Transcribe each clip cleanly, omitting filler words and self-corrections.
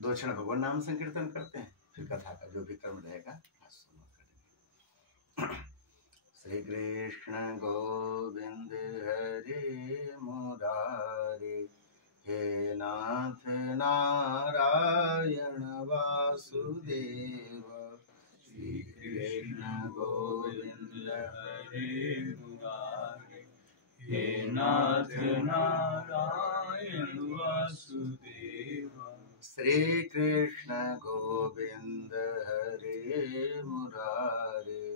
दो क्षण भगवान नाम संकीर्तन करते हैं, फिर कथा का जो भी कर्म रहेगा श्री कृष्ण गोविंद हरे मुरारे, हे नाथ नारायण वासुदेव। श्री कृष्ण गोविंद हरे मुरारे, हे नाथ नारायण वासुदेव। श्री कृष्ण गोविंद हरे मुरारे,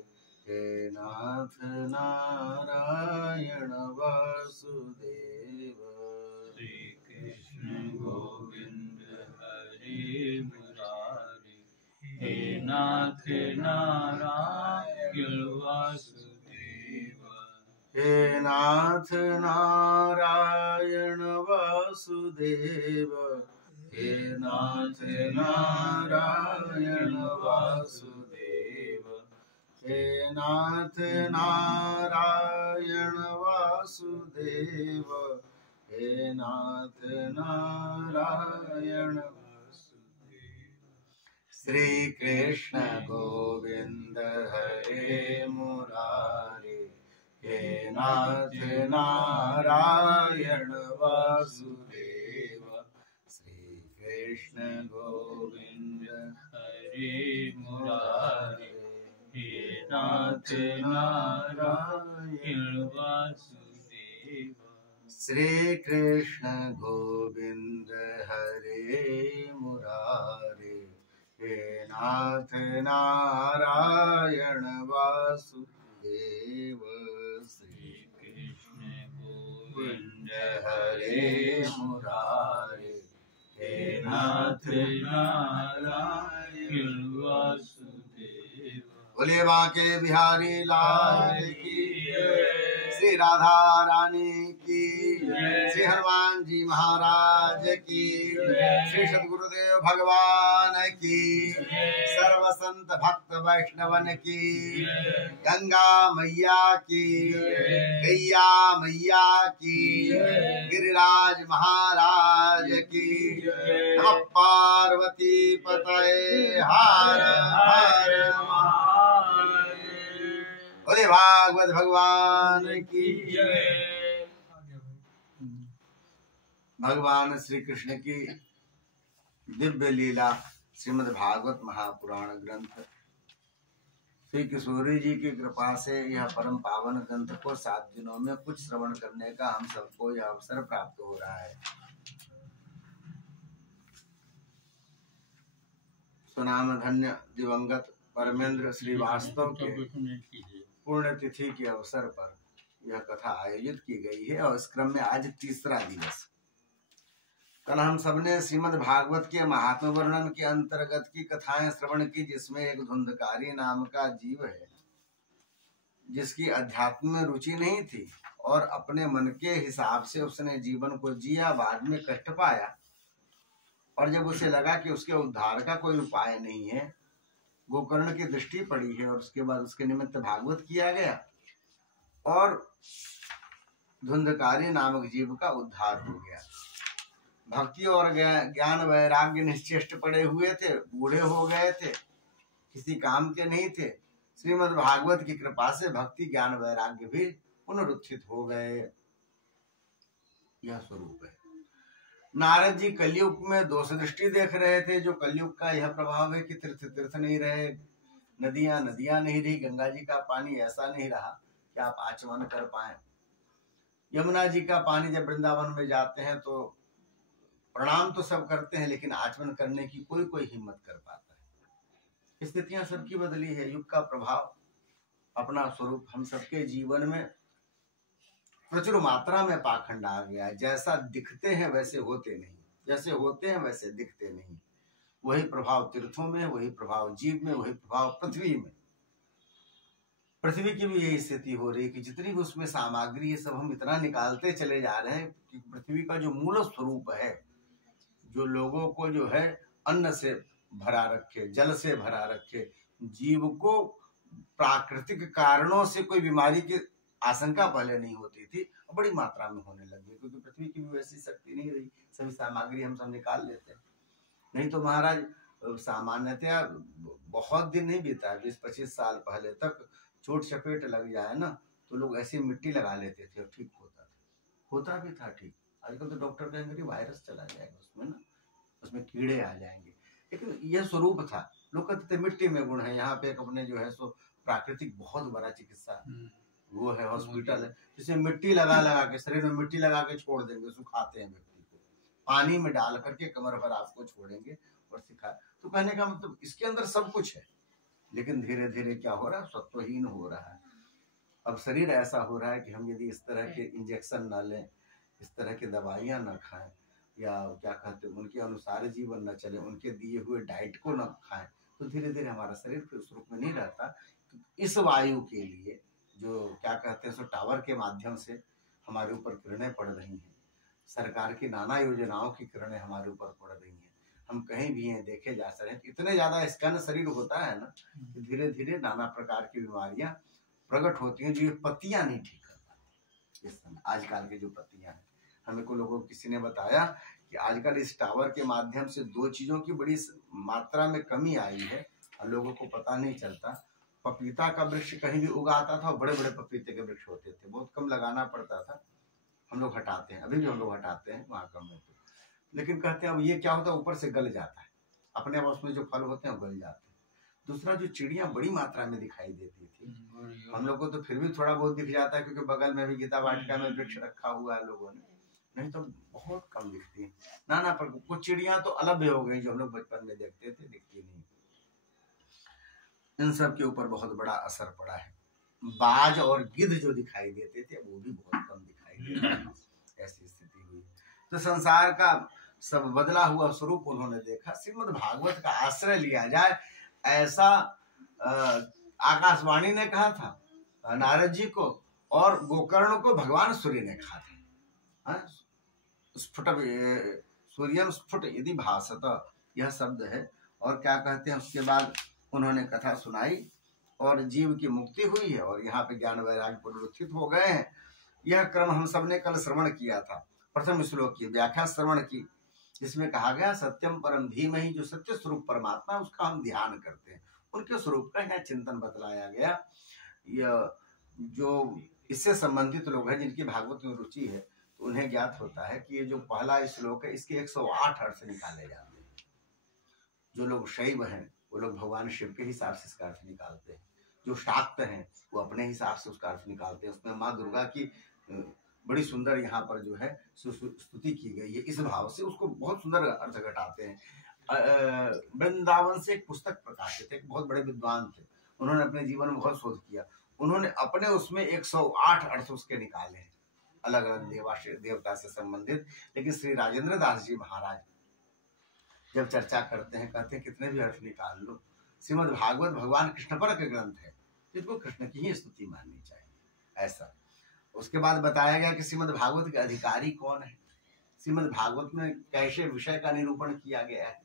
हे नाथ नारायण वासुदेव। श्री कृष्ण गोविंद हरे मुरारे, हे नाथ नारायण वासुदेव। हे नाथ नारायण वासुदेव, हे नाथ नारायण वासुदेव। हे नाथ नारायण वासुदेव, हे नाथ नारायण वासुदेव। श्री कृष्ण गोविंद हरे मुरारे, हे नाथ नारायण वासुदेव। श्री कृष्ण गोविंद हरे मुरारे, हे नाथ नारायण वासुदेव। श्री कृष्ण गोविंद हरे मुरारे, हे नाथ नारायण वासुदेव। श्री कृष्ण गोविंद हरे मुरारे, हे नाथ नारायण वासुदेव। बोले बांके बिहारी लाल की जय, श्री राधा रानी की जय, श्री हनुमान जी महाराज की जय, श्री सद्गुरुदेव भगवान की जय, सर्व संत भक्त वैष्णवन की जय, गंगा मैया की जय, गैया मैया की जय, गिरिराज महाराज की जय। नमः पार्वती पतये हर हर बोले भागवत भगवान की जय। भगवान श्री कृष्ण की दिव्य लीला श्रीमद् भागवत महापुराण ग्रंथ श्री किशोरी जी की कृपा से यह परम पावन ग्रंथ को 7 दिनों में कुछ श्रवण करने का हम सबको यह अवसर प्राप्त हो रहा है। सुनाम धन्य दिवंगत परमेंद्र श्रीवास्तव के पुण्यतिथि के अवसर पर यह कथा आयोजित की गई है और इस क्रम में आज तीसरा दिवस। कल हम सबने श्रीमद् भागवत के महात्म वर्णन के अंतर्गत की कथाएं श्रवण की, जिसमें एक धुंधकारी नाम का जीव है जिसकी अध्यात्म में रुचि नहीं थी और अपने मन के हिसाब से उसने जीवन को जिया, बाद में कष्ट पाया और जब उसे लगा कि उसके उद्धार का कोई उपाय नहीं है, गोकर्ण की दृष्टि पड़ी है और उसके बाद उसके निमित्त भागवत किया गया और धुंधकारी नामक जीव का उद्धार हो गया। भक्ति और ज्ञान वैराग्य निश्चेष्ट पड़े हुए थे, बूढ़े हो गए थे, किसी काम के नहीं थे। श्रीमद् भागवत की कृपा से भक्ति ज्ञान वैराग्य भी पुनरुत्थित हो गए। यह स्वरूप है। नारद जी कलयुग में दोष दृष्टि देख रहे थे, जो कलयुग का यह प्रभाव है कि तीर्थ तीर्थ नहीं रहे, नदियां नदियां नहीं रही, गंगा जी का पानी ऐसा नहीं रहा कि आप आचमन कर पाए। यमुना जी का पानी जब वृंदावन में जाते हैं तो प्रणाम तो सब करते हैं, लेकिन आचमन करने की कोई कोई हिम्मत कर पाता है। स्थितियां सबकी बदली है, युग का प्रभाव अपना स्वरूप हम सबके जीवन में प्रचुर मात्रा में पाखंड आ गया। जैसा दिखते हैं वैसे होते नहीं, जैसे होते हैं वैसे दिखते नहीं। वही प्रभाव तीर्थों में, वही प्रभाव जीव में, वही प्रभाव पृथ्वी में। पृथ्वी की भी यही स्थिति हो रही है कि जितनी भी उसमें सामग्री है सब हम इतना निकालते चले जा रहे हैं कि पृथ्वी का जो मूल स्वरूप है, जो लोगों को जो है अन्न से भरा रखे, जल से भरा रखे, जीव को प्राकृतिक कारणों से कोई बीमारी की आशंका पहले नहीं होती थी, बड़ी मात्रा में होने लगी, क्योंकि पृथ्वी की भी वैसी शक्ति नहीं रही। सभी सामग्री हम सब निकाल लेते हैं। नहीं तो महाराज सामान्यतया बहुत दिन नहीं बीता है, 20-25 साल पहले तक चोट चपेट लग जाए ना तो लोग ऐसी मिट्टी लगा लेते थे और ठीक होता भी था ठीक। आजकल तो डॉक्टर कहेंगे वायरस चला जाएगा उसमें ना, उसमें कीड़े आ जाएंगे, लेकिन यह स्वरूप था। लोग कहते थे मिट्टी में गुण है। यहाँ पे एक अपने जो है सो प्राकृतिक बहुत बड़ा चिकित्सा वो है, हॉस्पिटल है, जिसमें मिट्टी लगा लगा के शरीर में मिट्टी लगा के छोड़ देंगे, सुखाते हैं व्यक्ति को, पानी में डाल करके कमर पर आपको छोड़ेंगे और सिखा। तो कहने का मतलब इसके अंदर सब कुछ है, लेकिन धीरे धीरे क्या हो रहा है, सत्वहीन हो रहा है। अब शरीर ऐसा हो रहा है कि हम यदि इस तरह के इंजेक्शन ना लें, इस तरह की दवाइयाँ ना खाएं, या क्या कहते हैं उनके अनुसार जीवन न चले, उनके दिए हुए डाइट को न खाएं, तो धीरे धीरे हमारा शरीर फिर उस रूप में नहीं रहता। तो इस वायु के लिए जो क्या कहते हैं सो टावर के माध्यम से हमारे ऊपर किरणें पड़ रही हैं, सरकार की नाना योजनाओं की किरणें हमारे ऊपर पड़ रही हैं, हम कहीं भी हैं देखे जा सकते हैं। इतने ज्यादा स्कन शरीर होता है ना, धीरे धीरे नाना प्रकार की बीमारियां प्रकट होती हैं जो ये पत्तियां नहीं ठीक कर पाती। इस समय आजकल की जो पत्तियां हैं, हमें को लोगों किसी ने बताया कि आजकल इस टावर के माध्यम से दो चीजों की बड़ी मात्रा में कमी आई है और लोगों को पता नहीं चलता। पपीता का वृक्ष कहीं भी उगाता था, बड़े बड़े पपीते के वृक्ष होते थे, बहुत कम लगाना पड़ता था, हम लोग हटाते हैं, अभी भी हम लोग हटाते हैं वहां कम है तो। लेकिन कहते हैं अब ये क्या होता है, ऊपर से गल जाता है, अपने आप उसमें जो फल होते हैं गल जाते हैं। दूसरा जो चिड़िया बड़ी मात्रा में दिखाई देती थी, हम लोग को तो फिर भी थोड़ा बहुत दिख जाता है क्योंकि बगल में भी गीता वाटिका में वृक्ष रखा हुआ है लोगों ने, नहीं तो बहुत कम दिखती है। नाना पर कुछ चिड़िया तो अलग हो गई जो हम लोग बचपन में देखते थे, दिखती नहीं। इन सब के ऊपर बहुत बड़ा असर पड़ा है। बाज और गिद्ध जो दिखाई देते थे वो भी बहुत कम दिखाई दे रहे हैं, ऐसी स्थिति हुई। तो संसार का सब बदला हुआ स्वरूप उन्होंने देखा। श्रीमद् भागवत का आश्रय लिया जाए ऐसा आकाशवाणी ने कहा था नारद जी को, और गोकर्ण को भगवान सूर्य ने कहा था। स्फुट सूर्यम स्फुट यदि भासत, यह शब्द है। और क्या कहते हैं उसके बाद उन्होंने कथा सुनाई और जीव की मुक्ति हुई है और यहाँ पे ज्ञान वैराग्य पुनरुत्थित हो गए हैं। यह क्रम हम सबने कल श्रवण किया था। प्रथम श्लोक की व्याख्या श्रवण की, जिसमें कहा गया सत्यम परम धीमहि, जो सत्य स्वरूप परमात्मा उसका हम ध्यान करते हैं, उनके स्वरूप का यहाँ चिंतन बतलाया गया। यह जो इससे संबंधित लोग हैं जिनकी भागवत में रुचि है तो उन्हें ज्ञात होता है कि ये जो पहला श्लोक है इसके 108 अर्थ निकाले जाते हैं। जो लोग शैव हैं वो लोग भगवान शिव के हिसाब से इसका अर्थ निकालते हैं, जो शाक्त हैं वो अपने हिसाब से उसका अर्थ निकालते हैं। उसमें माँ दुर्गा की बड़ी सुंदर यहाँ पर जो है स्तुति की गई है, इस भाव से उसको बहुत सुंदर अर्थ घटाते हैं। वृंदावन से एक पुस्तक प्रकाशित है, एक बहुत बड़े विद्वान थे, उन्होंने अपने जीवन में बहुत शोध किया, उन्होंने अपने उसमें 108 अर्थ उसके निकाले हैं, अलग अलग देवता से संबंधित। लेकिन श्री राजेंद्र दास जी महाराज जब चर्चा करते हैं कहते हैं कितने भी अर्थ निकाल लो, श्रीमद् भागवत भगवान कृष्ण पर का ग्रंथ है, इसको कृष्ण की ही स्तुति माननी चाहिए, ऐसा। उसके बाद बताया गया कि श्रीमद् भागवत के अधिकारी कौन है, श्रीमद् भागवत में कैसे विषय का निरूपण किया गया है,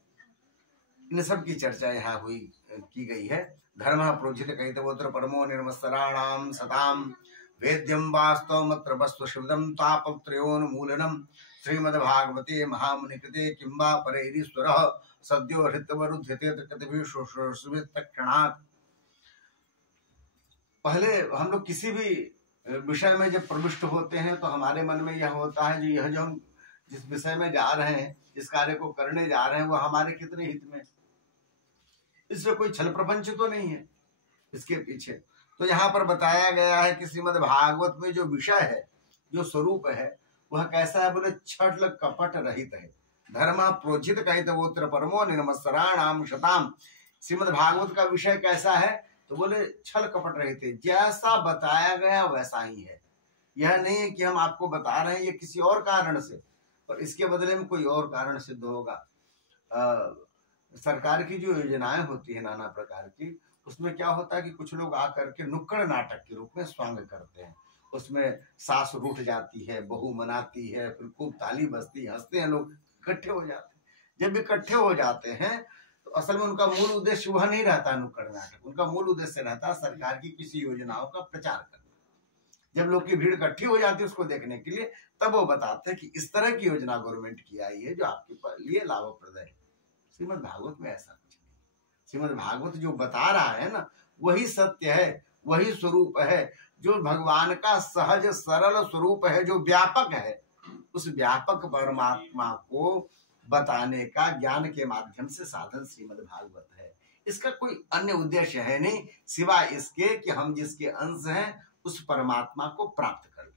इन सब की चर्चा यहाँ हुई की गई है। धर्म प्रोजित कैतवोत्र परमो निर्मत्सराणाम सताम वेद्यम वास्तवमत्र वस्तु शिवदम तापत्रयोन्मूलनम श्रीमद्भागवते महामुनिकृते किंबा परेरीश्वरः सद्यो हृतवरुध्यते तत्क्षणात्। पहले हम लोग किसी भी विषय में जब प्रविष्ट होते हैं तो हमारे मन में यह होता है जो हम जिस विषय में जा रहे हैं, जिस कार्य को करने जा रहे हैं, वो हमारे कितने हित में, इससे कोई छल प्रपंच तो नहीं है इसके पीछे। तो यहाँ पर बताया गया है कि श्रीमद् भागवत में जो विषय है, जो स्वरूप है, वह कैसा है, बोले छल कपट रहित है। धर्म प्रोजित कैतवोत्र परमो निर्मत्सराणाम शताम। श्रीमद् भागवत का विषय कैसा है तो बोले छल कपट रहित है, जैसा बताया गया वैसा ही है। यह नहीं है कि हम आपको बता रहे हैं ये किसी और कारण से और इसके बदले में कोई और कारण सिद्ध होगा। सरकार की जो योजनाएं होती है नाना प्रकार की, उसमें क्या होता है कि कुछ लोग आकर के नुक्कड़ नाटक के रूप में स्वांग करते हैं, उसमें सास रूठ जाती है, बहू मनाती है, फिर खूब ताली बजती, हंसते हैं, लोग इकट्ठे हो जाते हैं। जब इकट्ठे हो जाते हैं तो असल में उनका मूल उद्देश्य वह नहीं रहता नुक्कड़ नाटक, उनका मूल उद्देश्य रहता है सरकार की किसी योजनाओं का प्रचार करना। जब लोग की भीड़ इकट्ठी हो जाती है उसको देखने के लिए, तब वो बताते हैं कि इस तरह की योजना गवर्नमेंट की आई है जो आपके लिए लाभप्रद है, श्रीमद् भागवत में ऐसा कुछ नहीं। श्रीमद् भागवत जो बता रहा है ना, वही सत्य है, वही स्वरूप है, जो भगवान का सहज सरल स्वरूप है, जो व्यापक है, उस व्यापक परमात्मा को बताने का ज्ञान के माध्यम से साधन श्रीमद् भागवत है। इसका कोई अन्य उद्देश्य है नहीं, सिवाय इसके कि हम जिसके अंश हैं उस परमात्मा को प्राप्त कर लें।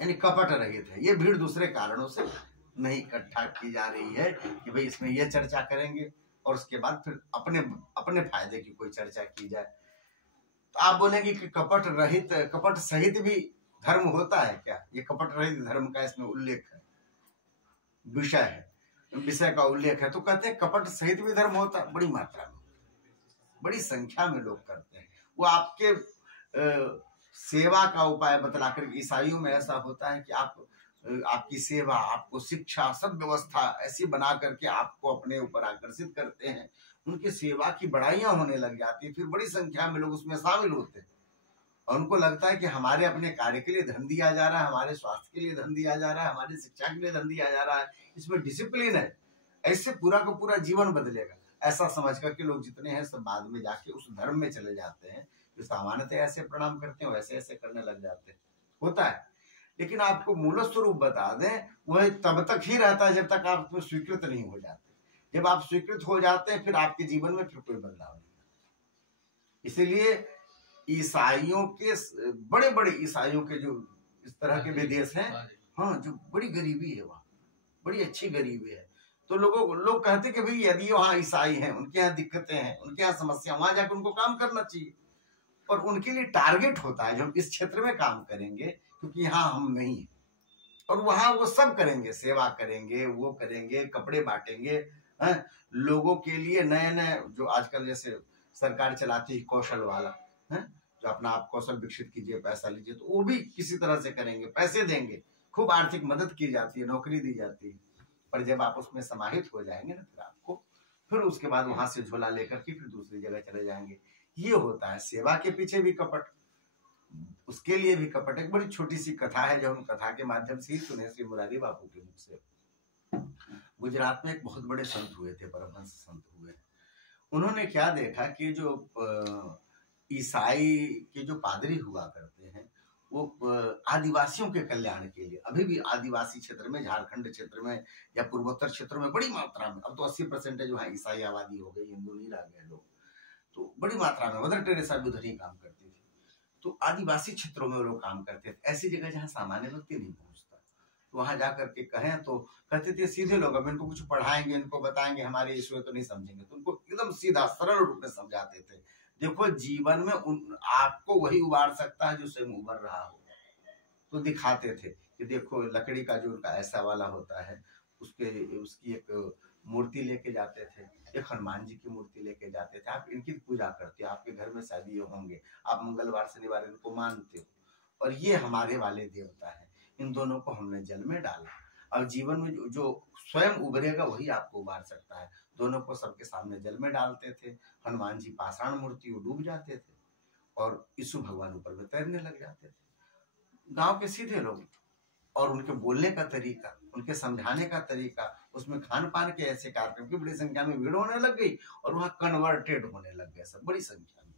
यानी कपट रहित है। ये भीड़ दूसरे कारणों से नहीं इकट्ठा की जा रही है कि भाई इसमें यह चर्चा करेंगे और उसके बाद फिर अपने अपने फायदे की कोई चर्चा की जाए। तो आप बोलेंगे कि कपट रहित, कपट सहित भी धर्म होता है क्या? ये कपट रहित धर्म का इसमें उल्लेख है, विषय है, विषय का उल्लेख है। तो कहते हैं कपट सहित भी धर्म होता है। बड़ी मात्रा में, बड़ी संख्या में लोग करते हैं। वो आपके सेवा का उपाय बतला कर, ईसाइयों में ऐसा होता है कि आपकी सेवा, आपको शिक्षा, सब व्यवस्था ऐसी बना करके आपको अपने ऊपर आकर्षित करते हैं। उनकी सेवा की बड़ाइयां होने लग जाती है, फिर बड़ी संख्या में लोग उसमें शामिल होते हैं और उनको लगता है कि हमारे अपने कार्य के लिए धन दिया जा रहा है, हमारे स्वास्थ्य के लिए धन दिया जा रहा है, हमारी शिक्षा के लिए धन दिया जा रहा है, इसमें डिसिप्लिन है, ऐसे पूरा का पूरा जीवन बदलेगा, ऐसा समझ करके लोग जितने हैं सब बाद में जाके उस धर्म में चले जाते हैं। जो सामान्यतः ऐसे प्रणाम करते हैं वैसे ऐसे करने लग जाते हैं, होता है। लेकिन आपको मूल स्वरूप बता दें, वह तब तक ही रहता है जब तक आप उसमें स्वीकृत नहीं हो जाते। जब आप स्वीकृत हो जाते हैं फिर आपके जीवन में फिर कोई बदलाव नहीं। इसीलिए ईसाइयों के, बड़े बड़े ईसाइयों के जो इस तरह के विदेश हैं, हाँ, जो बड़ी गरीबी है वहाँ, बड़ी अच्छी गरीबी है, तो लोग कहते कि भाई यदि वहाँ ईसाई हैं, उनके यहाँ दिक्कतें हैं, उनके यहाँ समस्या, वहां जाकर उनको काम करना चाहिए। और उनके लिए टारगेट होता है जो हम इस क्षेत्र में काम करेंगे, क्योंकि यहाँ हम नहीं है, और वहां वो सब करेंगे, सेवा करेंगे, वो करेंगे, कपड़े बांटेंगे, लोगों के लिए नए नए, जो आजकल जैसे सरकार चलाती है कौशल वाला है, जो अपना आप कौशल विकसित कीजिए, पैसा लीजिए, तो वो भी किसी तरह से करेंगे, पैसे देंगे, खूब आर्थिक मदद की जाती है, नौकरी दी जाती है। पर जब आप उसमें समाहित हो जाएंगे ना, फिर उसके बाद वहां से झोला लेकर के फिर दूसरी जगह चले जाएंगे। ये होता है। सेवा के पीछे भी कपट, उसके लिए भी कपट। एक बड़ी छोटी सी कथा है जो हम कथा के माध्यम से ही सुने श्री मुरारी बापू के मुख से। गुजरात में एक बहुत बड़े संत हुए थे, परमहंस संत हुए। उन्होंने क्या देखा कि जो ईसाई के जो पादरी हुआ करते हैं, वो आदिवासियों के कल्याण के लिए, अभी भी आदिवासी क्षेत्र में, झारखंड क्षेत्र में या पूर्वोत्तर क्षेत्रों में बड़ी मात्रा में, अब तो 80% वहाँ ईसाई आबादी हो गई, हिंदू नहीं रह गए लोग, तो बड़ी मात्रा में मदर टेरेसा भी उधर ही काम करती थी। तो आदिवासी क्षेत्रों में वो लोग काम करते थे, ऐसी जगह जहाँ सामान्य व्यक्ति नहीं पहुंचता। तो वहां जाकर के कहें तो कहते थे सीधे लोग, अब इनको कुछ पढ़ाएंगे, इनको बताएंगे, हमारे इश्यू तो नहीं समझेंगे। तो उनको एकदम सीधा सरल रूप में समझाते थे, देखो जीवन में आपको वही उबार सकता है जो स्वयं उबर रहा हो। तो दिखाते थे कि देखो लकड़ी का जो उनका ऐसा वाला होता है, उसकी एक मूर्ति लेके जाते थे, एक हनुमान जी की मूर्ति लेके जाते थे। आप इनकी पूजा करते हो, आपके घर में शादी होंगे, आप मंगलवार शनिवार इनको मानते हो, और ये हमारे वाले देवता है, इन दोनों को हमने जल में डाला, और जीवन में जो स्वयं उभरेगा वही आपको उबार सकता है। दोनों को सबके सामने जल में डालते थे। हनुमान जी पाषाण मूर्ति, वो डूब जाते थे और यीशु भगवान ऊपर में तैरने लग जाते थे। गांव के सीधे लोग, और उनके बोलने का तरीका, उनके समझाने का तरीका, उसमें खान पान के ऐसे कार्यक्रम की बड़ी संख्या में भीड़ होने लग गई, और वहां कन्वर्टेड होने लग गए सब बड़ी संख्या में।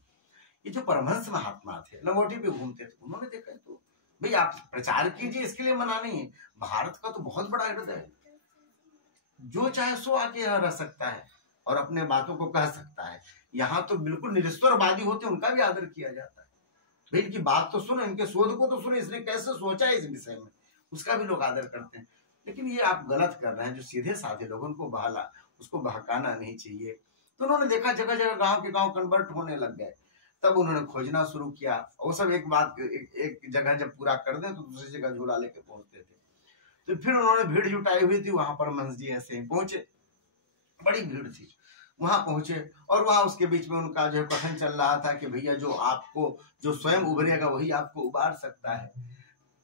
ये जो परमहंस महात्मा थे, लंगोटी पे घूमते थे, उन्होंने देखा तो भाई आप प्रचार कीजिए, इसके लिए मना नहीं है। भारत का तो बहुत बड़ा हृदय है, जो चाहे सो आके यहाँ रह सकता है और अपने बातों को कह सकता है। यहाँ तो बिल्कुल निरस्वरवादी होते, उनका भी आदर किया जाता है। भाई इनकी बात तो सुनो, इनके शोध को तो सुनो, इसने कैसे सोचा है इस विषय में, उसका भी लोग आदर करते हैं। लेकिन ये आप गलत कर रहे हैं, जो सीधे साधे लोग, उनको उसको बहकाना नहीं चाहिए। तो उन्होंने देखा जगह जगह गांव के गांव कन्वर्ट होने लग गए, तब उन्होंने खोजना शुरू किया। वो सब एक जगह जब पूरा कर दे तो दूसरी जगह झूला लेके पहुंचते थे। तो फिर उन्होंने भीड़ जुटाई हुई थी, वहां पर परमहंस जी ऐसे ही पहुंचे, बड़ी भीड़ थी, वहां पहुंचे, और वहां उसके बीच में उनका जो कथन चल रहा था कि भैया जो स्वयं उभरेगा वही आपको उबार सकता है।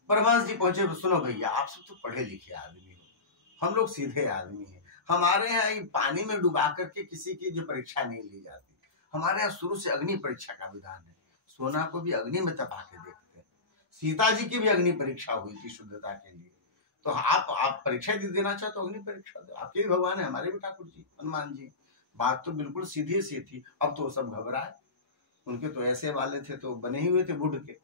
परमहंस जी पहुंचे, सुनो भैया, आप सब तो पढ़े लिखे आदमी हो, हम लोग सीधे आदमी हैं, हमारे यहाँ पानी में डुबा करके किसी की जो परीक्षा नहीं ली जाती। हमारे यहाँ शुरू से अग्नि परीक्षा का विधान है, सोना को भी अग्नि में तपा के देखते हैं। सीता जी की भी अग्नि परीक्षा हुई थी शुद्धता के लिए, तो आप परीक्षा देना चाहते हो, अग्नि परीक्षा दो, आपके भी भगवान है, हमारे भी ठाकुर जी हनुमान जी। बात तो बिल्कुल सीधी सी थी। अब तो सब घबराए, उनके तो ऐसे वाले थे तो बने ही हुए थे बुढ़ के,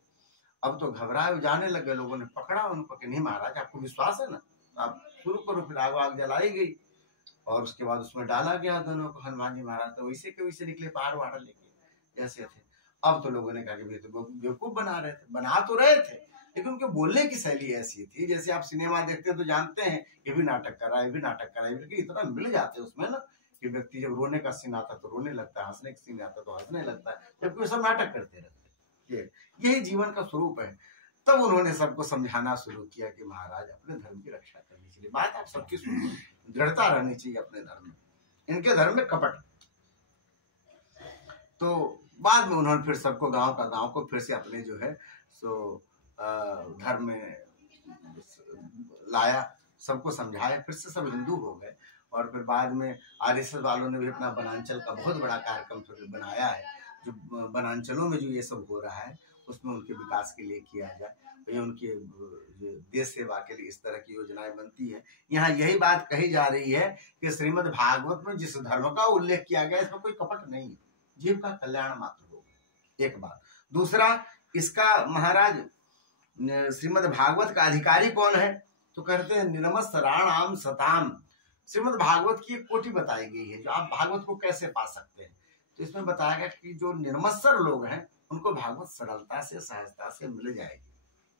अब तो घबराए जाने लगे। लोगों ने पकड़ा उनको कि नहीं महाराज आपको विश्वास है ना, आप शुरू करो। फिर आग जलाई गई और उसके बाद उसमें डाला गया दोनों को। हनुमान जी महाराज तो वैसे के वैसे निकले, पहाड़ वहाड़ लेके ऐसे थे। अब तो लोगों ने कहा कि भाई तो बेवकूफ बना रहे थे, बना तो रहे थे लेकिन उनके बोलने की शैली ऐसी थी, जैसे आप सिनेमा देखते हैं तो जानते हैं ये भी नाटक कर रहा है, ये भी नाटक कर रहा है, क्योंकि इतना मिल जाते हैं उसमें ना कि व्यक्ति जब रोने का सीन आता तो रोने लगता है, हंसने का सीन आता तो हंसने लगता है, जबकि वो सब नाटक करते रहते हैं। यही जीवन का स्वरूप है। तब उन्होंने सबको समझाना शुरू किया कि महाराज अपने धर्म की रक्षा करनी चाहिए, बात आप सबकी सुनिए, दृढ़ता रहनी चाहिए अपने धर्म में, इनके धर्म में कपट। तो बाद में उन्होंने फिर सबको गांव को फिर से अपने जो है सो धर्म में लाया, सबको समझाया, फिर से सब हिंदू हो गए। और फिर बाद में आरएसएस वालों ने भी अपना वनांचल का बहुत बड़ा कार्यक्रम फिर बनाया है, जो वनांचलों में जो ये सब हो रहा है उसमें उनके विकास के लिए किया जाए, वही उनके देश सेवा के लिए इस तरह की योजनाएं बनती है। यहाँ यही बात कही जा रही है कि श्रीमद् भागवत में जिस धर्म का उल्लेख किया गया इसमें कोई कपट नहीं है, जीव का कल्याण मात्र होगा, एक बात। दूसरा, इसका महाराज श्रीमद् भागवत का अधिकारी कौन है, तो कहते हैं निर्मत्सराणाम सताम। श्रीमद् भागवत की एक कोटि बताई गई है जो आप भागवत को कैसे पा सकते हैं। तो इसमें बताया गया कि जो निर्मत्सर लोग हैं उनको भागवत सरलता से सहजता से मिल जाएगी,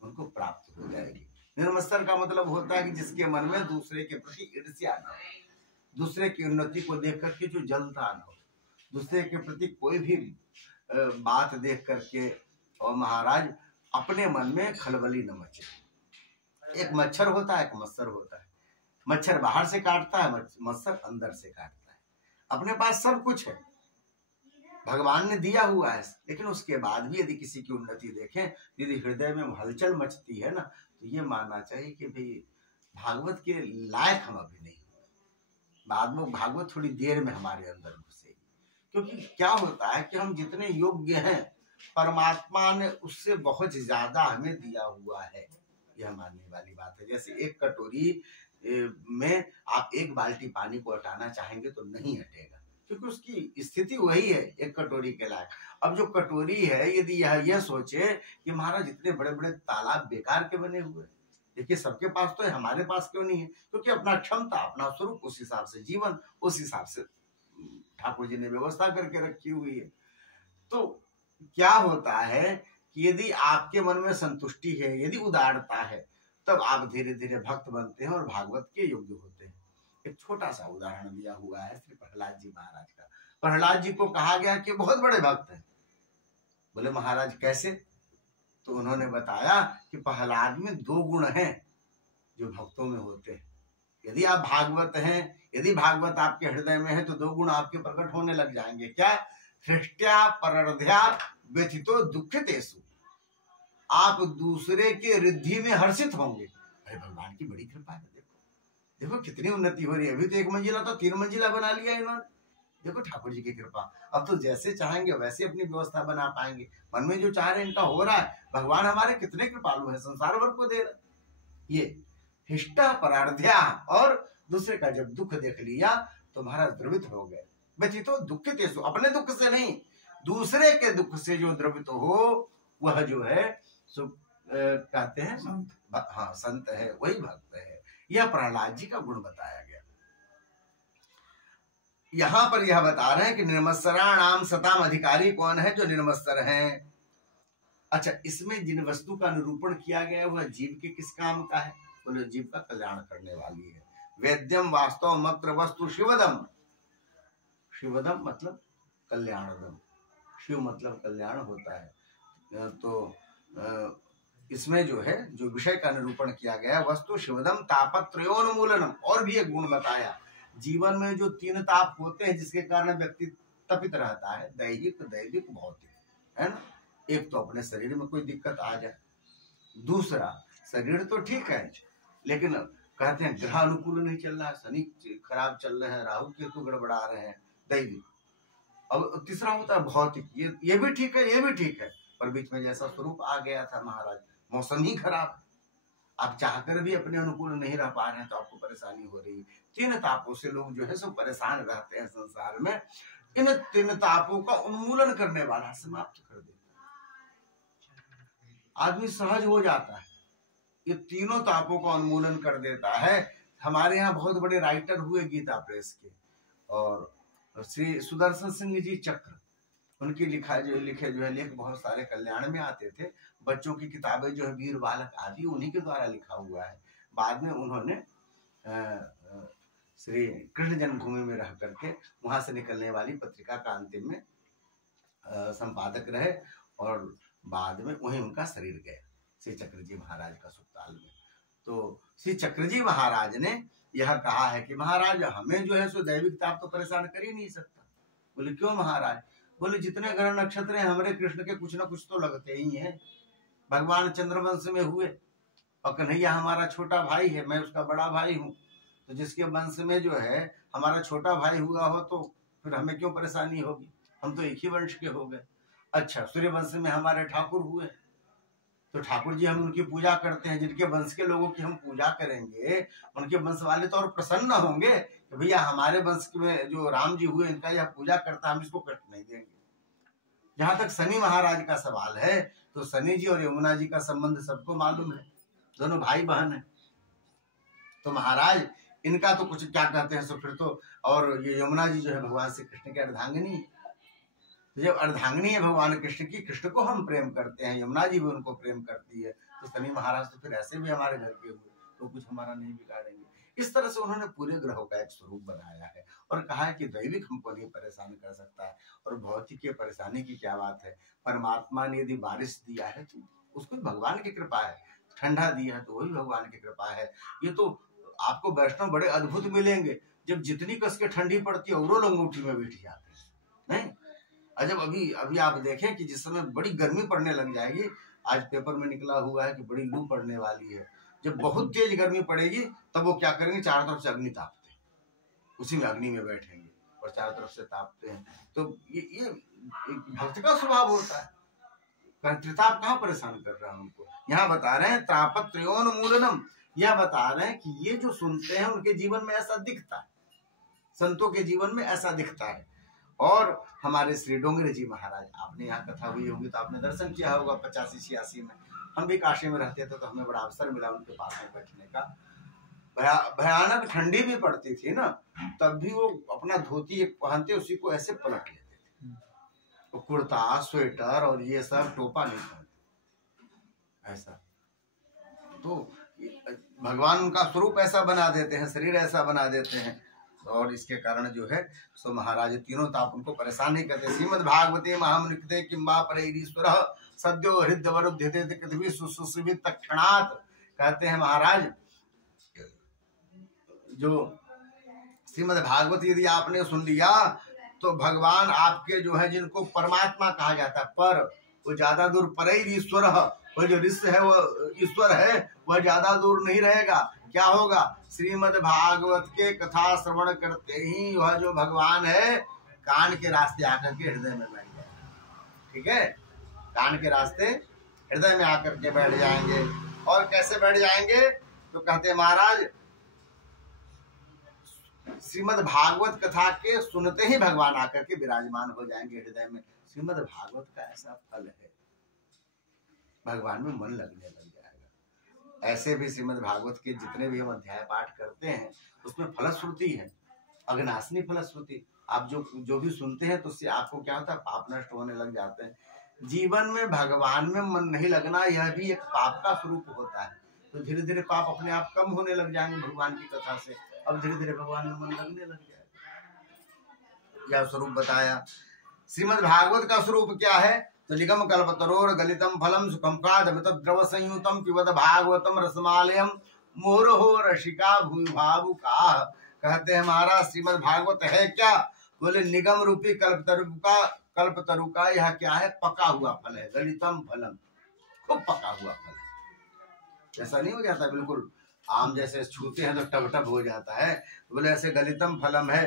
उनको प्राप्त हो जाएगी। निर्मत्सर का मतलब होता है कि जिसके मन में दूसरे के प्रति ईर्ष्या न हो, दूसरे की उन्नति को देख करके जो जलता न हो, दूसरे के प्रति कोई भी बात देख करके और महाराज अपने मन में खलबली न मचे। एक मच्छर होता है, एक मत्सर होता है। मच्छर बाहर से काटता है, मत्सर अंदर से काटता है। अपने पास सब कुछ है, भगवान ने दिया हुआ है, लेकिन उसके बाद भी यदि किसी की उन्नति देखें, यदि हृदय में हलचल मचती है ना, तो ये मानना चाहिए कि भाई भागवत के लायक हम अभी नहीं, बाद में भागवत थोड़ी देर में हमारे अंदर घुसेगी। क्योंकि क्या होता है कि हम जितने योग्य हैं परमात्मा ने उससे बहुत ज्यादा हमें दिया हुआ है, यह मानने वाली बात है। जैसे एक कटोरी में आप एक बाल्टी पानी को हटाना चाहेंगे तो नहीं हटेगा, क्योंकि उसकी स्थिति वही है एक कटोरी के लायक। अब जो कटोरी है यदि यह सोचे कि महाराज इतने बड़े बड़े तालाब बेकार के बने हुए, देखिए सबके पास तो है, हमारे पास क्यों नहीं है, क्योंकि अपना क्षमता, अपना स्वरूप, उस हिसाब से जीवन, उस हिसाब से ठाकुर जी ने व्यवस्था करके रखी हुई है। तो क्या होता है कि यदि आपके मन में संतुष्टि है, यदि उदारता है, तब आप धीरे धीरे भक्त बनते हैं और भागवत के योग्य होते हैं। एक छोटा सा उदाहरण दिया हुआ है श्री प्रहलाद जी महाराज का। प्रहलाद जी को कहा गया कि बहुत बड़े भक्त हैं। बोले महाराज कैसे? तो उन्होंने बताया कि प्रहलाद में 2 गुण हैं जो भक्तों में होते हैं। यदि आप भागवत हैं, यदि भागवत आपके हृदय में है तो 2 गुण आपके प्रकट होने लग जाएंगे। क्या? हृष्टया परर्ध्या व्यथितो दुःखितेषु, आप दूसरे के रिद्धि में हर्षित होंगे। अरे भगवान की बड़ी कृपा है, देखो कितनी उन्नति हो रही है। अभी तो 1 मंजिला तो 3 मंजिला बना लिया इन्होंने, देखो ठाकुर जी की कृपा। अब तो जैसे चाहेंगे वैसे अपनी व्यवस्था बना पाएंगे, मन में जो चाह रहे हैं इनका हो रहा है। भगवान हमारे कितने कृपालु है, संसार भर को दे रहे। ये हिष्टा परार्ध्या, और दूसरे का जब दुख देख लिया तो महाराज द्रवित हो गए। व्यथितो दुःखितेषु, अपने दुख से नहीं, दूसरे के दुख से जो द्रवित हो वह जो है सो कहते हैं संत। हाँ, संत है, वही भक्त है। यह प्रहलाद जी का गुण बताया गया। यहां पर यह बता रहे हैं कि निर्मत्सराणाम सताम, अधिकारी कौन है? जो निर्मत्सर हैं। अच्छा, इसमें जिन वस्तु का निरूपण किया गया वह जीव के किस काम का है? बोले जीव का कल्याण करने वाली है। वेद्यम वास्तव मत्र वस्तु शिवदम, शिवदम मतलब कल्याणदम, शिव मतलब कल्याण होता है। तो इसमें जो है जो विषय का निरूपण किया गया, वस्तु शिवदम तापत्रयोन्मूलनम, और भी एक गुण बताया। जीवन में जो 3 ताप होते हैं जिसके कारण व्यक्ति तपित रहता है, दैहिक, दैविक, भौतिक, है ना। एक तो अपने शरीर में कोई दिक्कत आ जाए, दूसरा शरीर तो ठीक है लेकिन कहते हैं ग्रह अनुकूल नहीं चल रहा है, शनि खराब चल रहे हैं, राहु केतु गड़बड़ा रहे हैं, दैविक। अब तीसरा होता है भौतिक, ये भी ठीक है, ये भी ठीक है, पर बीच में जैसा स्वरूप आ गया था महाराज, मौसम ही खराब है। आप चाहकर भी अपने अनुकूल नहीं रह पा रहे हैं तो आपको परेशानी हो रही है। 3 तापों से लोग जो है सो परेशान रहते हैं संसार में। इन 3 तापों का उन्मूलन करने वाला, समाप्त कर देता, आदमी सहज हो जाता है। ये तीनों तापों का उन्मूलन कर देता है। हमारे यहाँ बहुत बड़े राइटर हुए गीता प्रेस के, और श्री सुदर्शन सिंह जी चक्र, उनकी लिखे जो है लेख बहुत सारे कल्याण में आते थे। बच्चों की किताबें जो है वीर बालक आदि उन्हीं के द्वारा लिखा हुआ है। बाद में उन्होंने श्री कृष्ण जन्मभूमि में रह करके वहां से निकलने वाली पत्रिका का अंतिम में संपादक रहे, और बाद में वहीं उनका शरीर गया श्री चक्रजी महाराज का सुखताल में। तो श्री चक्रजी महाराज ने यह कहा है कि महाराज हमें जो है सो दैविक ताप तो परेशान कर ही नहीं सकता। बोले क्यों महाराज? बोले जितने ग्रह नक्षत्र हैं हमारे कृष्ण के कुछ ना कुछ तो लगते ही हैं। भगवान चंद्रवंश में हुए, और कन्हैया हमारा छोटा भाई है, मैं उसका बड़ा भाई हूँ। तो जिसके वंश में जो है हमारा छोटा भाई हुआ हो तो फिर हमें क्यों परेशानी होगी? हम तो एक ही वंश के हो गए। अच्छा, सूर्य वंश में हमारे ठाकुर हुए, तो ठाकुर जी हम उनकी पूजा करते हैं। जिनके वंश के लोगों की हम पूजा करेंगे, उनके वंश वाले तो और प्रसन्न होंगे कि भैया हमारे वंश में जो राम जी हुए इनका यह पूजा करता, हम इसको कष्ट नहीं देंगे। जहां तक शनि महाराज का सवाल है, तो शनि जी और यमुना जी का संबंध सबको मालूम है, दोनों भाई बहन है। तो महाराज इनका तो कुछ क्या कहते हैं सो फिर तो, और ये यमुना जी जो है भगवान श्री कृष्ण के अर्धांगिनी है। जब अर्धांगिनी है भगवान कृष्ण की, कृष्ण को हम प्रेम करते हैं, यमुना जी भी उनको प्रेम करती है, तो शनि महाराज तो फिर ऐसे भी हमारे घर के हुए, तो कुछ हमारा नहीं बिगाड़ेंगे। इस तरह से उन्होंने पूरे ग्रहों का एक स्वरूप बनाया है और कहा है कि दैविक हमको नहीं परेशान कर सकता है। और भौतिक की परेशानी की क्या बात है? परमात्मा ने यदि बारिश दिया है तो उसको भगवान की कृपा है, ठंडा दिया है तो वही भगवान की कृपा है। ये तो आपको वैष्णव बड़े अद्भुत मिलेंगे, जब जितनी कस के ठंडी पड़ती है और लोग अंगूठी में बैठ जाते हैं, नहीं? जब अभी आप देखें कि जिस समय बड़ी गर्मी पड़ने लग जाएगी, आज पेपर में निकला हुआ है कि बड़ी लू पड़ने वाली है, जब बहुत तेज गर्मी पड़ेगी तब वो क्या करेंगे, चारों तरफ से अग्नि तापते हैं, उसी में अग्नि में बैठेंगे और चारों तरफ से तापते हैं। तो ये भक्त का स्वभाव होता है। त्रिताप कहाँ परेशान कर रहा है उनको? यहाँ बता रहे हैं त्रापत्रयोन्मूलनम, यह बता रहे हैं कि ये जो सुनते हैं उनके जीवन में ऐसा दिखता है, संतों के जीवन में ऐसा दिखता है। और हमारे श्री डोंगरे जी महाराज, आपने यहाँ कथा हुई होगी तो आपने दर्शन किया होगा 85-86 में। हम भी काशी में रहते थे तो हमें बड़ा अवसर मिला उनके पास में बैठने का। भयानक ठंडी भी पड़ती थी ना, तब भी वो अपना धोती एक पहनते, उसी को ऐसे पलट लेते थे। तो कुर्ता, स्वेटर और ये सब टोपा नहीं पहनते ऐसा। तो भगवान उनका स्वरूप ऐसा बना देते हैं, शरीर ऐसा बना देते हैं, और इसके कारण जो है सो महाराज तीनों ताप उनको परेशान नहीं करते। श्रीमद् भागवते महामृते किंबा परैरीश्वर सद्यो हृदय वरुध्यते पृथ्वी सुसुवित तत्क्षणात्। कहते हैं महाराज, जो श्रीमद् भागवत यदि आपने सुन लिया तो भगवान आपके जो है, जिनको परमात्मा कहा जाता है, पर वो ज्यादा दूर परैरीश्वर, वो जो ऋषि है वो ईश्वर है, वह ज्यादा दूर नहीं रहेगा। क्या होगा? श्रीमद् भागवत के कथा श्रवण करते ही वह जो भगवान है कान के रास्ते आकर के हृदय में बैठ जाएगा। ठीक है, कान के रास्ते हृदय में आकर के बैठ जाएंगे। और कैसे बैठ जाएंगे? तो कहते हैं महाराज, श्रीमद् भागवत कथा के सुनते ही भगवान आकर के विराजमान हो जाएंगे हृदय में। श्रीमद् भागवत का ऐसा फल है, भगवान में मन लगने लग जाएगा। ऐसे भी श्रीमद् भागवत के जितने भी हम अध्याय पाठ करते हैं उसमें फलश्रुति है, अघनाशनी फलश्रुति। आप जो भी सुनते हैं तो उससे आपको क्या होता है, पाप नष्ट होने लग जाते हैं। जीवन में भगवान में मन नहीं लगना, यह भी एक पाप का स्वरूप होता है। तो धीरे धीरे पाप अपने आप कम होने लग जाएंगे भगवान की कथा से, अब धीरे धीरे भगवान में मन लगने लग जाएगा। यह स्वरूप बताया। श्रीमद् भागवत का स्वरूप क्या है? तो निगम कल्पतरोर गलितम फलम सुखम प्रादमित द्रव संयुतम पिबत भागवतम रसमालयम मोरहो रसिका भूभावुका। कहते हैं महाराज श्रीमद् भागवत है क्या? बोले निगम रूपी कल्पतरु का यह क्या है? पका हुआ फल है। गलितम फलम, खूब पका हुआ फल है। ऐसा नहीं हो जाता बिल्कुल आम जैसे छूते हैं तो टब टब हो जाता है। बोले ऐसे गलितम फलम है।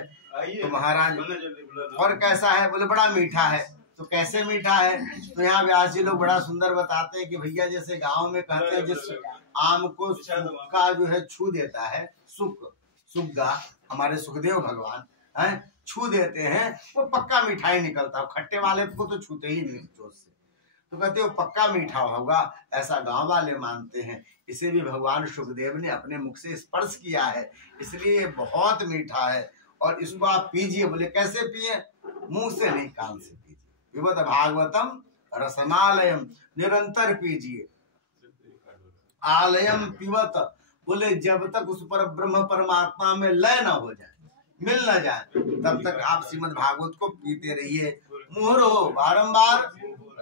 तो महाराज और कैसा है? बोले बड़ा मीठा है। तो कैसे मीठा है? तो यहाँ व्यास जी लोग बड़ा सुंदर बताते हैं कि भैया जैसे गांव में कहते हैं जिस आम को सूखा जो है छू देता है, सुग्गा हमारे सुखदेव भगवान है छू देते हैं, वो पक्का मिठाई निकलता है। खट्टे वाले को तो छूते ही नहीं जोश से, तो कहते हो पक्का मीठा होगा, ऐसा गांव वाले मानते हैं। इसे भी भगवान सुखदेव ने अपने मुख से स्पर्श किया है, इसलिए बहुत मीठा है और इसको आप पीजिए। बोले कैसे पिए? मुंह से नहीं, कान से पीजिए। पिबत भागवतम रसमालयम, निरंतर पीजिए। आलयम पिबत, बोले जब तक उस पर ब्रह्म परमात्मा में लय न हो जाए, मिल न जाए, तब तक आप श्रीमद् भागवत को पीते रहिए। मुहुरो बारंबार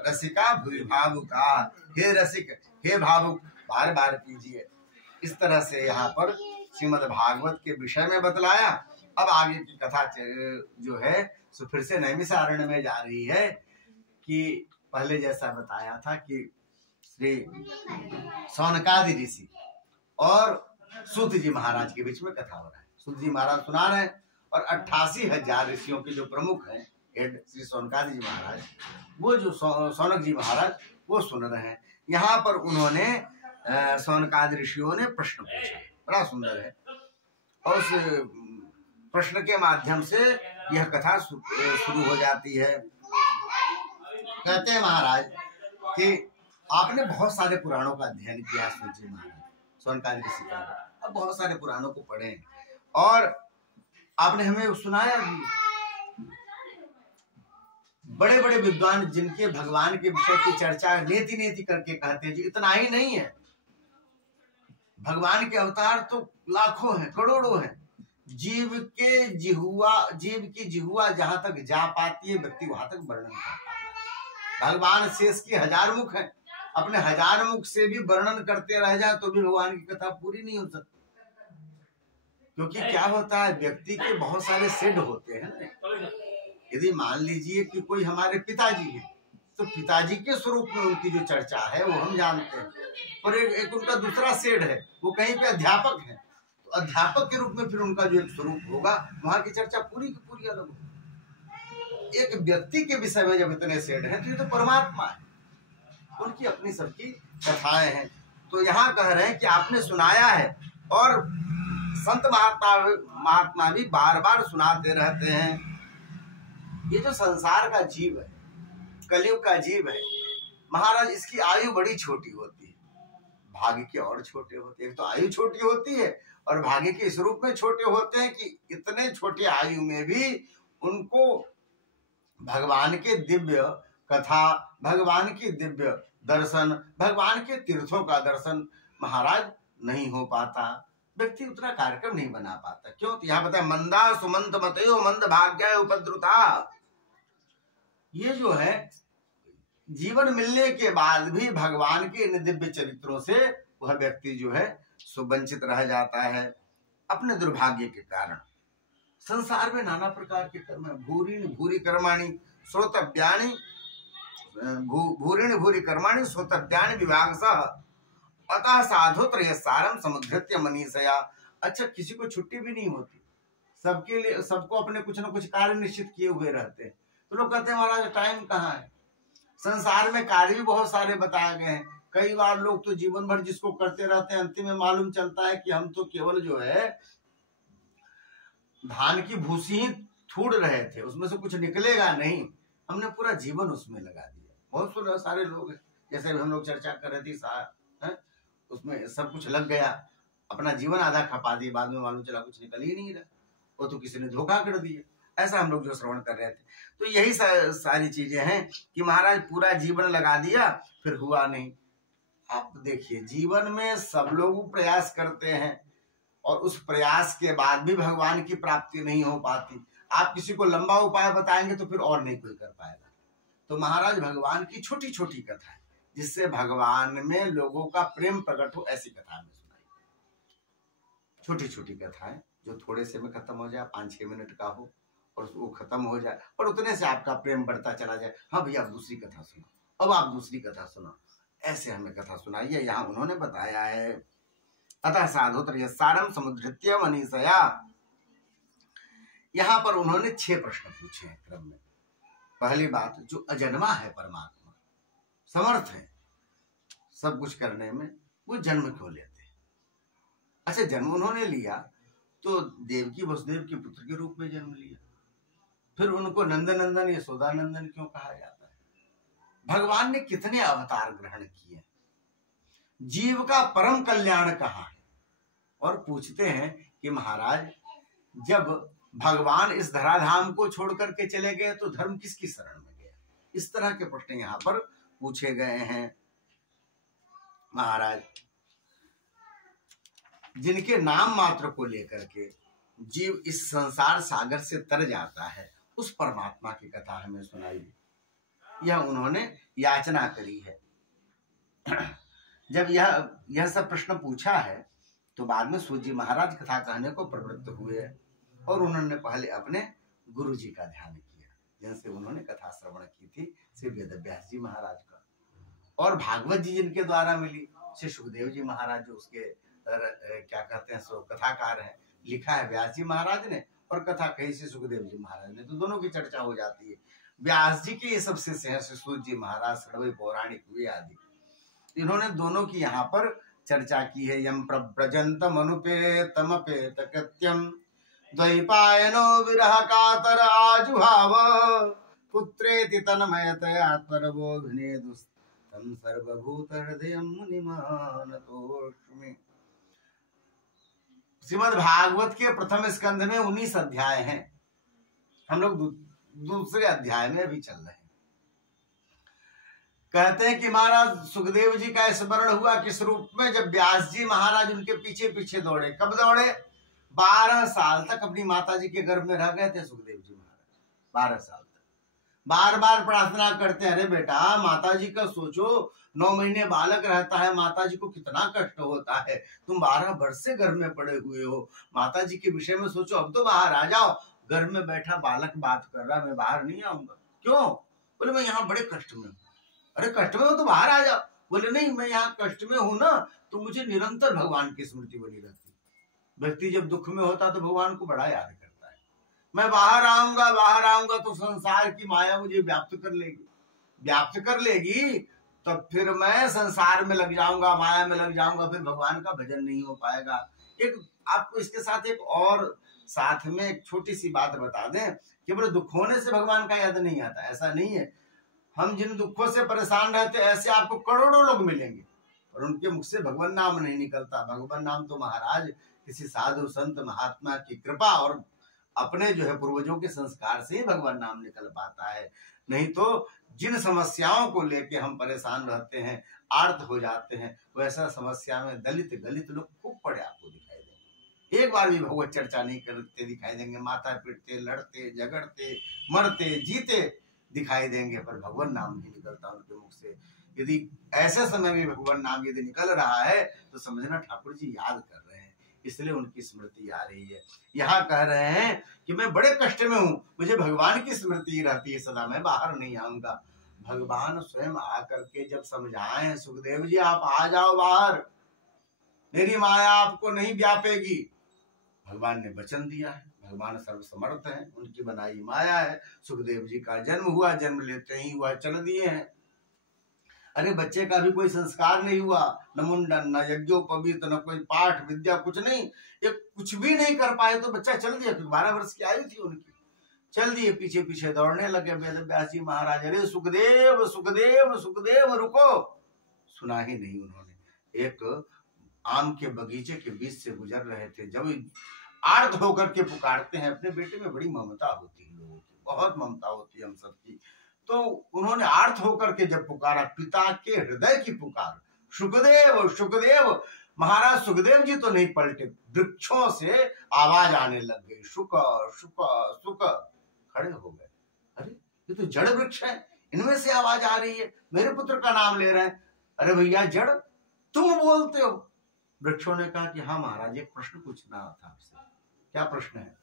रसिका भूरि भावुका, हे रसिक हे भावुक बार बार पीजिए। इस तरह से यहाँ पर श्रीमद् भागवत के विषय में बतलाया। अब आगे की कथा जो है सो फिर से नैमिषारण्य में जा रही है कि पहले जैसा बताया था कि श्री सौनकादि ऋषि और सूत जी महाराज के बीच में कथा हो रहा है। सूत जी महाराज सुना रहे हैं और 88,000 ऋषियों के जो प्रमुख हैं हेड श्री सौनकादि जी महाराज, वो जो सौनक जी महाराज वो सुन रहे हैं। यहाँ पर उन्होंने सौनकादि ऋषियों ने प्रश्न पूछा, बड़ा सुंदर है, और उस प्रश्न के माध्यम से यह कथा शुरू हो जाती है। कहते हैं महाराज कि आपने बहुत सारे पुराणों का अध्ययन किया, सूजी महाराज सौनकादि ऋषि का, अब बहुत सारे पुराणों को पढ़े और आपने हमें सुनाया भी। बड़े बड़े विद्वान जिनके भगवान के विषय की चर्चा नेति नेति करके कहते हैं जी, इतना ही नहीं है, भगवान के अवतार तो लाखों हैं, करोड़ों हैं। जीव की जिहुआ जहां तक जा पाती है, व्यक्ति वहां तक वर्णन कर पाता है। भगवान शेष की 1000 मुख है, अपने 1000 मुख से भी वर्णन करते रह जाए तो भी भगवान की कथा पूरी नहीं हो सकती। क्योंकि क्या होता है, व्यक्ति के बहुत सारे सिद्ध होते हैं ना। यदि मान लीजिए कि कोई हमारे पिताजी है, तो पिताजी के स्वरूप में उनकी जो चर्चा है वो हम जानते हैं, पर एक उनका दूसरा सेठ है, वो कहीं पे अध्यापक है, तो अध्यापक के रूप में फिर उनका जो एक स्वरूप होगा, वहां की चर्चा पूरी की पूरी अलग होगी। एक व्यक्ति के विषय में जब इतने सेठ हैं तो ये तो परमात्मा है, उनकी अपनी सबकी कथाएं हैं। तो यहाँ कह रहे हैं कि आपने सुनाया है और संत महात्मा भी बार बार सुनाते रहते हैं। ये जो संसार का जीव है, कलयुग का जीव है महाराज, इसकी आयु बड़ी छोटी होती है, भाग्य के और छोटे होते हैं। एक तो आयु छोटी होती है और भाग्य के इस रूप में छोटे होते हैं कि इतने छोटे आयु में भी उनको भगवान के दिव्य कथा, भगवान की दिव्य दर्शन, भगवान के तीर्थों का दर्शन महाराज नहीं हो पाता। व्यक्ति उतना कार्यक्रम नहीं बना पाता। क्यों? तो यहाँ बताया मंदा सुमंत मतयो मंद भाग्य उपद्रुता। ये जो है जीवन मिलने के बाद भी भगवान के इन दिव्य चरित्रों से वह व्यक्ति जो है सुवंचित रह जाता है अपने दुर्भाग्य के कारण। संसार में नाना प्रकार के कर्म, भूरिण भूरि कर्माणि श्रोतव्यानि, भूरिण भूरि कर्माणि श्रोतव्यानि विभागसः अतः साधुत्र सारम समुद्धृत्य मनीषया। अच्छा, किसी को छुट्टी भी नहीं होती, सबके लिए, सबको अपने कुछ न कुछ कार्य निश्चित किए हुए रहते हैं। तो लोग कहते हैं महाराज टाइम कहाँ है। संसार में कार्य भी बहुत सारे बताए गए हैं। कई बार लोग तो जीवन भर जिसको करते रहते हैं, अंतिम में मालूम चलता है कि हम तो केवल जो है धान की भूसी ही थूड़ रहे थे, उसमें से कुछ निकलेगा नहीं, हमने पूरा जीवन उसमें लगा दिया। बहुत सारे लोग हैं, जैसे हम लोग चर्चा कर रहे थे, उसमें सब कुछ लग गया, अपना जीवन आधा खपा दिया, बाद में मालूम चला कुछ निकल ही नहीं रहा, वो तो किसी ने धोखा कर दिया। ऐसा हम लोग जो श्रवण कर रहे थे, तो यही सारी चीजें हैं कि महाराज पूरा जीवन लगा दिया फिर हुआ नहीं। आप देखिए जीवन में सब लोग प्रयास करते हैं और उस प्रयास के बाद भी भगवान की प्राप्ति नहीं हो पाती। आप किसी को लंबा उपाय बताएंगे तो फिर और नहीं कोई कर पाएगा। तो महाराज भगवान की छोटी छोटी कथा है जिससे भगवान में लोगों का प्रेम प्रकट हो, ऐसी कथा में सुनाई। छोटी छोटी कथाएं जो थोड़े से में खत्म हो जाए, 5-6 मिनट का हो और वो खत्म हो जाए और उतने से आपका प्रेम बढ़ता चला जाए। हाँ भैया आप दूसरी कथा सुनो, अब आप दूसरी कथा सुनो, ऐसे हमें कथा सुनाइए। यहाँ उन्होंने बताया है अतः साधुत्र सारम समुद्धृत्य मनीषया। यहाँ पर उन्होंने 6 प्रश्न पूछे हैं क्रम में। पहली बात, जो अजन्मा है परमात्मा, समर्थ है सब कुछ करने में, वो जन्म क्यों लेते हैं? अच्छा, जन्म उन्होंने लिया तो देवकी वसुदेव के पुत्र के रूप में जन्म लिया, फिर उनको नंदनंदन यशोदानंदन क्यों कहा जाता है? भगवान ने कितने अवतार ग्रहण किए, जीव का परम कल्याण कहाँ है? और पूछते हैं कि महाराज, जब भगवान इस धराधाम को छोड़ करके चले गए तो धर्म किसकी शरण में गया? इस तरह के प्रश्न यहाँ पर पूछे गए हैं महाराज। जिनके नाम मात्र को लेकर के जीव इस संसार सागर से तर जाता है, उस परमात्मा की कथा हमें सुनाई। यह उन्होंने याचना करी है। जब यह सब प्रश्न पूछा है तो बाद में सूत जी महाराज कथा कहने को प्रवृत्त हुए और उन्होंने पहले अपने गुरु जी का ध्यान किया, जिनसे उन्होंने कथा श्रवण की थी, श्री वेदव्यास जी महाराज का। और भागवत जी जिनके द्वारा मिली, श्री सुखदेव जी महाराज, जो उसके क्या कहते हैं सो कथाकार हैं, लिखा है व्यास जी महाराज ने और कथा कही श्री सुखदेव जी महाराज ने, तो दोनों की चर्चा हो जाती है। व्यास जी के ये सब शिष्य हैं, श्री सूत जी महाराज, सड़वे पौराणिक हुए आदि, इन्होंने दोनों की यहाँ पर चर्चा की है। यम प्रव्रजंतम अनुपेतम अपेत कृत्यम द्वैपायनो विरह कातर आजुहाव पुत्रेति तन्मयतया त्वरबोधनेदुस्तम सर्वभूत हृदयं मुनिमानतोऽस्मि। श्रीमद् भागवत के प्रथम स्कंध में 19 अध्याय हैं, हम लोग दूसरे अध्याय में अभी चल रहे हैं। कहते हैं कि महाराज सुखदेव जी का स्मरण हुआ किस रूप में? जब व्यास जी महाराज उनके पीछे पीछे दौड़े। कब दौड़े? 12 साल तक अपनी माता जी के गर्भ में रह गए थे सुखदेव जी महाराज। 12 साल तक बार बार प्रार्थना करते हैं, अरे बेटा माता जी का सोचो, 9 महीने बालक रहता है, माता जी को कितना कष्ट होता है, तुम 12 वर्ष से घर में पड़े हुए हो, माता जी के विषय में सोचो, अब तो बाहर आ जाओ। घर में बैठा बालक बात कर रहा, मैं बाहर नहीं आऊंगा। क्यों? बोले मैं यहाँ बड़े कष्ट में हूँ। अरे कष्ट में हो तो बाहर आ जाओ। बोले नहीं, मैं यहाँ कष्ट में हूं ना, तो मुझे निरंतर भगवान की स्मृति बनी रहती। व्यक्ति जब दुख में होता तो भगवान को बड़ा याद करता है। मैं बाहर आऊंगा तो संसार की माया मुझे व्याप्त कर लेगी, तब फिर मैं संसार में लग जाऊंगा, माया में लग जाऊंगा, फिर भगवान का भजन नहीं हो पाएगा। एक आपको इसके साथ एक और साथ में एक छोटी सी बात बता दें कि बोले दुख होने से भगवान का याद नहीं आता, ऐसा नहीं है। हम जिन दुखों से परेशान रहते हैं, ऐसे आपको करोड़ों लोग मिलेंगे और उनके मुख से भगवान नाम नहीं निकलता। भगवान नाम तो महाराज किसी साधु संत महात्मा की कृपा और अपने जो है पूर्वजों के संस्कार से ही भगवान नाम निकल पाता है। नहीं तो जिन समस्याओं को लेके हम परेशान रहते हैं, आर्त हो जाते हैं, वैसा समस्या में दलित गलित लोग खूब पड़े आपको दिखाई देंगे। एक बार भी भगवत चर्चा नहीं करते दिखाई देंगे, माता पिटते, लड़ते, झगड़ते, मरते, जीते दिखाई देंगे, पर भगवान नाम नहीं निकलता उनके मुख से। यदि ऐसे समय में भगवान नाम यदि निकल रहा है तो समझना ठाकुर जी याद कर रहे हैं, इसलिए उनकी स्मृति आ रही है। यहाँ कह रहे हैं कि मैं बड़े कष्ट में हूँ, मुझे भगवान की स्मृति रहती है सदा, मैं बाहर नहीं आऊंगा। भगवान स्वयं आकर के जब समझाए, सुखदेव जी आप आ जाओ बाहर, मेरी माया आपको नहीं व्यापेगी। भगवान ने वचन दिया है, भगवान सर्वसमर्थ है, उनकी बनाई माया है। सुखदेव जी का जन्म हुआ, जन्म लेते ही वह चल दिए हैं। अरे बच्चे का भी कोई संस्कार नहीं हुआ, न मुंडन, न यज्ञोपवीत, न कोई पाठ विद्या, कुछ नहीं, ये कुछ भी नहीं कर पाए तो बच्चा चल दिया। 12 वर्ष की आयु थी उनकी, चल दिए, पीछे पीछे दौड़ने लगे वेदव्यास जी महाराज। अरे सुखदेव सुखदेव सुखदेव रुको, सुना ही नहीं उन्होंने। एक आम के बगीचे के बीच से गुजर रहे थे, जब आर्त होकर के पुकारते हैं, अपने बेटे में बड़ी ममता होती है लोगों की, बहुत ममता होती है हम सबकी। तो उन्होंने आर्त होकर के जब पुकारा, पिता के हृदय की पुकार, सुखदेव सुखदेव, महाराज सुखदेव जी तो नहीं पलटे, वृक्षों से आवाज आने लग गई, शुक शुक शुक, खड़े हो गए। अरे ये तो जड़ वृक्ष है, इनमें से आवाज आ रही है, मेरे पुत्र का नाम ले रहे हैं। अरे भैया जड़ तुम बोलते हो? वृक्षों ने कहा कि हाँ महाराज, एक प्रश्न पूछना था आपसे। क्या प्रश्न है?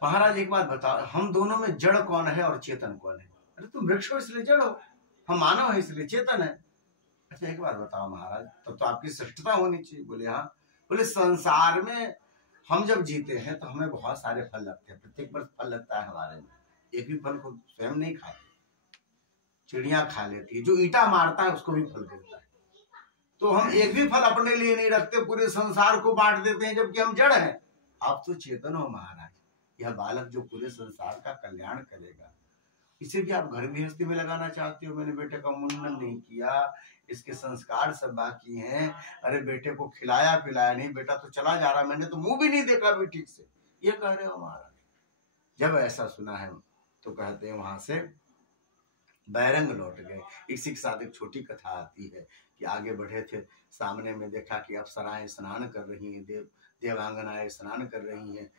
महाराज एक बात बताओ, हम दोनों में जड़ कौन है और चेतन कौन है? अरे तुम वृक्ष हो इसलिए जड़ हो, हम मानव है इसलिए चेतन है। अच्छा एक बात बताओ महाराज, तब तो आपकी श्रेष्ठता होनी चाहिए। बोले हाँ। बोले संसार में हम जब जीते हैं तो हमें बहुत सारे फल लगते हैं, प्रत्येक वर्ष फल लगता है हमारे में, एक भी फल को स्वयं नहीं खाते, चिड़िया खा लेती है, जो ईंटा मारता है उसको भी फल देता है। तो हम एक भी फल अपने लिए नहीं रखते, पूरे संसार को बांट देते हैं, जबकि हम जड़ हैं। आप तो चेतन हो महाराज, यह बालक जो पूरे संसार का कल्याण करेगा, इसे भी आप घर गृहस्थी में लगाना चाहते हो। मैंने बेटे का मुंडन नहीं किया, इसके संस्कार सब बाकी हैं, अरे बेटे को खिलाया पिलाया नहीं, बेटा तो चला जा रहा, मैंने तो मुंह भी नहीं देखा भी ठीक से, ये कह रहे हो महाराज। जब ऐसा सुना है तो कहते हैं वहां से बैरंग लौट गए। इसी के साथ एक छोटी कथा आती है कि आगे बढ़े थे, सामने में देखा कि अप्सराएं स्नान कर रही हैं, देवांगनाएं स्नान कर रही हैं।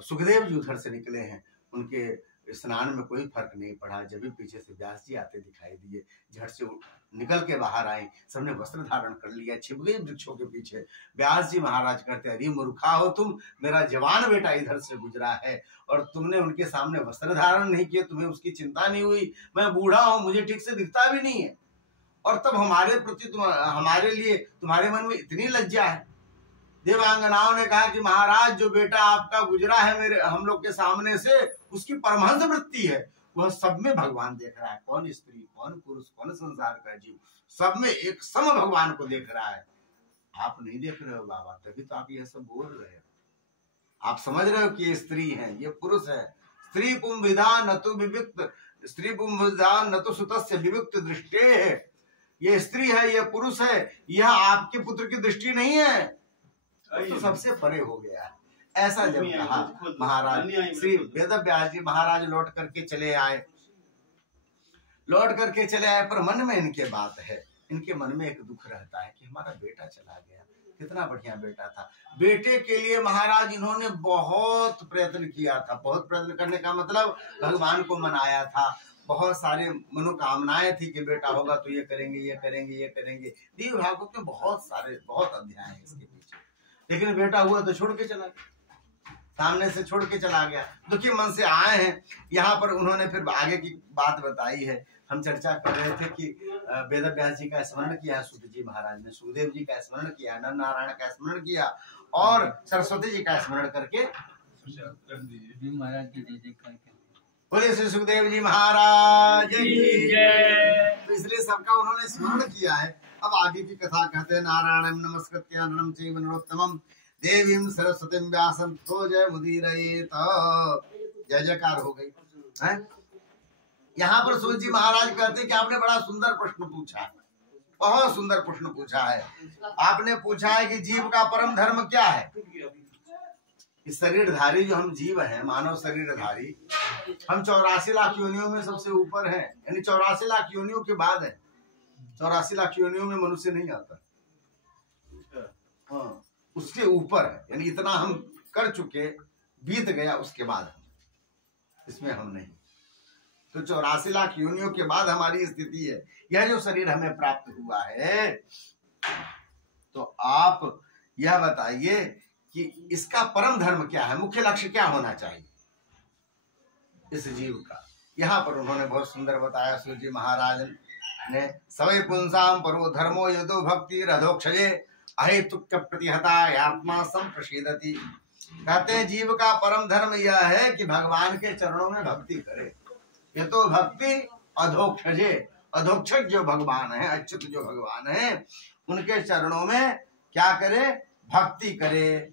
सुखदेव जी उधर से निकले हैं, उनके स्नान में कोई फर्क नहीं पड़ा। जब भी पीछे से व्यास जी आते दिखाई दिए, झट से निकल के बाहर आए, सबने वस्त्र धारण कर लिया, छिप गए वृक्षों के पीछे। व्यास जी महाराज कहते, अरे मूर्खा हो तुम, मेरा जवान बेटा इधर से गुजरा है और तुमने उनके सामने वस्त्र धारण नहीं किए, तुम्हें उसकी चिंता नहीं हुई। मैं बूढ़ा हूं, मुझे ठीक से दिखता भी नहीं है, और तब हमारे प्रति हमारे लिए तुम्हारे मन में इतनी लज्जा है। देवांगनाओं ने कहा कि महाराज जो बेटा आपका गुजरा है मेरे हम लोग के सामने से, उसकी परमहंस वृत्ति है, वह सब में भगवान देख रहा है, कौन स्त्री कौन पुरुष कौन संसार का जीव, सब में एक सम भगवान को देख रहा है। आप नहीं देख रहे हो बाबा, तभी तो आप ये सब बोल रहे हो। आप समझ रहे हो कि ये स्त्री है, ये पुरुष है। स्त्री पुंविधा न तो विविक्त, स्त्री पुंविधा न तो सुतस्य विविक्त दृष्टि है। ये स्त्री है, ये पुरुष है, यह आपके पुत्र की दृष्टि नहीं है, तो सबसे परे हो गया। ऐसा जब कहा महाराज श्री वेदव्यास जी महाराज लौट करके चले आए, पर मन में इनके बात है, इनके मन में एक दुख रहता है कि हमारा बेटा चला गया, कितना बढ़िया बेटा था। बेटे के लिए महाराज इन्होंने बहुत प्रयत्न किया था। बहुत प्रयत्न करने का मतलब भगवान को मनाया था, बहुत सारे मनोकामनाएं थी कि बेटा होगा तो ये करेंगे ये करेंगे ये करेंगे। दिव्य भागवत में बहुत सारे बहुत अध्याय हैं इसके पीछे, लेकिन बेटा हुआ तो छोड़ के चला गया, सामने से छोड़ के चला गया। दुखी मन से आए हैं यहाँ पर। उन्होंने फिर आगे की बात बताई है। हम चर्चा कर रहे थे कि वेदव्यास जी का स्मरण किया है सुत जी महाराज ने, सुखदेव जी का स्मरण किया, नर नारायण का स्मरण किया और सरस्वती जी का स्मरण करके बोले श्री सुखदेव जी महाराज की जय। तो इसलिए सबका उन्होंने स्मरण किया है। अब आगे की कथा कहते हैं, नारायणं नमस्कृत्य नरं चैव नरोत्तमं देवीं सरस्वतीं व्यासं ततो जयमुदीरयेत। जय जयकार हो गई है। यहाँ पर सूत जी महाराज कहते हैं कि आपने बड़ा सुंदर प्रश्न पूछा है, बहुत सुंदर प्रश्न पूछा है। आपने पूछा है कि जीव का परम धर्म क्या है। इस शरीरधारी जो हम जीव हैं, मानव शरीरधारी, हम 84 लाख योनियों में सबसे ऊपर हैं, यानी 84 लाख योनियों के बाद है। 84 लाख योनियों में मनुष्य नहीं आता, हाँ, उसके ऊपर है, यानी इतना हम कर चुके, बीत गया, उसके बाद इसमें हम नहीं। तो 84 लाख योनियों के बाद हमारी स्थिति है। यह जो शरीर हमें प्राप्त हुआ है, तो आप यह बताइए कि इसका परम धर्म क्या है, मुख्य लक्ष्य क्या होना चाहिए इस जीव का। यहाँ पर उन्होंने बहुत सुंदर बताया सूत जी महाराज ने। सवै पुंसाम परो धर्मो यदो भक्ति रधोक्षजे अहेतुक प्रतिहता आत्मा संप्रसीदति। कहते हैं जीव का परम धर्म यह है कि भगवान के चरणों में भक्ति करे। ये तो भक्ति अधोक्षजे, अधोक्षज जो भगवान है, अच्युत जो भगवान है, उनके चरणों में क्या करे, भक्ति करे।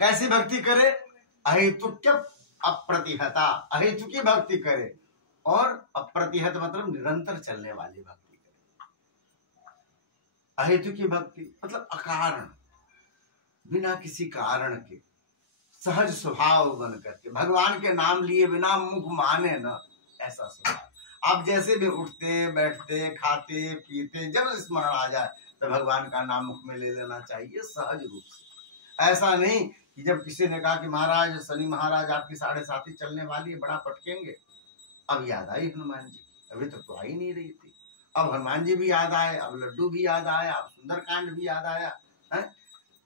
कैसी भक्ति करे, अहेतुक अप्रतिहता, अहेतु की भक्ति करे, और अप्रतिहत मतलब निरंतर चलने वाली भक्ति करे। अहेतु की भक्ति मतलब अकारण, बिना किसी कारण के, सहज स्वभाव बन करके, भगवान के नाम लिए बिना मुख माने न, ऐसा स्वभाव। आप जैसे भी उठते बैठते खाते पीते, जब स्मरण आ जाए तो भगवान का नाम मुख में ले लेना चाहिए सहज रूप से। ऐसा नहीं कि जब किसी ने कहा कि महाराज शनि महाराज आपकी 7.5 चलने वाली है, बड़ा पटकेंगे, अब याद आई हनुमान जी, अभी तक तो आई नहीं रही थी, अब हनुमान जी भी याद आए, अब लड्डू भी याद आया, अब सुंदरकांड भी याद आया है।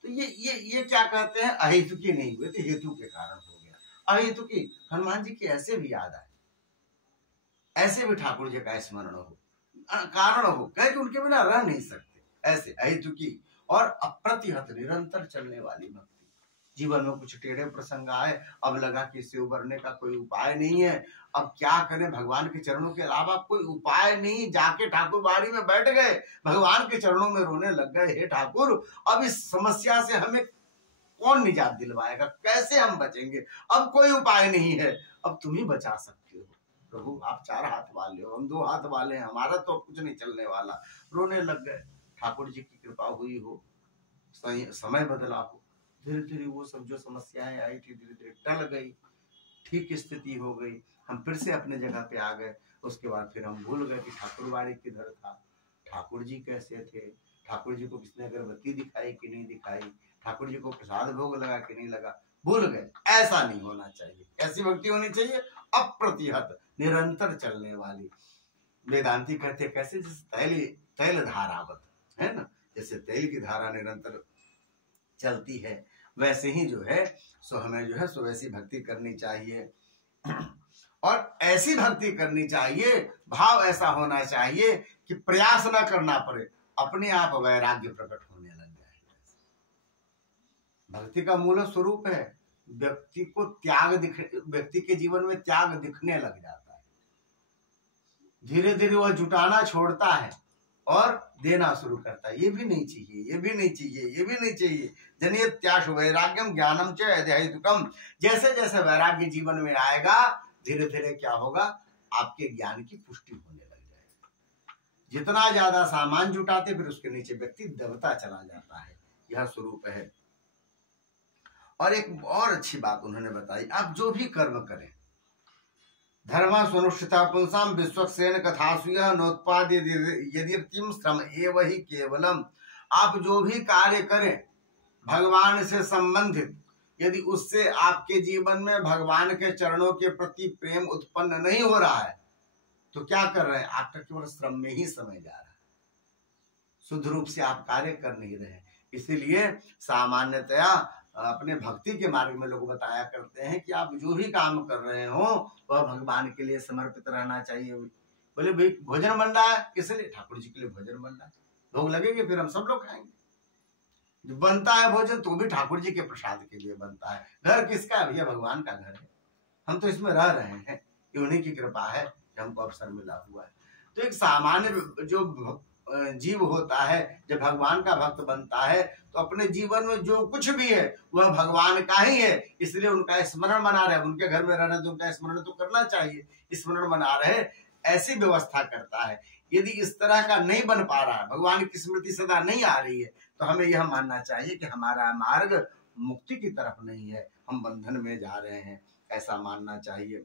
तो ये क्या कहते हैं, अहेतु की नहीं हुए थे, हेतु के कारण हो गया। अहेतु की हनुमान जी की ऐसे भी याद आए, ऐसे भी ठाकुर जी का स्मरण हो, कारण हो, कहे कि उनके बिना रह नहीं सकते, ऐसे अहेतु की। और अप्रतिहत निरंतर चलने वाली भक्ति, जीवन में कुछ टेढ़े प्रसंग आए, अब लगा कि इससे उबरने का कोई उपाय नहीं है, अब क्या करें, भगवान के चरणों के अलावा कोई उपाय नहीं। जाके ठाकुर बाड़ी में बैठ गए, भगवान के चरणों में रोने लग गए, हे ठाकुर अब इस समस्या से हमें कौन निजात दिलवाएगा, कैसे हम बचेंगे, अब कोई उपाय नहीं है, अब तुम ही बचा सकते हो प्रभु, आप 4 हाथ वाले हो, हम 2 हाथ वाले हैं, हमारा तो कुछ नहीं चलने वाला। रोने लग गए। ठाकुर जी की कृपा हुई हो, समय बदला हो, धीरे धीरे वो सब जो समस्याएं आई थी धीरे धीरे टल गई, ठीक स्थिति हो गई, हम फिर से अपने जगह पे आ गए। उसके बाद फिर हम भूल गए कि ठाकुर बाड़ी किधर था, ठाकुर जी कैसे थे, ठाकुर जी को किसने अगरबत्ती दिखाई कि नहीं दिखाई, ठाकुर जी को प्रसाद भोग लगा कि नहीं लगा, भूल गए। ऐसा नहीं होना चाहिए। कैसी भक्ति होनी चाहिए? अप्रतिहत, निरंतर चलने वाली। वेदांती कहते कैसे, जैसे तैल धारावत, है ना, जैसे तेल की धारा निरंतर चलती है, वैसे ही जो है सो हमें जो है सो वैसी भक्ति करनी चाहिए। और ऐसी भक्ति करनी चाहिए, भाव ऐसा होना चाहिए कि प्रयास न करना पड़े, अपने आप वैराग्य प्रकट होने लग जाए। भक्ति का मूल स्वरूप है व्यक्ति को व्यक्ति के जीवन में त्याग दिखने लग जाता है, धीरे धीरे वह जुटाना छोड़ता है और देना शुरू करता है। ये भी नहीं चाहिए, ये भी नहीं चाहिए, ये भी नहीं चाहिए। जनियत्याश वैराग्यम ज्ञानम च अध्ययितुकम। जैसे जैसे वैराग्य जीवन में आएगा, धीरे धीरे क्या होगा, आपके ज्ञान की पुष्टि होने लग जाएगी। जितना ज्यादा सामान जुटाते फिर उसके नीचे व्यक्ति दबता चला जाता है। यह स्वरूप है। और एक और अच्छी बात उन्होंने बताई, आप जो भी कर्म करें, धर्म स्वनुष्ठिता पुंसाम विश्वक्सेन कथासुयः नोत्पाद यदिर्तिम श्रम एव ही केवलम। आप जो भी कार्य करें भगवान से संबंधित, यदि उससे आपके जीवन में भगवान के चरणों के प्रति प्रेम उत्पन्न नहीं हो रहा है तो क्या कर रहे हैं, आपका केवल श्रम में ही समय जा रहा है, शुद्ध रूप से आप कार्य कर नहीं रहे। इसीलिए सामान्यतया अपने भक्ति के मार्ग में लोग बताया करते हैं कि आप जो भी काम कर रहे हो वह भगवान के लिए समर्पित रहना चाहिए। बोले भाई भोजन बन रहा है, किस लिए? ठाकुर जी के लिए भोजन बन रहा है, भोग लगेंगे फिर हम सब लोग खाएंगे। जो बनता है भोजन तो भी ठाकुर जी के प्रसाद के लिए बनता है। घर किसका है भैया? भगवान का घर है, हम तो इसमें रह रहे हैं, उन्हीं की कृपा है कि हमको अवसर मिला हुआ है। तो एक सामान्य जो जीव होता है जब भगवान का भक्त बनता है तो अपने जीवन में जो कुछ भी है वह भगवान का ही है, इसलिए उनका स्मरण बना रहे। उनके घर में रहना तो उनका स्मरण तो करना चाहिए, स्मरण बना रहे, ऐसी व्यवस्था करता है। यदि इस तरह का नहीं बन पा रहा है, भगवान की स्मृति सदा नहीं आ रही है, तो हमें यह मानना चाहिए कि हमारा मार्ग मुक्ति की तरफ नहीं है, हम बंधन में जा रहे हैं, ऐसा मानना चाहिए।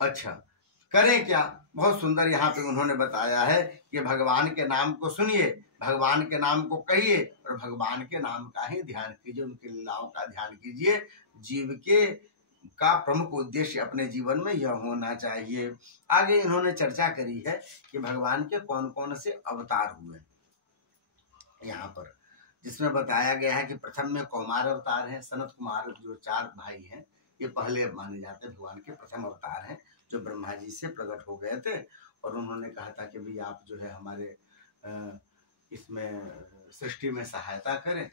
अच्छा, करें क्या? बहुत सुंदर यहाँ पे उन्होंने बताया है कि भगवान के नाम को सुनिए, भगवान के नाम को कहिए और भगवान के नाम का ही ध्यान कीजिए, उनकी लीलाओं का ध्यान कीजिए। जीव के का प्रमुख उद्देश्य अपने जीवन में यह होना चाहिए। आगे इन्होंने चर्चा करी है कि भगवान के कौन कौन से अवतार हुए यहाँ पर, जिसमें बताया गया है कि प्रथम में कौमार अवतार है। सनत कुमार जो 4 भाई हैं ये पहले माने जाते हैं, भगवान के प्रथम अवतार हैं जो ब्रह्मा जी से प्रकट हो गए थे। और उन्होंने कहा था कि भाई आप जो है हमारे इसमें सृष्टि में सहायता करें।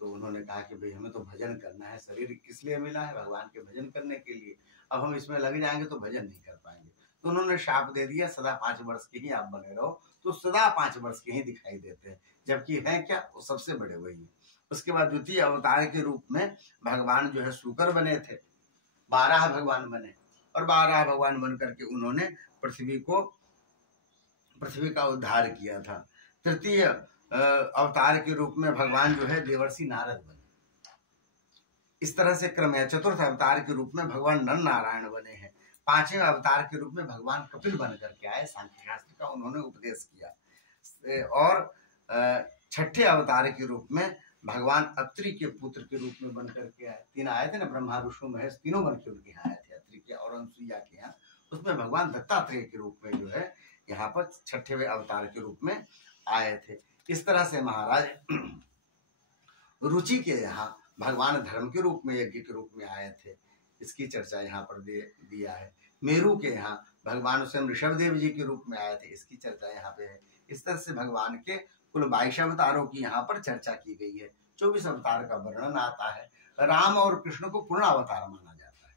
तो उन्होंने कहा कि भाई हमें तो भजन करना है, शरीर किस लिए मिला है? भगवान के भजन करने के लिए। अब हम इसमें लग जाएंगे तो भजन नहीं कर पाएंगे। तो उन्होंने शाप दे दिया, सदा 5 वर्ष के ही आप बने रहो। तो सदा 5 वर्ष के ही दिखाई देते हैं, जबकि है क्या, वो सबसे बड़े वही है। उसके बाद द्वितीय अवतार के रूप में भगवान जो है शुकर बने थे, 12 भगवान बने और 12 भगवान बन करके उन्होंने पृथ्वी का उद्धार किया था। तृतीय अवतार के रूप में भगवान जो है देवर्षि नारद बने। इस तरह से क्रम है। चतुर्थ अवतार के रूप में भगवान नर नारायण बने हैं। 5वें अवतार के रूप में भगवान कपिल बन करके आए, सांख्य शास्त्र का उन्होंने उपदेश किया। और 6ठे अवतार के रूप में भगवान अत्रि के पुत्र के रूप में बन करके आए। 3 आए थे ना, ब्रह्मा विष्णु महेश, तीनों बन के उनके यहाँ आए थे, अत्रि के और अनुसुईया के यहाँ। उसमें भगवान दत्तात्रेय के रूप में जो है यहाँ पर 6ठे अवतार के रूप में आए थे। इस तरह से महाराज रुचि के यहाँ भगवान धर्म के रूप में, यज्ञ के रूप में आए थे, इसकी चर्चा यहाँ पर दिया है। मेरू के यहाँ भगवान स्वयं ऋषभदेव जी के रूप में आए थे, इसकी चर्चा यहाँ पे है। इस तरह से भगवान के कुल 22 अवतारों की यहाँ पर चर्चा की गई है। 24 अवतार का वर्णन आता है। राम और कृष्ण को पूर्ण अवतार माना जाता है।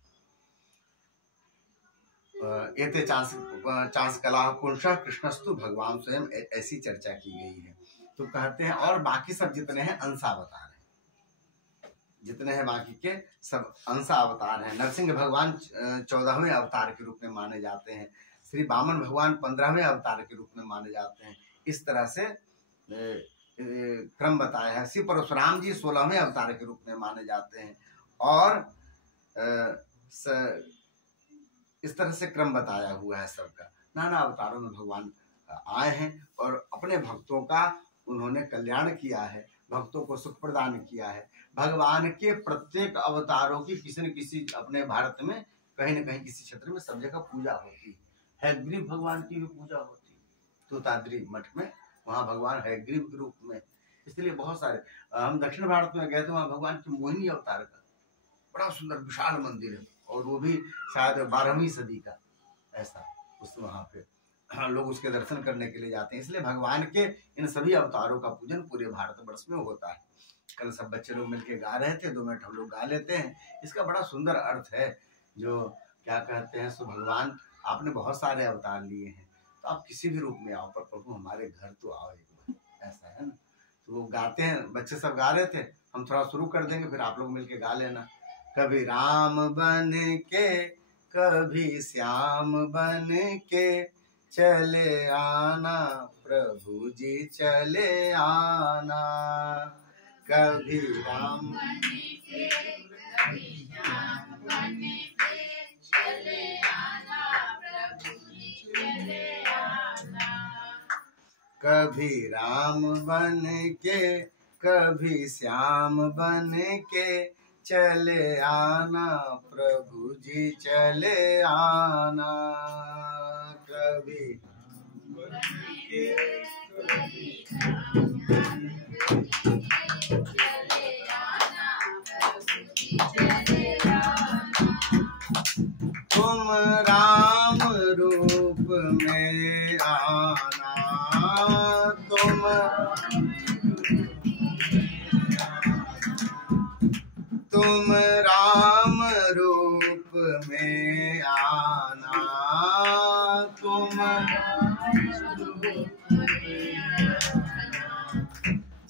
एते चांस कला पुंसा कृष्णस्तु भगवान स्वयं, ऐसी चर्चा की गई है। तो कहते हैं और बाकी सब जितने हैं अंशावतार हैं, जितने हैं बाकी के सब अंशावतार हैं। नरसिंह भगवान 14वें अवतार के रूप में माने जाते हैं। श्री वामन भगवान 15वें अवतार के रूप में माने जाते हैं। इस तरह से क्रम बताया है। श्री परशुराम जी 16वें अवतार के रूप में माने जाते हैं और इस तरह से क्रम बताया हुआ है सबका। नाना अवतारों में भगवान आए हैं और अपने भक्तों का उन्होंने कल्याण किया है, भक्तों को सुख प्रदान किया है। भगवान के प्रत्येक अवतारों की किसी न किसी अपने भारत में कहीं न कहीं किसी क्षेत्र में सब जगह पूजा होती है। हयग्रीव भगवान की भी पूजा होती है तोताद्री मठ में, वहाँ भगवान हयग्रीव के रूप में। इसलिए बहुत सारे, हम दक्षिण भारत में गए थे, वहाँ भगवान की मोहिनी अवतार का बड़ा सुंदर विशाल मंदिर है और वो भी शायद 12वीं सदी का ऐसा, उस वहाँ पे लोग उसके दर्शन करने के लिए जाते हैं। इसलिए भगवान के इन सभी अवतारों का पूजन पूरे भारतवर्ष में होता है। कल सब बच्चे लोग मिलके गा रहे थे, 2 मिनट हम लोग गा लेते हैं। इसका बड़ा सुंदर अर्थ है, जो क्या कहते हैं, सो भगवान आपने बहुत सारे अवतार लिए हैं, तो आप किसी भी रूप में आओ, पर प्रभु हमारे घर तो आओ एक बार, ऐसा है ना। तो वो गाते हैं, बच्चे सब गा रहे थे, हम थोड़ा शुरू कर देंगे, फिर आप लोग मिलके गा लेना। कभी राम बन के कभी श्याम बन के चले आना, प्रभु जी चले आना। कभी राम बन के कभी श्याम बन के चले आना, प्रभु जी चले आना। कभी राम बन के कभी श्याम बन के चले आना, प्रभु जी चले आना। कभी बन के कभी श्याम बन के चले आना, प्रभु जी चले आना। तुम राम रूप में आना, तुम राम रूप में आना, तुम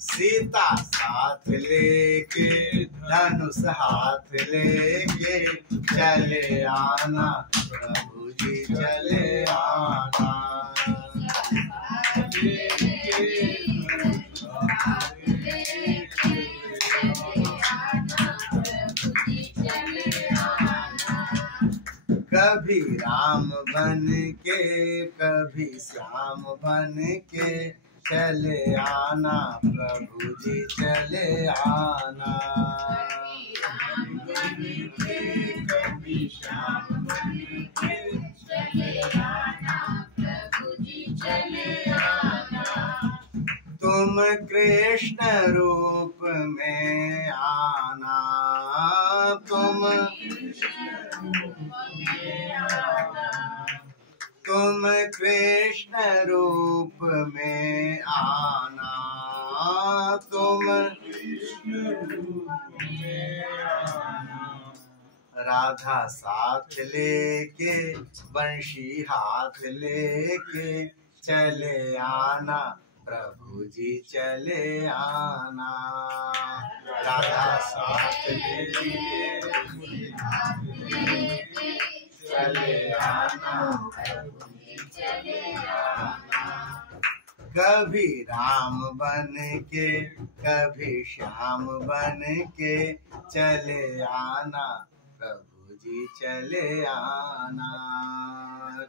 सीता साथ लेके धनुष हाथ लेके चले आना, प्रभु जी चले आना। कभी राम बन के कभी श्याम बन के चले आना, प्रभु जी चले आना। कभी श्याम बन के चले आना, प्रभु जी चले आना। तुम कृष्ण रूप में आना, तुम कृष्ण रूप में आना, तुम राधा साथ लेके बंशी हाथ लेके चले आना, प्रभु जी चले आना। राधा साथ लेके चले आना, प्रभु जी चले आना। कभी राम बन के कभी श्याम बन के चले आना, प्रभु जी चले आना।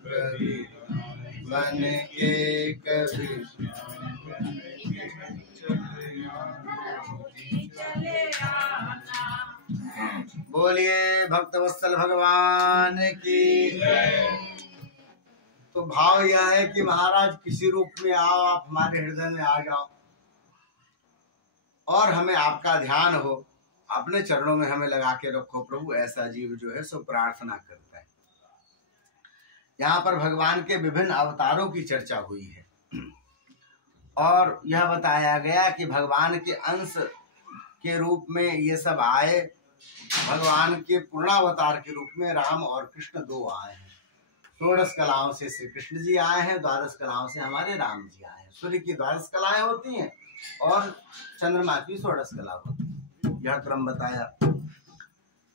कभी बन के कभी श्याम बन के चले आना, प्रभु जी चले आना। बोलिए भक्तवत्सल भगवान की जय। तो भाव यह है कि महाराज किसी रूप में आओ, आप हमारे हृदय में आ जाओ और हमें आपका ध्यान हो, अपने चरणों में हमें लगा के रखो प्रभु। ऐसा जीव जो है सो प्रार्थना करता है। यहाँ पर भगवान के विभिन्न अवतारों की चर्चा हुई है और यह बताया गया कि भगवान के अंश के रूप में ये सब आए। भगवान के पूर्णावतार के रूप में राम और कृष्ण दो आए हैं। 16 कलाओं से श्री कृष्ण जी आए हैं, 12 कलाओं से हमारे राम जी आए हैं। सूर्य की 12 कलाएं होती हैं और चंद्रमा की 16 कला होती है। यह क्रम बताया।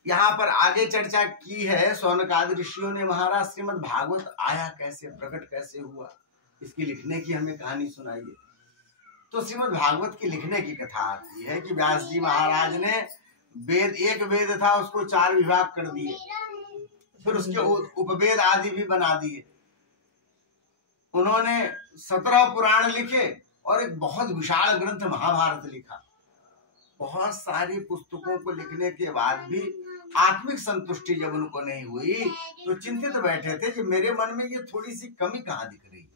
यहाँ पर आगे चर्चा की है शौनकादि ऋषियों ने महाराज श्रीमद् भागवत आया कैसे, प्रकट कैसे हुआ, इसकी लिखने की हमें कहानी सुनाइए। तो श्रीमद् भागवत की लिखने की कथा आती है कि व्यास जी महाराज ने एक वेद था उसको 4 विभाग कर दिए, फिर उसके उपवेद आदि भी बना दिए। उन्होंने 17 पुराण लिखे और एक बहुत विशाल ग्रंथ महाभारत लिखा। बहुत सारी पुस्तकों को लिखने के बाद भी आत्मिक संतुष्टि जब उनको नहीं हुई तो चिंतित बैठे थे कि मेरे मन में ये थोड़ी सी कमी कहाँ दिख रही है,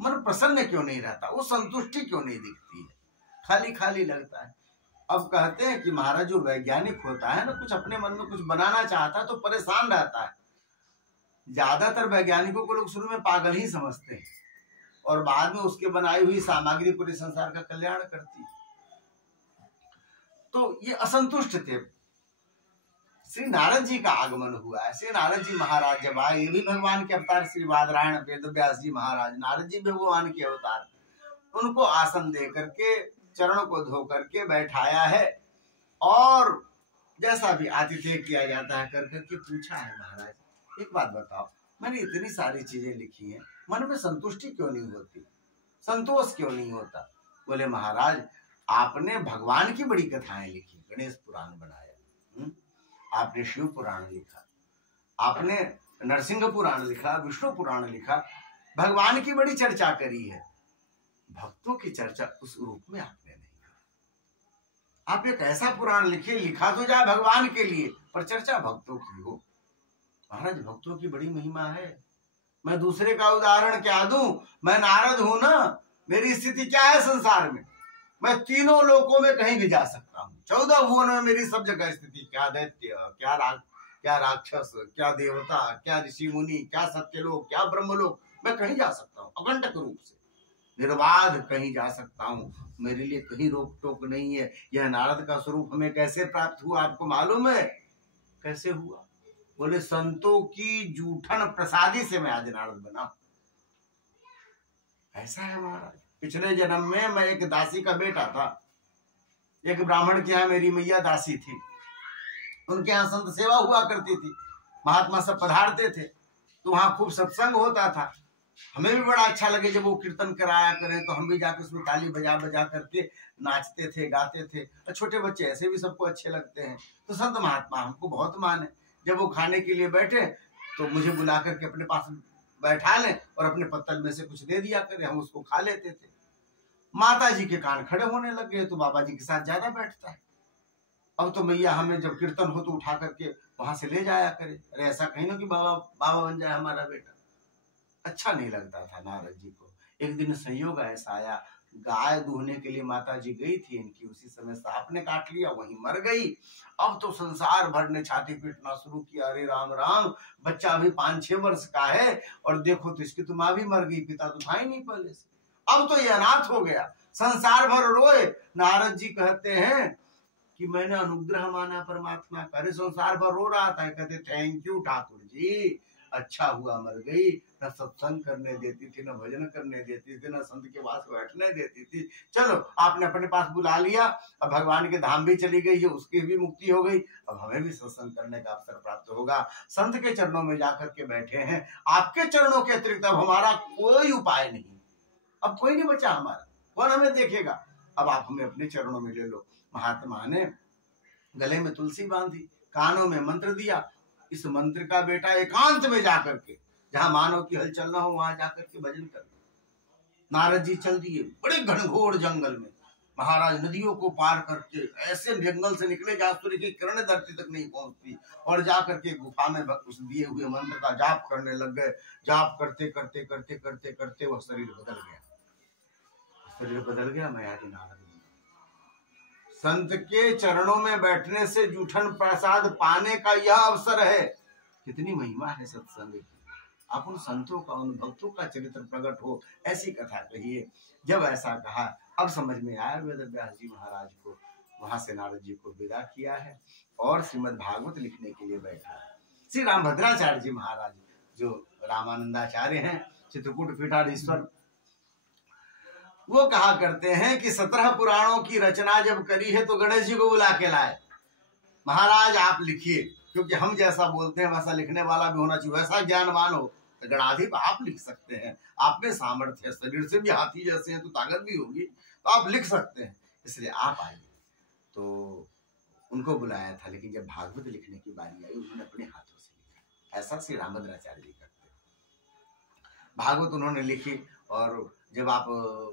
मन प्रसन्न क्यों नहीं रहता, वो संतुष्टि क्यों नहीं दिखती है, खाली खाली लगता है। अब कहते हैं कि महाराज जो वैज्ञानिक होता है ना, कुछ अपने मन में कुछ बनाना चाहता है तो परेशान रहता है। ज्यादातर वैज्ञानिकों को लोग शुरू में पागल ही समझते हैं और बाद में उसके बनाई हुई सामग्री पूरे संसार का कल्याण करती है। तो ये असंतुष्ट थे। श्री नारद जी का आगमन हुआ है। श्री नारद जी महाराज जब आए, ये भी भगवान के अवतार, श्री बादरायण वेदव्यास जी महाराज, नारद जी भी भगवान के अवतार। उनको आसन दे करके चरणों को धो करके बैठाया है और जैसा भी आतिथ्य किया जाता है कर करके पूछा है, महाराज एक बात बताओ, मैंने इतनी सारी चीजें लिखी हैं, मन में संतुष्टि क्यों नहीं होती, संतोष क्यों नहीं होता? बोले महाराज आपने भगवान की बड़ी कथाएं लिखी, गणेश पुराण बनाया, आपने शिव पुराण लिखा, आपने नरसिंह पुराण लिखा, विष्णु पुराण लिखा, भगवान की बड़ी चर्चा करी है। भक्तों की चर्चा उस रूप में आपने नहीं की। आप एक ऐसा पुराण लिखे, लिखा तो जाए भगवान के लिए पर चर्चा भक्तों की हो। महाराज भक्तों की बड़ी महिमा है। मैं दूसरे का उदाहरण क्या दूं, मैं नारद हूं ना, मेरी स्थिति क्या है संसार में, मैं तीनों लोकों में कहीं भी जा सकता हूँ। 14 भुवन में मेरी सब जगह स्थिति, क्या दैत्य, क्या राक्षस, क्या देवता, क्या ऋषि मुनि, क्या सत्यलोक, क्या ब्रह्मलोक, मैं कहीं जा सकता हूँ। अकंटक रूप से निर्बाध कहीं जा सकता हूँ, मेरे लिए कहीं रोक टोक नहीं है। यह नारद का स्वरूप हमें कैसे प्राप्त हुआ आपको मालूम है? कैसे हुआ? बोले संतों की जूठन प्रसादी से मैं आज नारद बना। ऐसा है महाराज। पिछले जन्म में मैं एक दासी का बेटा था। एक ब्राह्मण के यहाँ मेरी मैया दासी थी। उनके यहाँ संत सेवा हुआ करती थी, महात्मा सब पधारते थे, तो वहां खूब सत्संग होता था। हमें भी बड़ा अच्छा लगे जब वो कीर्तन कराया करें तो हम भी जाकर उसमें ताली बजा बजा करके नाचते थे, गाते थे। और छोटे बच्चे ऐसे भी सबको अच्छे लगते हैं। तो संत महात्मा हमको बहुत माने। जब वो खाने के लिए बैठे तो मुझे बुला करके अपने पास बैठा लें और अपने पत्तल में से कुछ दे दिया करें, हम उसको खा लेते थे। माता जी के कान खड़े होने लग गए तो बाबा जी के साथ ज्यादा बैठता है। अब तो मैया हमें जब कीर्तन हो तो उठा करके वहां से ले जाया करे। अरे ऐसा कहीं ना कि बाबा बन जाए हमारा बेटा। अच्छा नहीं लगता था नारद जी को। एक दिन संयोग ऐसा आया, गाय दूहने के लिए माता जी गई थी इनकी, उसी समय सांप ने काट लिया, वहीं मर गई। अब तो संसार भर ने छाती पीटना शुरू किया, अरे राम राम, बच्चा अभी 5-6 वर्ष का है और देखो तो इसकी तो माँ भी मर गई, पिता तो था ही नहीं पहले से, अब तो ये अनाथ हो गया। संसार भर रोए। नारद जी कहते हैं कि मैंने अनुग्रह माना परमात्मा का। अरे संसार भर रो रहा था, कहते थैंक यू ठाकुर जी, अच्छा हुआ मर गई, न सत्संग करने देती थी, न भजन करने देती थी, न संत के पास बैठने देती थी। चलो आपने अपने पास बुला लिया, अब भगवान के धाम भी चली गई है, उसकी भी मुक्ति हो गई, अब हमें भी सत्संग करने का अवसर प्राप्त होगा। संत के चरणों में जाकर के बैठे हैं, आपके चरणों के अतिरिक्त अब हमारा कोई उपाय नहीं, अब कोई नहीं बचा हमारा, कौन हमें देखेगा, अब आप हमें अपने चरणों में ले लो। महात्मा ने गले में तुलसी बांधी, कानों में मंत्र दिया। इस मंत्र का बेटा एकांत में जाकर के, जहां मानव की हलचल न हो, वहां जाकर के भजन कर। नारद जी चल दिए बड़े घनघोर जंगल में। महाराज नदियों को पार करके ऐसे जंगल से निकले जहां सूर्य की किरण धरती तक नहीं पहुंचती, और जाकर के गुफा में उस दिए हुए मंत्र का जाप करने लग गए। जाप करते करते करते करते करते वह शरीर बदल गया। शरीर बदल गया, मैं आदि नारद। संत के चरणों में बैठने से जूठन प्रसाद पाने का यह अवसर है। कितनी महिमा है सत्संग की। आप उन संतों का, उन भक्तों का चरित्र प्रकट हो, ऐसी कथा कहिए। जब ऐसा कहा, अब समझ में आया वेद व्यास जी महाराज को। वहां से नारद जी को विदा किया है और श्रीमद् भागवत लिखने के लिए बैठा है। श्री रामभद्राचार्य जी महाराज जो रामानंदाचार्य हैं, चित्रकूट पीठाधीश्वर, वो कहा करते हैं कि 17 पुराणों की रचना जब करी है तो गणेश जी को बुला के लाए, महाराज आप लिखिए, क्योंकि हम जैसा बोलते हैं वैसा लिखने वाला भी होना चाहिए, वैसा ज्ञानवान हो तो गणाधिप आप लिख सकते हैं, आप में सामर्थ्य है, शरीर से भी हाथी जैसे हैं तो ताकत भी होगी, तो आप लिख सकते हैं, इसलिए आप आइए। तो उनको बुलाया था, लेकिन जब भागवत लिखने की बारी आई उन्होंने अपने हाथों से लिखा। ऐसा श्री रामभद्राचार्य जी करते। भागवत उन्होंने लिखी और जब आप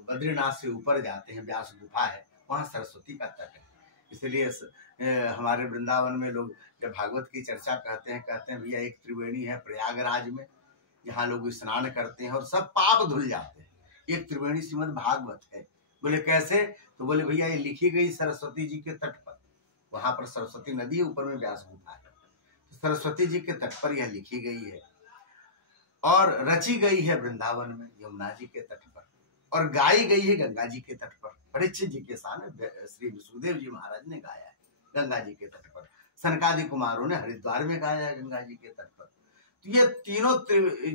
बद्रीनाथ से ऊपर जाते हैं, व्यास गुफा है, वहां सरस्वती का तट है, इसलिए हमारे वृंदावन में लोग जब भागवत की चर्चा कहते हैं भैया एक त्रिवेणी है प्रयागराज में, जहाँ लोग स्नान करते हैं और सब पाप धुल जाते हैं, एक त्रिवेणी श्रीमद् भागवत है। बोले कैसे? तो बोले भैया ये लिखी गई सरस्वती जी के तट पर, वहां पर सरस्वती नदी ऊपर में व्यास गुफा है, तो सरस्वती जी के तट पर यह लिखी गई है और रची गई है वृंदावन में यमुना जी के तट पर, और गाई गई है गंगा जी के तट पर। परीक्षित जी के सामने श्री विष्णुदेव जी महाराज ने गाया है गंगा जी के तट पर, सनकादि कुमारों ने हरिद्वार में गाया है गंगा जी के तट पर। तो ये तीनों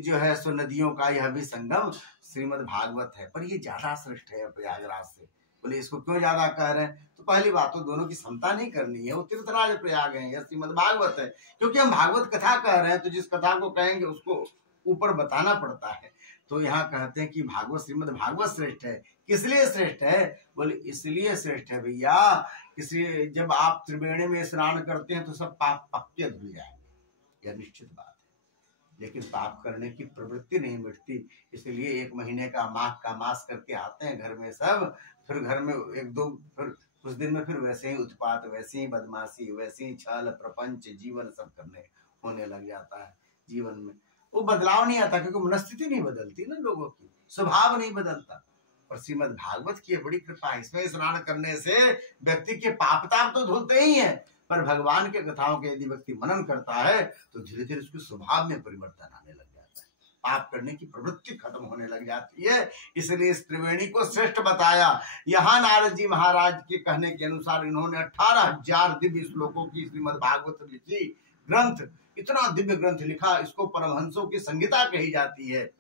जो है सो नदियों का यह भी संगम श्रीमद् भागवत है, पर ये ज्यादा श्रेष्ठ है प्रयागराज से। बोले इसको क्यों ज्यादा कह रहे हैं? तो पहली बात तो दोनों की समता नहीं करनी है, वो तीर्थराज प्रयाग है, यह श्रीमद् भागवत है, क्योंकि हम भागवत कथा कह रहे हैं तो जिस कथा को कहेंगे उसको ऊपर बताना पड़ता है। तो यहाँ कहते हैं कि भागवत श्रीमद् भागवत श्रेष्ठ है। किस लिए श्रेष्ठ है? बोले इसलिए श्रेष्ठ है भैया, इसलिए जब आप त्रिवेणी में स्नान करते हैं तो सब पाप पक्के धुल जाएंगे, यह निश्चित बात है, लेकिन पाप करने की प्रवृत्ति नहीं मिटती, इसलिए 1 महीने का माघ का मास करके आते हैं घर में सब, फिर घर में 1-2 फिर कुछ दिन में फिर वैसे ही उत्पात, वैसे ही बदमाशी, वैसे ही छल प्रपंच जीवन सब करने होने लग जाता है। जीवन में वो बदलाव नहीं आता क्योंकि मनस्थिति नहीं बदलती ना, लोगों की स्वभाव नहीं बदलता। और श्रीमद् भागवत की बड़ी कृपा है, इसमें स्नान करने से व्यक्ति के पाप ताप तो धुलते ही हैं, पर भगवान के कथाओं के यदि व्यक्ति मनन करता है तो धीरे धीरे उसके स्वभाव में परिवर्तन आने लग जाता है, पाप करने की प्रवृत्ति खत्म होने लग जाती है। इसलिए इस त्रिवेणी को श्रेष्ठ बताया। यहाँ नारद जी महाराज के कहने के अनुसार इन्होंने 18,000 दिव्य श्लोकों की श्रीमद् भागवत लिखी। ग्रंथ, इतना दिव्य ग्रंथ लिखा, इसको परमहंसों की संहिता कही जाती है।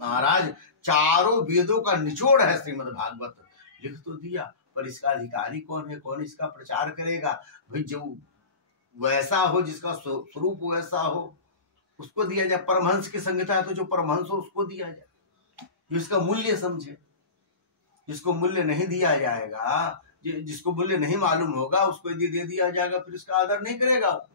महाराज चारों वेदों का निचोड़ है श्रीमद् भागवत। लिख तो दिया, पर इसका अधिकारी कौन है, कौन इसका प्रचार करेगा? भाई जो वैसा हो, जिसका स्वरूप वैसा हो, उसको दिया जाए। परमहंस की संहिता है तो जो परमहंस हो उसको दिया जाए, जो इसका मूल्य समझे। जिसको मूल्य नहीं दिया जाएगा, जिसको मूल्य नहीं मालूम होगा, उसको यदि दे दिया जाएगा फिर इसका आदर नहीं करेगा।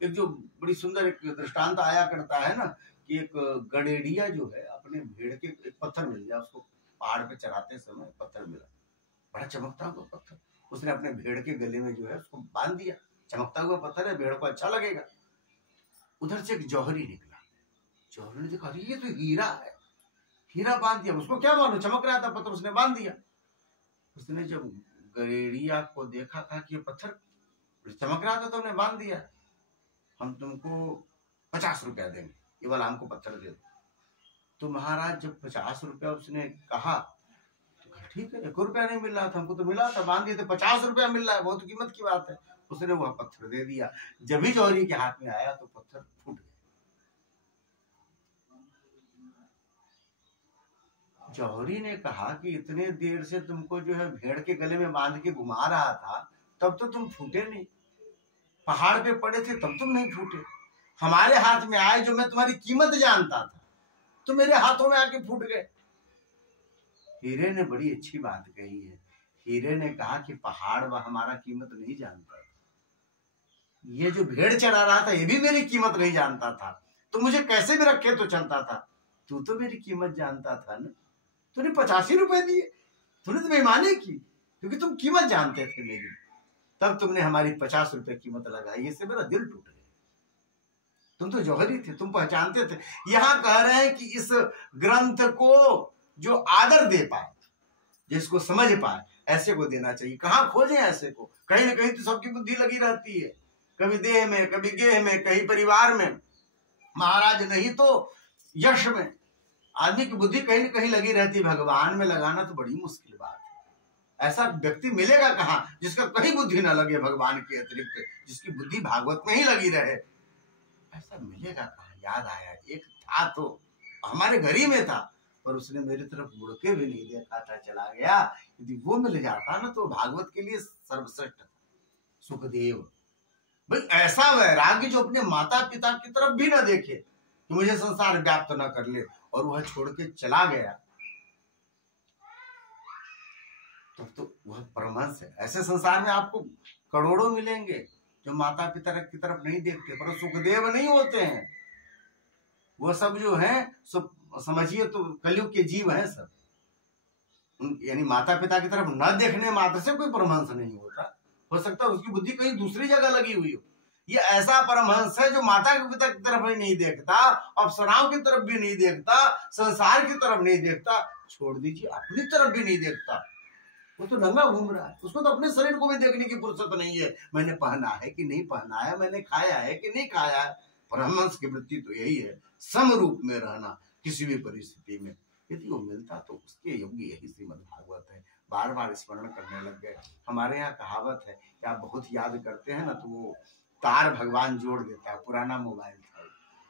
एक जो बड़ी सुंदर एक दृष्टांत आया करता है ना, कि एक गडेड़िया जो है अपने भेड़ के, एक पत्थर मिल गया उसको, पहाड़ पे चढ़ाते समय पत्थर मिला, बड़ा चमकता हुआ पत्थर, उसने अपने भेड़ के गले में जो है उसको बांध दिया। चमकता हुआ पत्थर है, भेड़ को अच्छा लगेगा। उधर से एक जौहरी निकला, जौहरी ने देखा ये तो हीरा है, हीरा बांध दिया। उसको क्या मालूम, चमक रहा था पत्थर, उसने बांध दिया। उसने जब गडेड़िया को देखा था कि ये पत्थर चमक रहा था तो उन्हें बांध दिया, हम तुमको 50 रुपया देंगे, ये वाला हमको पत्थर दे दो। तो महाराज जब 50 रुपया उसने कहा तो कहा ठीक है, 1 रुपया नहीं मिल रहा था, हमको तो मिला था, बांध दिए थे, 50 रुपया मिल रहा है, बहुत कीमत की बात है। उसने वह पत्थर दे दिया। जब ही जौहरी के हाथ में आया तो पत्थर फूट गया। जौहरी ने कहा कि इतने देर से तुमको जो है भेड़ के गले में बांध के घुमा रहा था, तब तो तुम फूटे नहीं, पहाड़ पे पड़े थे तब तुम नहीं फूटे, हमारे हाथ में आए जो मैं तुम्हारी कीमत जानता था तो मेरे हाथों में आके फूट गए। हीरे ने बड़ी अच्छी बात कही है। हीरे ने कहा कि पहाड़ वह हमारा कीमत नहीं जानता था, ये जो भेड़ चढ़ा रहा था ये भी मेरी कीमत नहीं जानता था, तो मुझे कैसे भी रखे तो चलता था, तू तो मेरी कीमत जानता था ना, तूने 85 रुपए दिए, तूने तो बेईमानी की क्योंकि तुम कीमत जानते थे मेरी, तब तुमने हमारी 50 रुपए कीमत लगाई, इससे मेरा दिल टूट गया। तुम तो जौहरी थे, तुम पहचानते थे। यहाँ कह रहे हैं कि इस ग्रंथ को जो आदर दे पाए, जिसको समझ पाए, ऐसे को देना चाहिए। कहाँ खोजें ऐसे को? कहीं ना कहीं तो सबकी बुद्धि लगी रहती है, कभी देह में, कभी गेह में, कहीं परिवार में, महाराज नहीं तो यश में। आदमी की बुद्धि कहीं ना कहीं लगी रहती है, भगवान में लगाना तो बड़ी मुश्किल बात है। ऐसा व्यक्ति मिलेगा कहाँ जिसका कहीं बुद्धि न लगे भगवान के अतिरिक्त, जिसकी बुद्धि भागवत में ही लगी रहे, ऐसा मिलेगा कहाँ। याद आया, एक था तो हमारे घर ही में था, पर उसने मेरी तरफ मुड़ के भी नहीं देखा था, चला गया। यदि वो मिल जाता ना तो भागवत के लिए सर्वश्रेष्ठ था, सुखदेव। भाई ऐसा वैराग्य जो अपने माता पिता की तरफ भी ना देखे कि मुझे संसार व्याप्त न कर ले, और वह छोड़ के चला गया, तो वह परमहंस है। ऐसे संसार में आपको करोड़ों मिलेंगे जो माता पिता की तरफ नहीं देखते, पर सुखदेव नहीं होते हैं। वो सब जो हैं सब समझिए तो कलयुग के जीव हैं सब, यानी माता पिता की तरफ न देखने मात्र से कोई परमहंस नहीं होता। हो सकता है उसकी बुद्धि कहीं दूसरी जगह लगी हुई हो। ये ऐसा परमहंस है जो माता पिता की तरफ भी नहीं देखता, अप्सराओं की तरफ भी नहीं देखता, संसार की तरफ नहीं देखता, छोड़ दीजिए अपनी तरफ भी नहीं देखता। वो तो नंगा घूम रहा है, उसको तो अपने शरीर को भी देखने की फुर्सत नहीं है। मैंने पहना है कि नहीं पहना है, मैंने खाया है कि नहीं खाया है। परमहंस की वृत्ति तो यही है, सम रूप में रहना किसी भी परिस्थिति में। यदि वो मिलता तो उसके योग्य यही श्रीमद् भागवत है। बार बार स्मरण करने लग गए। हमारे यहाँ कहावत है कि आप बहुत याद करते हैं ना तो वो तार भगवान जोड़ देता है। पुराना मोबाइल था,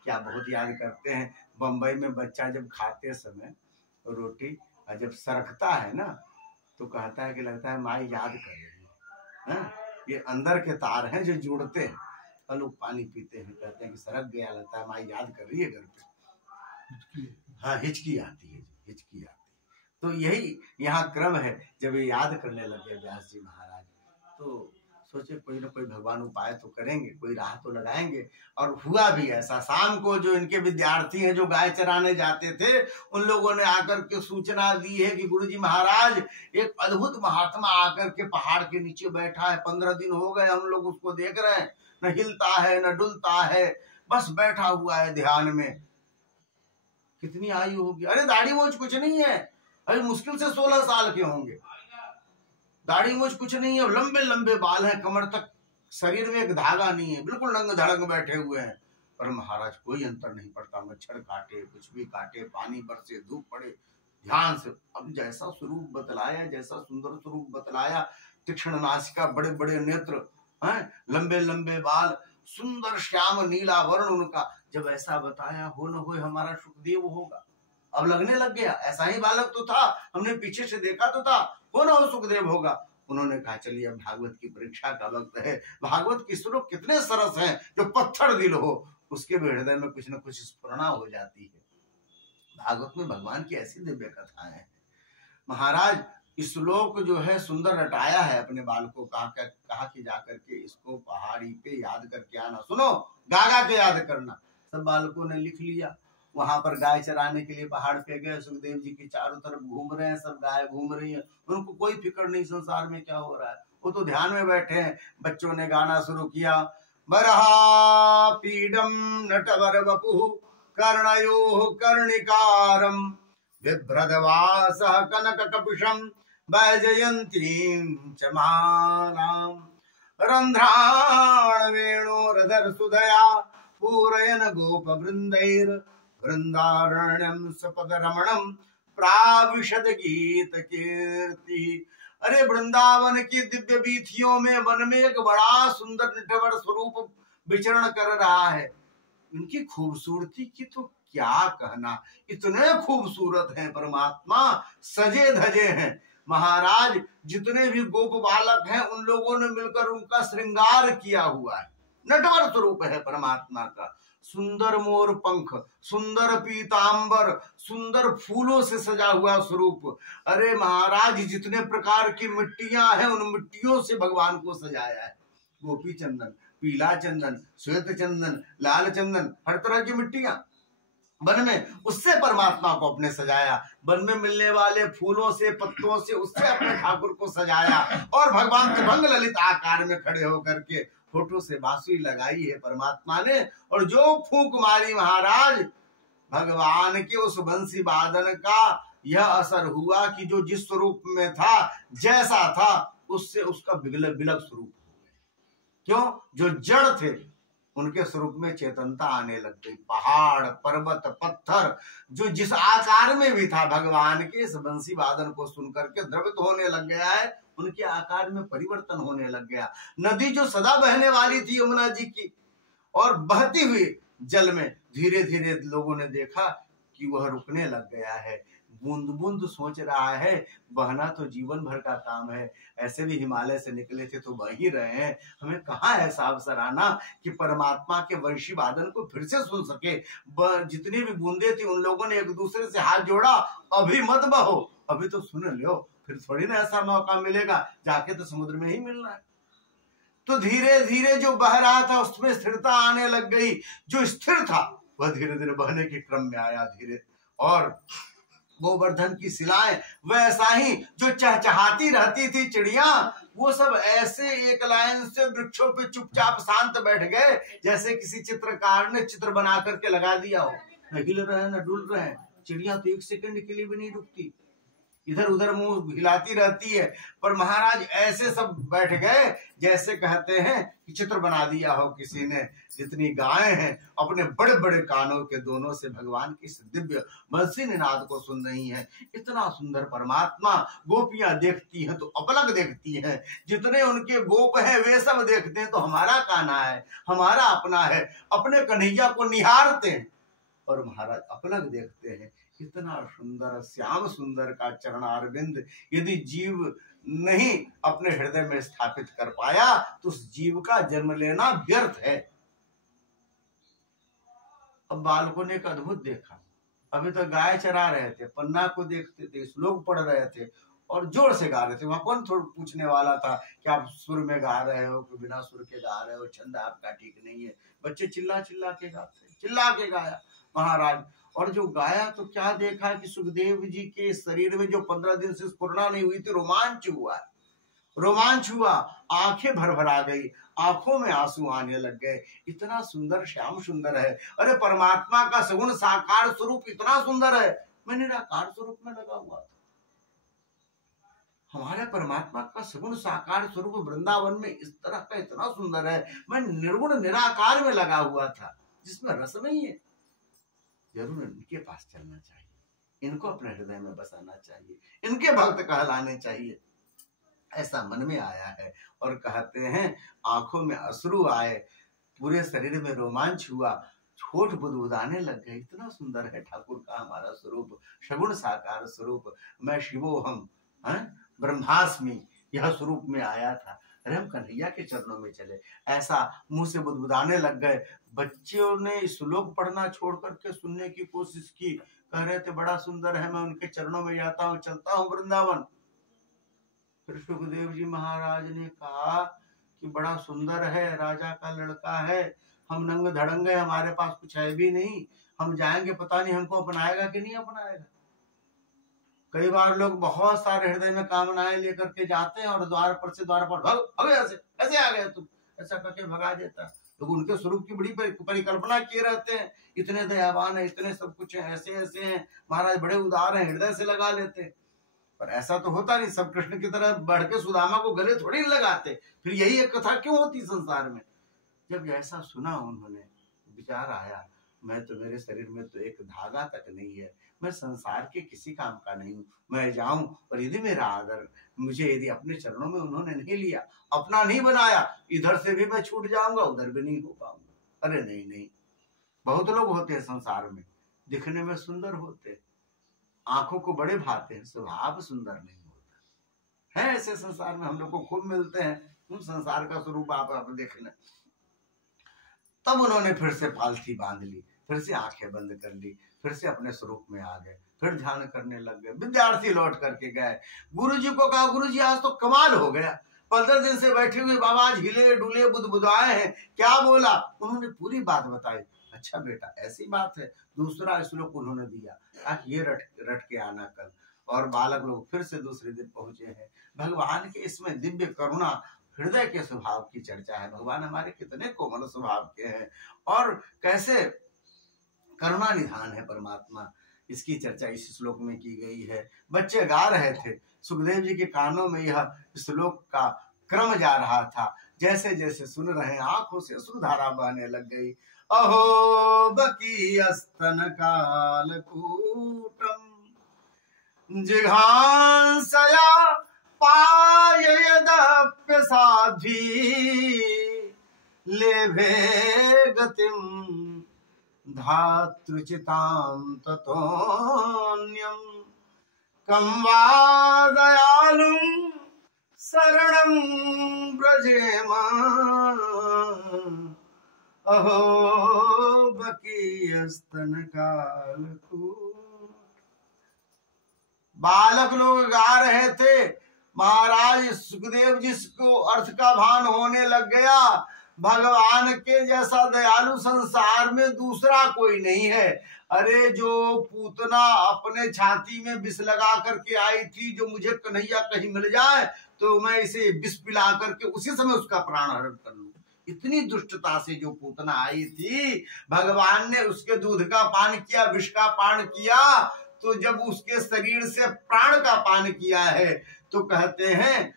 क्या बहुत याद करते हैं। बम्बई में बच्चा जब खाते समय रोटी जब सरकता है ना तो कहता है कि लगता है माँ याद कर रही है। ये अंदर के तार हैं जो जुड़ते हैं। और लोग पानी पीते हैं, कहते हैं कि सरक गया, लगता है माँ याद कर रही है घर पे। हाँ, हिचकी आती है, हिचकी आती है। तो यही यहाँ क्रम है। जब ये याद करने लगे व्यास जी महाराज तो सोचे कोई ना कोई भगवान उपाय तो करेंगे, कोई राह तो लगाएंगे। और हुआ भी ऐसा। शाम को जो इनके विद्यार्थी हैं जो गाय चराने जाते थे, उन लोगों ने आकर के सूचना दी है कि गुरुजी महाराज एक अद्भुत महात्मा आकर के पहाड़ के नीचे बैठा है। 15 दिन हो गए हम लोग उसको देख रहे हैं, न हिलता है न डुलता है, बस बैठा हुआ है ध्यान में। कितनी आयु होगी? अरे दाढ़ी मूंछ कुछ नहीं है, अरे मुश्किल से 16 साल के होंगे। दाढ़ी मूंछ कुछ नहीं है, लंबे लंबे बाल हैं कमर तक, शरीर में एक धागा नहीं है, बिल्कुल नंग धड़ंग बैठे हुए हैं। पर महाराज कोई अंतर नहीं पड़ता, मच्छर काटे कुछ भी काटे, पानी बरसे धूप पड़े, ध्यान से। अब जैसा स्वरूप बतलाया, जैसा सुंदर स्वरूप बतलाया, तीक्ष्ण नासिका, बड़े बड़े नेत्र, लंबे लंबे बाल, सुंदर श्याम नीला वर्ण उनका। जब ऐसा बताया, हो न हो हमारा सुखदेव होगा। अब लगने लग गया, ऐसा ही बालक तो था, हमने पीछे से देखा तो था, हो न हो सुखदेव होगा। उन्होंने कहा चलिए अब भागवत की परीक्षा का वक्त है। भागवत के श्लोक कितने सरस हैं, जो पत्थर दिल हो उसके भी हृदय में कुछ न कुछ स्फुरणा हो जाती है। भागवत में भगवान की ऐसी दिव्य कथाएं हैं। महाराज इस श्लोक जो है सुंदर रटाया है अपने बालकों, कहा कि जाकर के इसको पहाड़ी पे याद करके आना, सुनो गागा के याद करना। सब बालकों ने लिख लिया। वहां पर गाय चराने के लिए पहाड़ पे गए। सुखदेव जी के चारों तरफ घूम रहे हैं, सब गाय घूम रही है, उनको कोई फिक्र नहीं संसार में क्या हो रहा है, वो तो ध्यान में बैठे हैं। बच्चों ने गाना शुरू किया, बरहा पीडम नटवर वपु कर्णयो कर्णिकारम बिभ्रदवासः कनक कपुषम वैजयंतीं च मालाम रंध्राण वेणोरधर सुधया पूरयन गोप वृंदैर वृंदारण्यम सपद रमणम प्राविशद गीत कीर्ति। अरे वृंदावन की दिव्य वीथियों में, वन में एक बड़ा सुंदर नटवर स्वरूप विचरण कर रहा है। उनकी खूबसूरती की तो क्या कहना, इतने खूबसूरत हैं परमात्मा, सजे धजे हैं। महाराज जितने भी गोप बालक हैं उन लोगों ने मिलकर उनका श्रृंगार किया हुआ है। नटवर स्वरूप है परमात्मा का। सुंदर मोर पंख, सुंदर पीतांबर, सुंदर फूलों से सजा हुआ स्वरूप। अरे महाराज जितने प्रकार की मिट्टियां हैं उन मिट्टियों से भगवान को सजाया है। गोपी चंदन, पीला चंदन, श्वेत चंदन, लाल चंदन, हर तरह की मिट्टियां वन में, उससे परमात्मा को अपने सजाया। वन में मिलने वाले फूलों से, पत्तों से, उससे अपने ठाकुर को सजाया। और भगवान त्रिभंग ललित आकार में खड़े होकर के फोटो से बांसुरी लगाई है परमात्मा ने। और जो फूंक मारी महाराज, भगवान के उस बंसी वादन का यह असर हुआ कि जो जिस स्वरूप में था, जैसा था, उससे उसका विलग स्वरूप। क्यों? जो जड़ थे उनके स्वरूप में चेतनता आने लग गई। पहाड़, पर्वत, पत्थर, जो जिस आकार में भी था, भगवान के इस बंसी वादन को सुनकर के द्रवित होने लग गया है। उनके आकार में परिवर्तन होने लग गया। नदी जो सदा बहने वाली थी यमुना जी की, और बहती हुई जल में धीरे धीरे लोगों ने देखा कि वह रुकने लग गया है। बूंद बूंद सोच रहा है, बहना तो जीवन भर का काम है, ऐसे भी हिमालय से निकले थे तो बह ही रहे हैं, हमें कहाँ ऐसा अवसर आना कि परमात्मा के वंशी वादन को फिर से सुन सके। जितनी भी बूंदे थी उन लोगों ने एक दूसरे से हाथ जोड़ा, अभी मत बहो, अभी तो सुन लो, फिर थोड़ी ना ऐसा मौका मिलेगा, जाके तो समुद्र में ही मिलना है। तो धीरे धीरे जो बह रहा था उसमें स्थिरता आने लग गई। जो स्थिर था वह धीरे धीरे बहने के क्रम में आया धीरे, और गोवर्धन की शिलाएं वैसा ही जो चहचहाती रहती थी चिड़िया, वो सब ऐसे एक लाइन से वृक्षों पे चुपचाप शांत बैठ गए, जैसे किसी चित्रकार ने चित्र बना करके लगा दिया हो। न हिल रहे न डुल रहे, चिड़िया तो एक सेकंड के लिए भी नहीं रुकती, इधर उधर मुंह हिलाती रहती है, पर महाराज ऐसे सब बैठ गए जैसे कहते हैं कि चित्र बना दिया हो किसी ने। जितनी गायें हैं अपने बड़े बड़े कानों के दोनों से भगवान की दिव्य बंसी निनाद को सुन रही हैं। इतना सुंदर परमात्मा, गोपियां देखती हैं तो अपलक देखती हैं, जितने उनके गोप हैं वे सब देखते हैं तो हमारा कान्हा है, हमारा अपना है, अपने कन्हैया को निहारते हैं और महाराज अपलक देखते हैं। इतना सुंदर श्याम सुंदर का चरणारविंद यदि जीव नहीं अपने हृदय में स्थापित कर पाया तो उस जीव का जन्म लेना व्यर्थ है। अब बालकों ने एक अद्भुत देखा, अभी तो गाय चरा रहे थे, पन्ना को देखते थे, श्लोक पढ़ रहे थे और जोर से गा रहे थे। वहां कौन थोड़ा पूछने वाला था कि आप सुर में गा रहे हो कि बिना सुर के गा रहे हो, छंद आपका ठीक नहीं है। बच्चे चिल्ला चिल्ला के गाते, चिल्ला के गाया महाराज। और जो गाया तो क्या देखा कि सुखदेव जी के शरीर में जो 15 दिन से स्फुरना नहीं हुई थी, रोमांच हुआ, रोमांच हुआ, आंखें भर भर आ गई, आंखों में आंसू आने लग गए। इतना सुंदर श्याम सुंदर है। अरे परमात्मा का सगुण साकार स्वरूप इतना सुंदर है, मैं निराकार स्वरूप में लगा हुआ था। हमारे परमात्मा का सगुण साकार स्वरूप वृंदावन में इस तरह का इतना सुंदर है, मैं निर्गुण निराकार में लगा हुआ था जिसमें रस नहीं है। जरूर इनके पास चलना चाहिए, इनको अपने हृदय में बसाना चाहिए, इनके भक्त कहलाने चाहिए, ऐसा मन में आया है। और कहते हैं आंखों में अश्रु आए, पूरे शरीर में रोमांच हुआ, होठ बुदबुदाने लग गए। इतना सुंदर है ठाकुर का हमारा स्वरूप, सगुण साकार स्वरूप। मैं शिवोहम ब्रह्मास्मि, यह स्वरूप में आया था। अरे हम कन्हैया के चरणों में चले, ऐसा मुंह से बुदबुदाने लग गए। बच्चों ने श्लोक पढ़ना छोड़ करके सुनने की कोशिश की, कह रहे थे बड़ा सुंदर है, मैं उनके चरणों में जाता हूँ, चलता हूँ वृंदावन। फिर सुखदेव जी महाराज ने कहा कि बड़ा सुंदर है, राजा का लड़का है, हम नंग धड़ंग है, हमारे पास कुछ है भी नहीं, हम जाएंगे पता नहीं हमको अपनाएगा कि नहीं अपनाएगा। कई बार लोग बहुत सारे हृदय में कामनाएं लेकर के जाते हैं और द्वार पर से द्वार पर भग ऐसे ऐसे आ गए तुम, ऐसा करके भगा देता। लोग उनके स्वरूप की बड़ी परिकल्पना किए रहते हैं, इतने दयावान है, इतने सब कुछ है, ऐसे ऐसे हैं महाराज, बड़े उदार हैं, हृदय से लगा लेते हैं। पर ऐसा तो होता नहीं, सब कृष्ण की तरह बढ़ के सुदामा को गले थोड़ी लगाते। फिर यही एक कथा क्यों होती संसार में। जब ऐसा सुना उन्होंने, विचार आया, मैं तो, मेरे शरीर में तो एक धागा तक नहीं है, मैं संसार के किसी काम का नहीं हूँ। मैं जाऊं और यदि मेरा आदर, मुझे यदि अपने चरणों में उन्होंने नहीं लिया, अपना नहीं बनाया, इधर से भी मैं छूट जाऊंगा, उधर भी नहीं हो पाऊंगा। अरे नहीं नहीं, बहुत लोग होते हैं संसार में, दिखने में सुंदर होते, आंखों को बड़े भाते हैं, स्वभाव सुंदर नहीं होता है। ऐसे संसार में हम लोग को खूब मिलते हैं। तुम संसार का स्वरूप आप देखना। तब उन्होंने फिर से पालथी बांध ली, फिर से आंखें बंद कर ली, फिर से अपने स्वरूप में आ गए, फिर ध्यान करने लग गए। विद्यार्थी लौट करके गए, गुरुजी को कहा, गुरुजी आज तो कमाल हो गया, 15 दिन से बैठे हुए बाबा आज हिले डुले बुदबुदाए हैं, क्या बोला? उन्होंने पूरी बात बताई। अच्छा बेटा ऐसी बात है। दूसरा श्लोक उन्होंने दिया, ये रट के आना कल। और बालक लोग फिर से दूसरे दिन पहुंचे हैं। भगवान के इसमें दिव्य करुणा, हृदय के स्वभाव की चर्चा है। भगवान हमारे कितने कोमल स्वभाव के हैं और कैसे करुणा निधान है परमात्मा, इसकी चर्चा इस श्लोक में की गई है। बच्चे गा रहे थे, सुखदेव जी के कानों में यह श्लोक का क्रम जा रहा था। जैसे जैसे सुन रहे, आंखों से अश्रुधारा बहने लग गई। अहो बकी स्तन कालकूटम जिघांसया पाय यदप्य साध्वी लेभे गतिम धातृचितां ततोऽन्यं कं वा दयालुं शरणं व्रजेम अहो बकीयस्तनकालकूट। बालक लोग गा रहे थे, महाराज सुखदेव जी को अर्थ का भान होने लग गया। भगवान के जैसा दयालु संसार में दूसरा कोई नहीं है। अरे जो पूतना अपने छाती में विष लगा करके आई थी, जो मुझे कन्हैया कहीं मिल जाए तो मैं इसे विष पिला करके उसी समय उसका प्राण हरण कर लूं, इतनी दुष्टता से जो पूतना आई थी, भगवान ने उसके दूध का पान किया, विष का पान किया। तो जब उसके शरीर से प्राण का पान किया है तो कहते हैं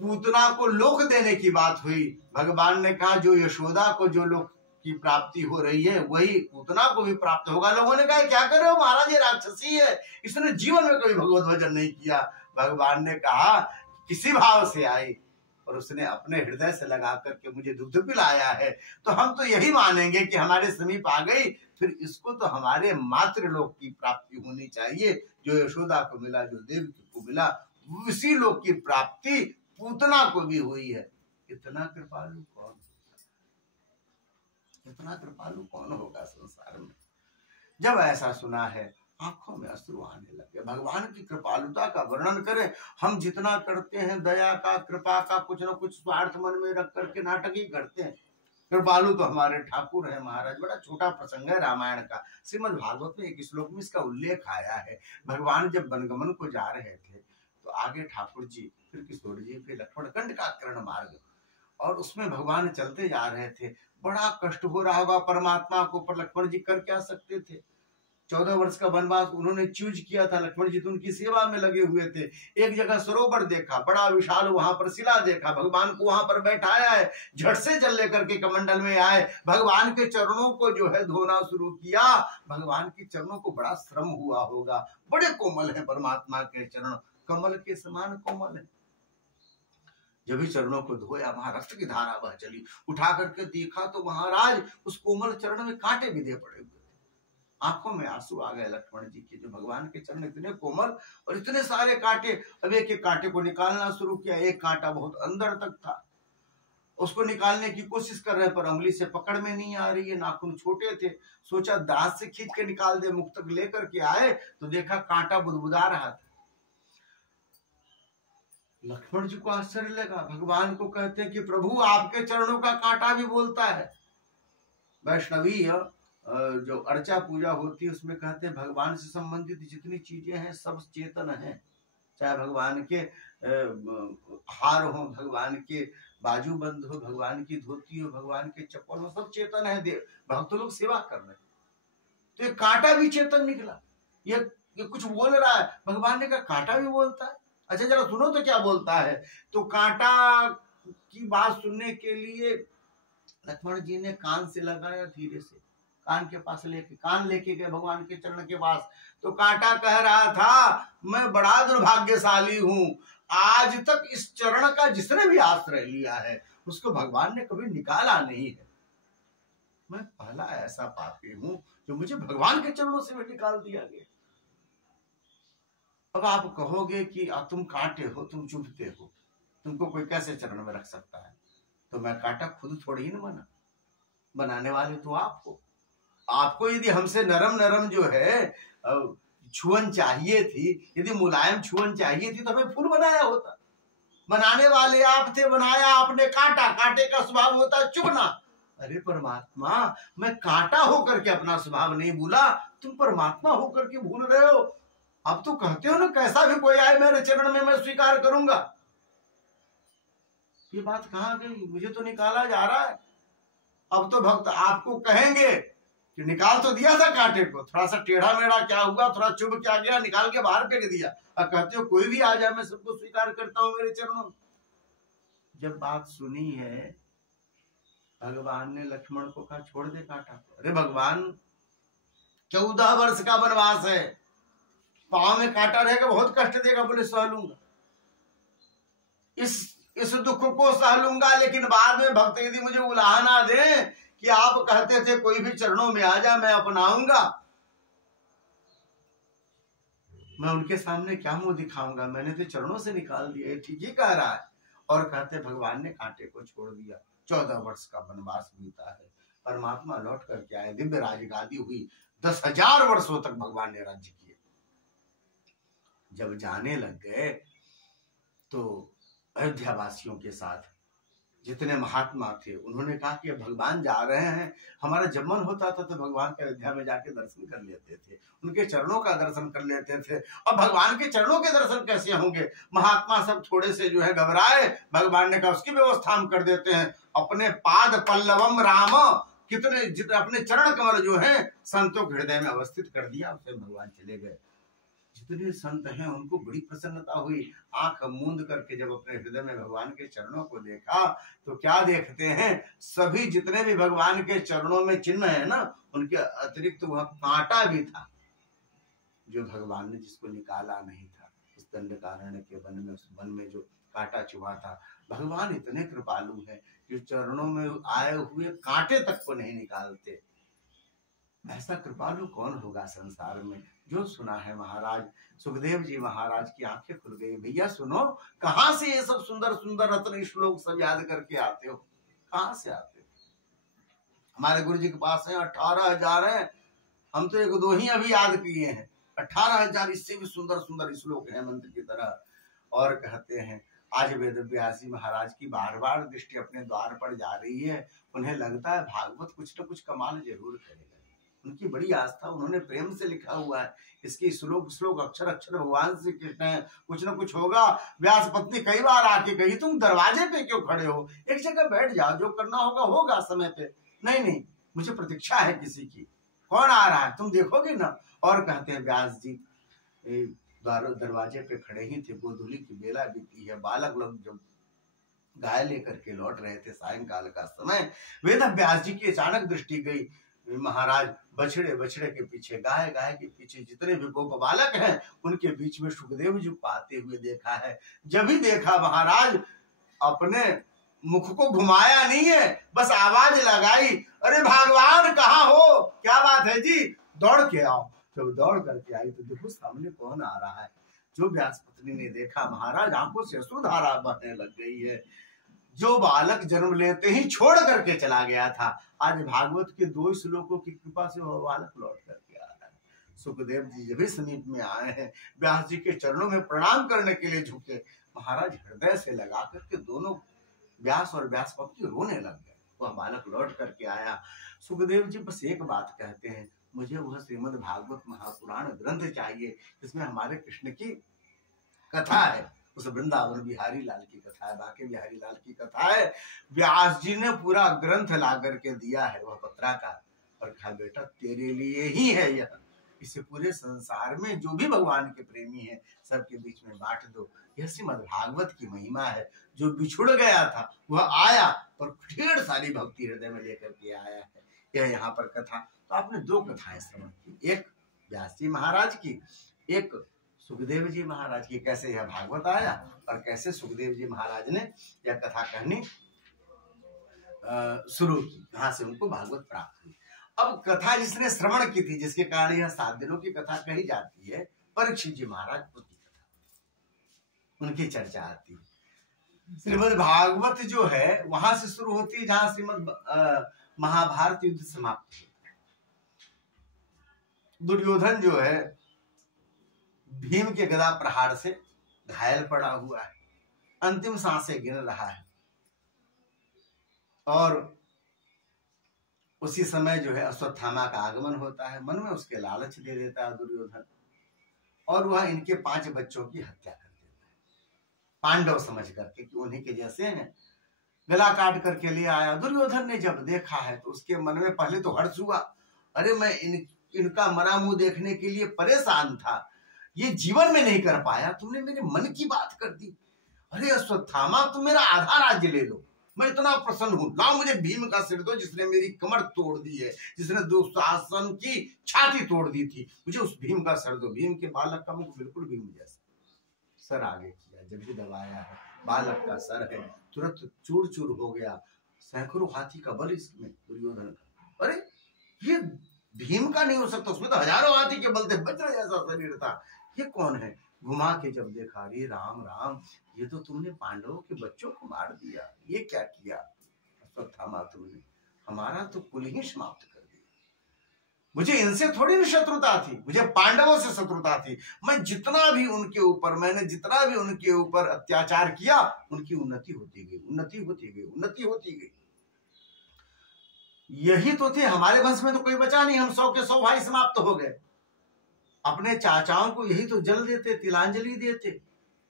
पूतना को लोक देने की बात हुई। भगवान ने कहा जो यशोदा को जो लोक की प्राप्ति हो रही है वही पूतना को भी प्राप्त होगा। लोगों ने कहा क्या कर रहे हो महाराज, ये राक्षसी है, इसने जीवन में कभी भगवत भजन नहीं किया। भगवान ने कहा किसी भाव से आई और उसने अपने हृदय से लगा करके मुझे दुग्ध पिलाया है, तो हम तो यही मानेंगे कि हमारे समीप आ गई, फिर इसको तो हमारे मातृ लोक की प्राप्ति होनी चाहिए। जो यशोदा को मिला, जो देवकी को मिला, उसी लोक की प्राप्ति पूतना को भी हुई है। इतना कृपालु कौन, इतना कृपालु कौन होगा संसार में। जब ऐसा सुना है आंखों में अश्रु आने लगे। भगवान की कृपालुता का वर्णन करें, हम जितना करते हैं दया का, कृपा का, कुछ न कुछ स्वार्थ मन में रख करके नाटक ही करते हैं। कृपालु तो हमारे ठाकुर है महाराज। बड़ा छोटा प्रसंग है रामायण का, श्रीमद् भागवत में एक श्लोक में इसका उल्लेख आया है। भगवान जब वनगमन को जा रहे थे तो आगे ठाकुर जी, फिर किशोर जी, फिर लक्ष्मण कंड का कर्ण मार्ग, और उसमें भगवान चलते जा रहे थे। बड़ा कष्ट हो रहा होगा परमात्मा को, पर लक्ष्मण जी कर क्या सकते थे। 14 वर्ष का वनवास उन्होंने चूज किया था। लक्ष्मण जी तो उनकी सेवा में लगे हुए थे। एक जगह सरोवर देखा, बड़ा विशाल, वहां पर शिला देखा, भगवान को वहां पर बैठाया है, झट से जल लेकर के कमंडल में आए, भगवान के चरणों को जो है धोना शुरू किया। भगवान के चरणों को बड़ा श्रम हुआ होगा, बड़े कोमल है परमात्मा के चरण, कमल के समान कोमल है। जब भी चरणों को धोया महाराष्ट्र की धारा बह चली। उठा करके देखा तो महाराज उस कोमल चरण में कांटे विधे पड़े हुए थे। आंखों में आंसू आ गए लक्ष्मण जी के, जो भगवान के चरण इतने कोमल और इतने सारे कांटे। अब एक एक कांटे को निकालना शुरू किया। एक कांटा बहुत अंदर तक था, उसको निकालने की कोशिश कर रहे, पर उंगली से पकड़ में नहीं आ रही है, नाखून छोटे थे। सोचा दांत से खींच के निकाल दे। मुख तक लेकर के आए तो देखा कांटा बुदबुदा रहा था। लक्ष्मण जी को आश्चर्य लगा। भगवान को कहते हैं कि प्रभु आपके चरणों का कांटा भी बोलता है। वैष्णवी जो अर्चा पूजा होती है उसमें कहते हैं भगवान से संबंधित जितनी चीजें हैं सब चेतन हैं। चाहे भगवान के हार हो, भगवान के बाजू बंद हो, भगवान की धोती हो, भगवान के चप्पल हो, सब चेतन है। भक्त लोग सेवा कर रहे, तो ये कांटा भी चेतन निकला। ये कुछ बोल रहा है। भगवान ने कहा कांटा भी बोलता है, अच्छा जरा सुनो तो क्या बोलता है। तो कांटा की बात सुनने के लिए लक्ष्मण जी ने कान से लगाया, धीरे से कान के पास कान लेके गए भगवान के चरण के पास। तो कांटा कह रहा था मैं बड़ा दुर्भाग्यशाली हूं, आज तक इस चरण का जिसने भी आश्रय लिया है उसको भगवान ने कभी निकाला नहीं है। मैं पहला ऐसा पापी हूं जो मुझे भगवान के चरणों से भी निकाल दिया गया। अब आप कहोगे कि तुम कांटे हो, तुम चुभते हो, तुमको कोई कैसे चरण में रख सकता है। तो मैं कांटा खुद थोड़ी ही न बना, बनाने वाले तो आपको यदि हमसे नरम नरम जो है छुअन चाहिए थी, यदि मुलायम छुअन चाहिए थी तो हमें फूल बनाया होता। बनाने वाले आप थे, बनाया आपने कांटा। कांटे का स्वभाव होता है चुभना। अरे परमात्मा, मैं कांटा होकर के अपना स्वभाव नहीं भूला, तुम परमात्मा होकर के भूल रहे हो। अब तो कहते हो ना कैसा भी कोई आए मेरे चरण में मैं स्वीकार करूंगा। ये बात कहाँ गई, मुझे तो निकाला जा रहा है। अब तो भक्त आपको कहेंगे कि निकाल तो दिया था कांटे को, थोड़ा सा टेढ़ा मेढ़ा क्या हुआ, थोड़ा चुभ क्या गया, निकाल के बाहर फेंक दिया। अब कहते हो कोई भी आ जाए मैं सबको स्वीकार करता हूं मेरे चरणों। जब बात सुनी है भगवान ने लक्ष्मण को कहा छोड़ दे कांटा। अरे भगवान 14 वर्ष का वनवास है, पांव में कांटा रहेगा बहुत कष्ट देगा। बोले सह लूंगा। इस दुख को सह लूंगा, लेकिन बाद में भक्त यदि मुझे उलाहना दे कि आप कहते थे कोई भी चरणों में आ जा, मैं अपनाऊंगा, मैं उनके सामने क्या मुंह दिखाऊंगा, मैंने तो चरणों से निकाल दिया। ठीक ही कह रहा है। और कहते भगवान ने कांटे को छोड़ दिया। 14 वर्ष का वनवास बीता है, परमात्मा लौट करके आए, दिव्य राजगादी हुई, 10,000 वर्षों तक भगवान ने राज्य किए। जब जाने लग गए तो अयोध्या वासियों के साथ जितने महात्मा थे उन्होंने कहा कि भगवान जा रहे हैं, हमारा जब मन होता था तो भगवान के अयोध्या में जाके दर्शन कर लेते थे, उनके चरणों का दर्शन कर लेते थे। और भगवान के चरणों के दर्शन कैसे होंगे? महात्मा सब थोड़े से जो है घबराए। भगवान ने कहा उसकी व्यवस्था हम कर देते हैं। अपने पाद पल्लवम राम, कितने जितने अपने चरण कमल जो है संतों के हृदय में अवस्थित कर दिया, उससे भगवान चले गए। जितने संत हैं उनको बड़ी प्रसन्नता हुई। आंख मूंद करके जब अपने हृदय में भगवान के चरणों को देखा तो क्या देखते हैं? सभी जितने भी भगवान के चरणों में चिन्ह है ना, उनके अतिरिक्त वह कांटा भी था जो भगवान ने जिसको निकाला नहीं था। उस दंडकारण्य के वन में, उस वन में जो कांटा चुभा था, भगवान इतने कृपालु है कि चरणों में आए हुए कांटे तक को नहीं निकालते। ऐसा कृपालु कौन होगा संसार में? जो सुना है महाराज सुखदेव जी महाराज की आंखें खुल गई। भैया सुनो, कहां से ये सब सुंदर सुंदर रत्न श्लोक सब याद करके आते हो? कहां से आते हो? हमारे गुरु जी के पास है 18,000 है, हम तो 1-2 ही अभी याद किए हैं। 18,000 इससे भी सुंदर सुंदर श्लोक है मंत्र की तरह। और कहते हैं आज वेद व्यास जी महाराज की बार बार दृष्टि अपने द्वार पर जा रही है। उन्हें लगता है भागवत कुछ न कुछ कमाल जरूर करेगा। उनकी बड़ी आस्था, उन्होंने प्रेम से लिखा हुआ है। इसकी श्लोक श्लोक अक्षर अक्षर भगवान श्री कृष्ण है, कुछ न कुछ होगा। व्यास पत्नी कई बार आके कही तुम दरवाजे पे क्यों खड़े हो, एक जगह बैठ जाओ, जो करना होगा होगा समय पे। नहीं नहीं, मुझे प्रतीक्षा है किसी की, कौन आ रहा है तुम देखोगे ना। और कहते हैं व्यास जी दरवाजे पे खड़े ही थे, गोधूली की बेला बीती है, बालक लोग जब गाय लेकर के लौट रहे थे सायंकाल का समय, वेद व्यास जी की अचानक दृष्टि गई। महाराज बछड़े बछड़े के पीछे, गाय गाय के पीछे जितने भी गोप बालक हैं उनके बीच में सुखदेव जी को आते हुए देखा है। जब ही देखा महाराज अपने मुख को घुमाया नहीं है, बस आवाज लगाई, अरे भगवान कहाँ हो, क्या बात है जी, दौड़ के आओ। जब दौड़ करके आई तो देखो सामने कौन आ रहा है। जो व्यास पत्नी ने देखा महाराज आंखों से अश्रुधारा बहने लग गई है। जो बालक जन्म लेते ही छोड़ करके चला गया था, आज भागवत के 2 श्लोकों की कृपा से वह बालक लौट करके आ रहा है। सुखदेव जी जब भी समीप में आए हैं, व्यास जी के चरणों में प्रणाम करने के लिए झुके। महाराज हृदय से लगा करके दोनों व्यास और व्यास पत्नी रोने लग गए। वह बालक लौट करके आया। सुखदेव जी बस एक बात कहते हैं, मुझे वह श्रीमद् भागवत महापुराण ग्रंथ चाहिए जिसमें हमारे कृष्ण की कथा है। उस वृंदावन बिहारी लाल की कथा है, बाके बिहारी लाल की कथा है। व्यास जी ने पूरा ग्रंथ ला करके दिया है वह पत्राकार, और कहा बेटा तेरे लिए ही है यह, इसे पूरे संसार में जो भी भगवान के प्रेमी हैं सबके बीच में बांट दो। यह श्रीमद् भागवत की महिमा है। जो बिछुड़ गया था वह आया और ढेर सारी भक्ति हृदय में लेकर के आया है। यह यहाँ पर कथा, तो आपने 2 कथाएं श्रवण की, एक व्यास जी महाराज की, एक सुखदेव जी महाराज की। कैसे यह भागवत आया और कैसे सुखदेव जी महाराज ने यह कथा कहनी शुरू की, कहां से उनको भागवत प्राप्त हुई। अब कथा जिसने श्रवण की थी, जिसके कारण यह 7 दिनों की कथा कही जाती है, परीक्षित जी महाराज की कथा, उनकी चर्चा आती है। श्रीमद् भागवत जो है वहां से शुरू होती है जहां श्रीमद् महाभारत युद्ध समाप्त होता है। दुर्योधन जो है भीम के गदा प्रहार से घायल पड़ा हुआ है, अंतिम सांसें गिन रहा है। और उसी समय जो है अश्वत्थामा का आगमन होता है। मन में उसके लालच दे देता है दुर्योधन, और वह इनके 5 बच्चों की हत्या कर देता है, पांडव समझ करके कि उन्हीं के जैसे हैं। गला काट करके ले आया। दुर्योधन ने जब देखा है तो उसके मन में पहले तो हर्ष हुआ, अरे मैं इनका मरा मुंह देखने के लिए परेशान था, ये जीवन में नहीं कर पाया, तुमने मेरे मन की बात कर दी। अरे अश्वत्थामा तुम मेरा आधा राज्य ले लो, मैं इतना प्रसन्न हूं, लाओ मुझे भीम का सिर दो जिसने मेरी कमर तोड़ दी है, जिसने दुशासन की छाती तोड़ दी थी, मुझे उस भीम का सर दो। भीम के बालक का मुख बिल्कुल भीम जैसा, सर आगे किया, जब भी दबाया है बालक का सर है, तुरंत चूर चूर हो गया। सैकड़ों हाथी का बल इसमें दुर्योधन का। अरे ये भीम का नहीं हो सकता, उसमें तो हजारों हाथी के बल थे, वज्र जैसा शरीर था। ये कौन है? घुमा के जब देखा, अरे राम राम, ये तो तुमने पांडवों के बच्चों को मार दिया, ये क्या किया अश्वत्थामा तुमने? हमारा तो कुल ही समाप्त कर दिया। मुझे इनसे थोड़ी ना शत्रुता थी, मुझे पांडवों से शत्रुता थी। मैंने जितना भी उनके ऊपर अत्याचार किया, उनकी उन्नति होती गई, उन्नति होती गई, उन्नति होती गई। यही तो थे, हमारे वंश में तो कोई बचा नहीं, हम 100 के 100 भाई समाप्त हो गए। अपने चाचाओं को यही तो जल देते, तिलांजलि देते।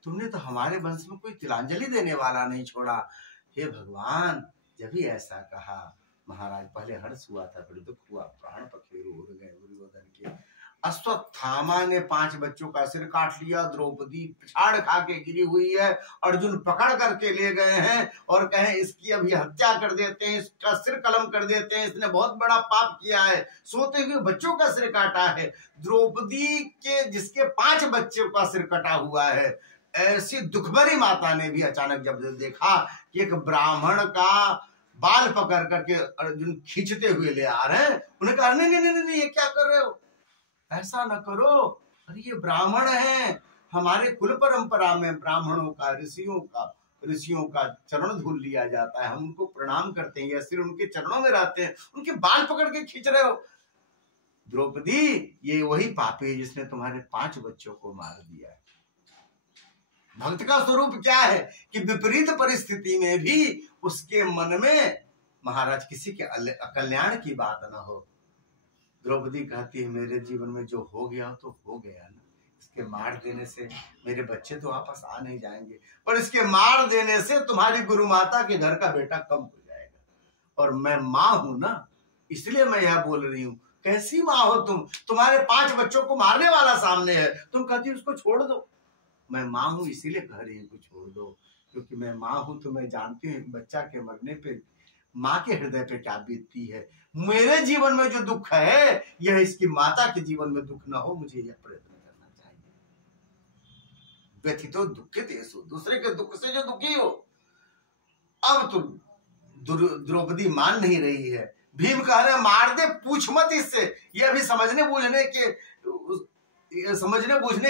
तुमने तो हमारे वंश में कोई तिलांजलि देने वाला नहीं छोड़ा। हे भगवान, जब ही ऐसा कहा महाराज, पहले हर्ष हुआ था, बड़ी दुख हुआ, प्राण पखेरु उड़ गए दुर्योधन के। अश्वत्थामा ने 5 बच्चों का सिर काट लिया, द्रौपदी पिछाड़ खा के गिरी हुई है, अर्जुन पकड़ करके ले गए हैं और कहें इसकी अभी हत्या कर देते हैं, इसका सिर कलम कर देते हैं, इसने बहुत बड़ा पाप किया है, सोते हुए बच्चों का सिर काटा है। द्रौपदी के जिसके 5 बच्चों का सिर कटा हुआ है, ऐसी दुखभरी माता ने भी अचानक जब देखा कि एक ब्राह्मण का बाल पकड़ करके अर्जुन खींचते हुए ले आ रहे हैं, उन्हें कहा नहीं नहीं नहीं, ये क्या कर रहे हो, ऐसा न करो, अरे ये ब्राह्मण है, हमारे कुल परंपरा में ब्राह्मणों का, ऋषियों का चरण धूल लिया जाता है, हम उनको प्रणाम करते हैं, या सिर उनके चरणों में रहते हैं, उनके बाल पकड़ के खींच रहे हो। द्रौपदी, ये वही पापी है जिसने तुम्हारे 5 बच्चों को मार दिया है। भक्त का स्वरूप क्या है कि विपरीत परिस्थिति में भी उसके मन में महाराज किसी के अकल्याण की बात ना हो। द्रौपदी कहती है, मेरे जीवन में जो हो गया तो हो गया ना, इसके मार देने से मेरे बच्चे तो वापस आ नहीं जाएंगे, पर इसके मार देने से तुम्हारी गुरु माता के घर का बेटा कम हो जाएगा। और मैं माँ हूं ना, इसलिए मैं यह बोल रही हूँ। कैसी माँ हो तुम, तुम्हारे 5 बच्चों को मारने वाला सामने है, तुम कहती हो उसको छोड़ दो। मैं माँ हूं इसीलिए कह रही हूँ छोड़ दो, क्योंकि मैं माँ हूं तो मैं जानती हूँ बच्चा के मरने पे माँ के हृदय पे क्या बीतती है। मेरे जीवन में जो दुख है, यह इसकी माता के जीवन में दुख ना हो, मुझे यह प्रयत्न करना चाहिए। व्यथितो दुःखितेषु, दूसरे के दुख से जो दुखी हो। अब तो द्रौपदी मान नहीं रही है। भीम कह रहे मार दे, पूछ मत इससे, ये अभी समझने बूझने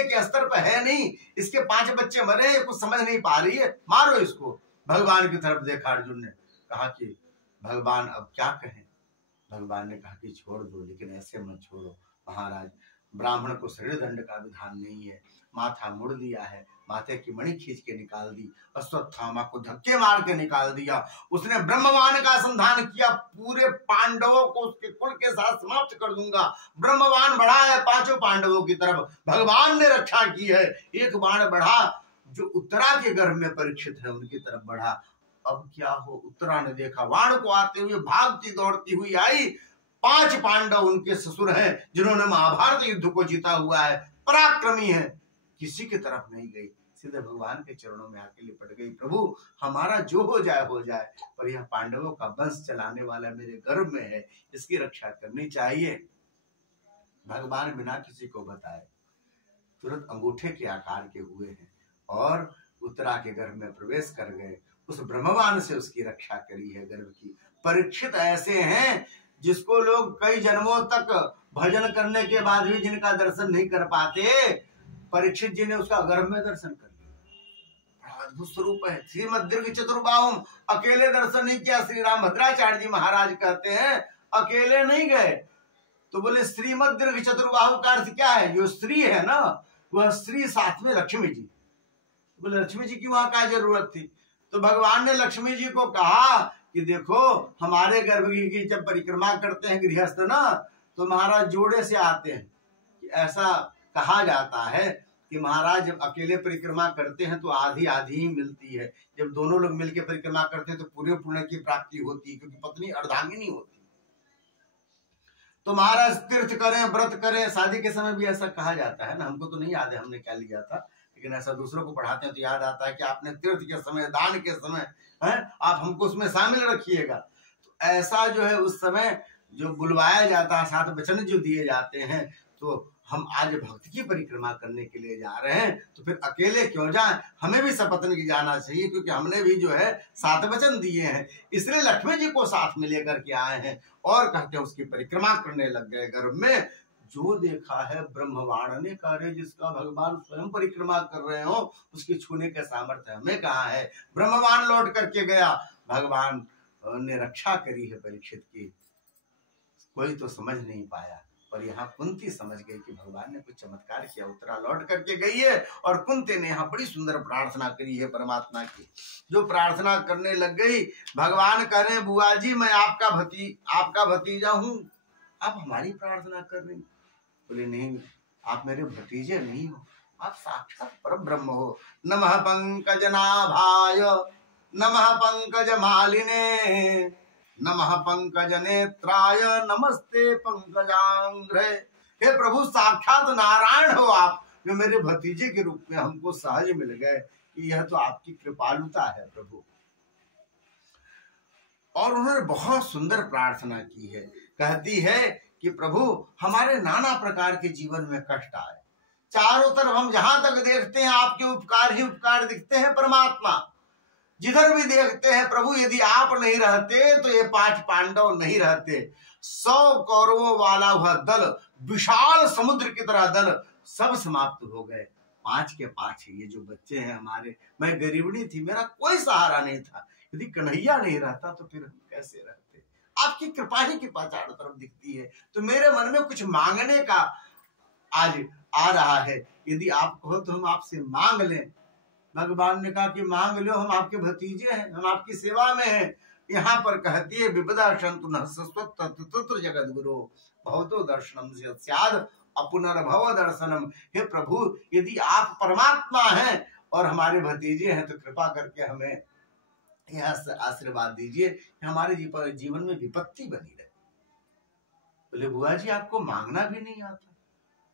के स्तर पर है नहीं, इसके 5 बच्चे मरे, कुछ समझ नहीं पा रही है, मारो इसको। भगवान की तरफ देखा अर्जुन ने, कहा कि भगवान अब क्या कहें। भगवान ने कहा कि छोड़ दो, लेकिन ऐसे मत छोड़ो महाराज, ब्राह्मण को शरीर दंड का विधान नहीं है। माथा मुड़ दिया है, माथे की मणि खींच के निकाल दी, अश्वत्थामा को धक्के मार के निकाल दिया। उसने ब्रह्मवान का संधान किया, पूरे पांडवों को उसके कुल के साथ समाप्त कर दूंगा। ब्रह्मवान बढ़ा है 5 पांडवों की तरफ, भगवान ने रक्षा की है। एक बाण बढ़ा जो उत्तरा के गर्भ में परीक्षित है उनकी तरफ बढ़ा। अब क्या हो, उत्तरा ने देखा बाण को आते हुए, भागती दौड़ती हुई आई। 5 पांडव उनके ससुर हैं जिन्होंने महाभारत युद्ध को जीता हुआ है, पराक्रमी है, किसी की तरफ नहीं गई, सीधे भगवान के चरणों में आके लिपट गई। प्रभु हमारा जो हो जाए, पर यह पांडवों का वंश चलाने वाला मेरे गर्भ में है, इसकी रक्षा करनी चाहिए। भगवान बिना किसी को बताए तुरंत अंगूठे के आकार के हुए हैं और उत्तरा के गर्भ में प्रवेश कर गए। उस ब्रह्मवान से उसकी रक्षा करी है गर्भ की। परीक्षित ऐसे हैं जिसको लोग कई जन्मों तक भजन करने के बाद भी जिनका दर्शन नहीं कर पाते, परीक्षित जी ने उसका गर्भ में दर्शन कर लिया। बड़ा अद्भुत स्वरूप है। श्रीमद दीर्घ चतुर्बाहुम, अकेले दर्शन नहीं किया। श्री राम भद्राचार्य जी महाराज कहते हैं अकेले नहीं गए, तो बोले श्रीमद दीर्घ चतुर्बाहु का अर्थ क्या है, जो स्त्री है ना, वह स्त्री साथ में लक्ष्मी जी। बोले लक्ष्मी जी की वहां क्या जरूरत थी। तो भगवान ने लक्ष्मी जी को कहा कि देखो हमारे गर्भ की जब परिक्रमा करते हैं गृहस्थ ना, तो महाराज जोड़े से आते हैं। ऐसा कहा जाता है कि महाराज जब अकेले परिक्रमा करते हैं तो आधी आधी ही मिलती है, जब दोनों लोग मिलकर परिक्रमा करते हैं तो पूरे पुण्य की प्राप्ति होती है, क्योंकि पत्नी अर्धांगिनी होती। तो महाराज तीर्थ करें, व्रत करें, शादी के समय भी ऐसा कहा जाता है ना, हमको तो नहीं याद है हमने क्या लिया था, लेकिन ऐसा दूसरों को पढ़ाते हैं तो याद आता है कि आपने तीर्थ के समय, दान के समय है, आप हमको उसमें शामिल रखिएगा। तो ऐसा जो है उस समय जो बुलवाया जाता है, 7 वचन जो दिए जाते हैं, तो हम आज भक्त की परिक्रमा करने के लिए जा रहे हैं, तो फिर अकेले क्यों जाएं, हमें भी सपत्न की जाना चाहिए, क्योंकि हमने भी जो है 7 वचन दिए हैं। इसलिए लक्ष्मी जी को साथ में लेकर के आए हैं और कहते हैं उसकी परिक्रमा करने लग गए गर्भ में। जो देखा है ब्रह्मवाण ने कार्य, जिसका भगवान स्वयं परिक्रमा कर रहे हो उसकी छूने के सामर्थ्य हमें कहाँ है। ब्रह्मवाण लौट करके गया, भगवान ने रक्षा करी है परीक्षित की, कोई तो समझ नहीं पाया। और यहाँ कुंती समझ गई कि भगवान ने कुछ चमत्कार किया, उत्तरा लौट करके गई है। और कुंती ने यहाँ बड़ी सुंदर प्रार्थना करी है परमात्मा की। जो प्रार्थना करने लग गई, भगवान कह रहे बुआ जी मैं आपका भतीजा हूँ, आप हमारी प्रार्थना कर रही। बोले नहीं, आप मेरे भतीजे नहीं हो, आप साक्षात परब्रह्म हो। नमः पंकजनाभाय नमः पंकज मालिने नमः पंकज नेत्राय नमस्ते पंकजांग्रे। हे प्रभु साक्षात नारायण हो आप, जो मेरे भतीजे के रूप में हमको सहज मिल गए, कि यह तो आपकी कृपालुता है प्रभु। और उन्होंने बहुत सुंदर प्रार्थना की है, कहती है कि प्रभु हमारे नाना प्रकार के जीवन में कष्ट आए, चारों तरफ हम जहां तक देखते हैं आपके उपकार ही उपकार दिखते हैं परमात्मा। जिधर भी देखते हैं प्रभु, यदि आप नहीं रहते तो ये 5 पांडव नहीं रहते। 100 कौरवों वाला वह दल, विशाल समुद्र की तरह दल, सब समाप्त हो गए। 5 के 5 ये जो बच्चे हैं हमारे, मैं गरीबनी थी, मेरा कोई सहारा नहीं था, यदि कन्हैया नहीं रहता तो फिर हम कैसे रहते। आपकी कृपा ही कृपा चारों तरफ दिखती है। तो मेरे मन में कुछ मांगने का आज आ रहा है, यदि आप कहो तो हम आपसे मांग लें। भगवान ने कहा कि मांग लो, हम आपके भतीजे हैं, हम आपकी सेवा में हैं। यहाँ पर कहती है विपदा शंतु न सस्वत जगत गुरु भवतो दर्शनम स्याद अपुनर्भव दर्शनम। हे प्रभु यदि आप परमात्मा हैं और हमारे भतीजे हैं, तो कृपा करके हमें यह आशीर्वाद दीजिए कि हमारे जीवन में विपत्ति बनी रहे। बोले बुआ जी आपको मांगना भी नहीं आता।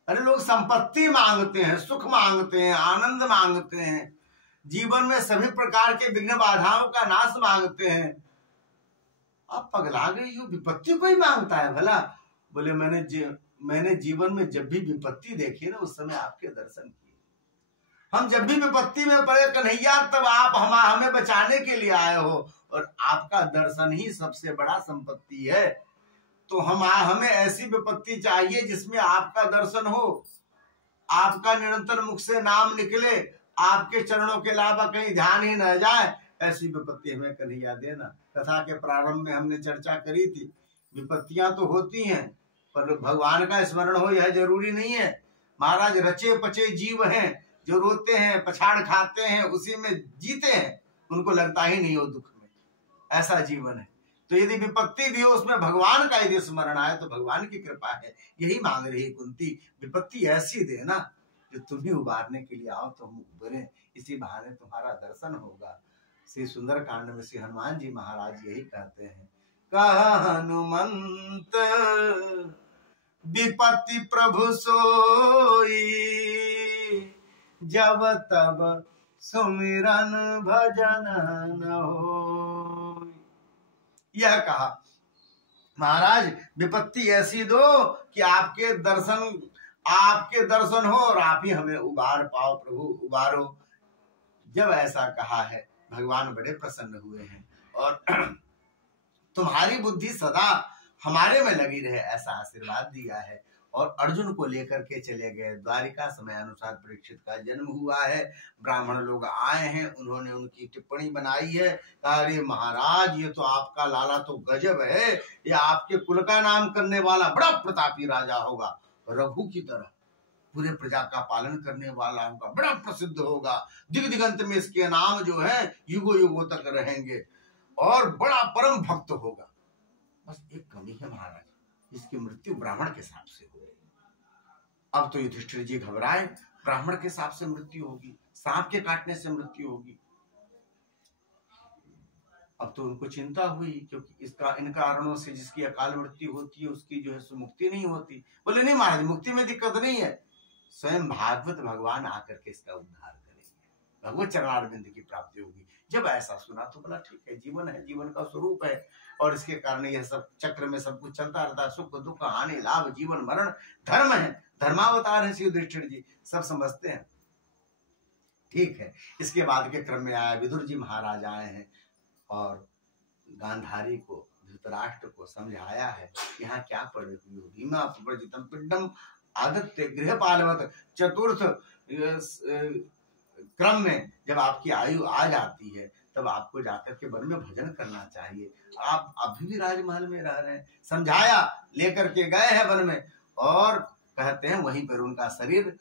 अरे लोग संपत्ति मांगते हैं, सुख मांगते हैं, आनंद मांगते हैं, जीवन में सभी प्रकार के विघ्न बाधाओं का नाश मांगते हैं। आप पगला गई हो, विपत्ति कोई मांगता है भला। बोले मैंने जीवन में जब भी विपत्ति देखी ना, उस समय आपके दर्शन किए। हम जब भी विपत्ति में पड़े कन्हैया, तब आप हमें बचाने के लिए आए हो, और आपका दर्शन ही सबसे बड़ा संपत्ति है। तो हमें ऐसी विपत्ति चाहिए जिसमें आपका दर्शन हो, आपका निरंतर मुख से नाम निकले, आपके चरणों के अलावा कहीं ध्यान ही न जाए, ऐसी विपत्ति हमें कन्हैया देना। कथा के प्रारंभ में हमने चर्चा करी थी, विपत्तियां तो होती हैं पर भगवान का स्मरण हो यह जरूरी नहीं है। महाराज रचे पचे जीव हैं, जो रोते हैं, पछाड़ खाते हैं, उसी में जीते हैं, उनको लगता ही नहीं हो दुख में, ऐसा जीवन है। तो यदि विपत्ति भी हो, उसमें भगवान का यदि स्मरण आए तो भगवान की कृपा है। यही मांग रही कुंती, विपत्ति ऐसी देना जो तुम्हें उबारने के लिए आओ तो हम उबरे, इसी बहाने तुम्हारा दर्शन होगा। श्री सुंदर कांड में श्री हनुमान जी महाराज यही कहते हैं, कहा हनुमंत विपत्ति प्रभु सोई, जब तब सुमिरन भजन न हो। यह कहा महाराज विपत्ति ऐसी दो कि आपके दर्शन हो और आप ही हमें उबार पाओ, प्रभु उबारो। जब ऐसा कहा है भगवान बड़े प्रसन्न हुए हैं, और तुम्हारी बुद्धि सदा हमारे में लगी रहे, ऐसा आशीर्वाद दिया है। और अर्जुन को लेकर के चले गए द्वारिका। समय अनुसार परीक्षित का जन्म हुआ है, ब्राह्मण लोग आए हैं, उन्होंने उनकी टिप्पणी बनाई है, अरे महाराज ये तो आपका लाला तो गजब है, ये आपके कुल का नाम करने वाला बड़ा प्रतापी राजा होगा, रघु की तरह पूरे प्रजा का पालन करने वाला होगा, बड़ा प्रसिद्ध होगा, दिग दिगंत में इसके नाम जो है युगों युगों तक रहेंगे, और बड़ा परम भक्त होगा। बस एक कमी है महाराज, इसकी मृत्यु ब्राह्मण के साथ से हो गई। अब तो युधिष्ठिर जी घबराए, ब्राह्मण के साथ से मृत्यु होगी, सांप के काटने से मृत्यु होगी। अब तो उनको चिंता हुई, क्योंकि इन कारणों से जिसकी अकाल मृत्यु होती है उसकी जो है मुक्ति नहीं होती। बोले नहीं महाराज मुक्ति में दिक्कत नहीं है, स्वयं भागवत भगवान आकर के इसका उद्धार करेंगे, भगवत चरणारविंद की प्राप्ति होगी। जब ऐसा सुना तो बोला ठीक है, जीवन है, जीवन का स्वरूप है, और इसके कारण यह सब चक्र में सब कुछ चलता रहता है। सुख दुख हानि लाभ जीवन मरण धर्म है, धर्मावतार है श्री युधिष्ठिर जी, सब समझते हैं। ठीक है, इसके बाद के क्रम में आया विदुर जी महाराज आए हैं और गांधारी को धृतराष्ट्र को समझाया है यहाँ क्या पड़े हुई हो। भीमा प्रजितम पिंडम आदित्य गृहपालवत। चतुर्थ क्रम में जब आपकी आयु आ जाती है तब आपको जाकर के वन में भजन करना चाहिए। आप अभी भी राजमहल में रह रहे हैं। समझाया, लेकर के गए हैं वन में और कहते हैं वहीं पर उनका शरीर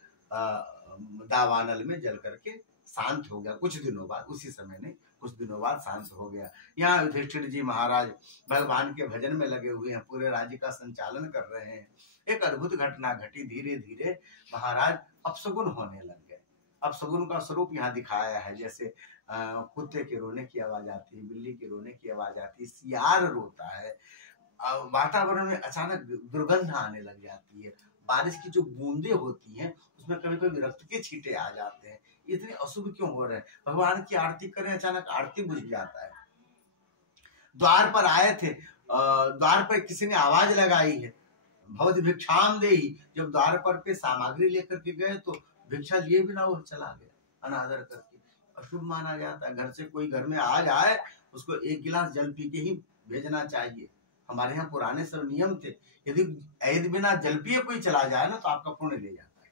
दावानल में जल करके शांत हो गया। कुछ दिनों बाद, उसी समय नहीं, कुछ दिनों बाद शांत हो गया। यहाँ युधिष्ठिर जी महाराज भगवान के भजन में लगे हुए हैं, पूरे राज्य का संचालन कर रहे हैं। एक अद्भुत घटना घटी। धीरे धीरे महाराज अपशगुन होने लग गए। अपशगुन का स्वरूप यहाँ दिखाया है। जैसे कुत्ते के रोने की आवाज आती है, बिल्ली के रोने की आवाज आती है, सियार रोता है, वातावरण में अचानक दुर्गंध आने लग जाती है, बारिश की जो बूंदे होती हैं उसमें कभी कभी रक्त के छींटे आ जाते हैं। इतने अशुभ क्यों हो रहे हैं? भगवान की आरती करें, अचानक आरती बुझ जाता है। द्वार पर आए थे, द्वार पर किसी ने आवाज लगाई है, भवति भिक्षाम देहि। जब द्वार पर पे सामग्री लेकर के गए तो भिक्षा लिए बिना वो चला गया अनादर करके। अशुभ माना जाता है। घर से कोई घर में आ जाए उसको एक गिलास जल पी के ही भेजना चाहिए। हमारे यहाँ पुराने सब नियम थे, यदि बिना जल पिए कोई चला जाए ना तो आपका पुण्य ले जाता है।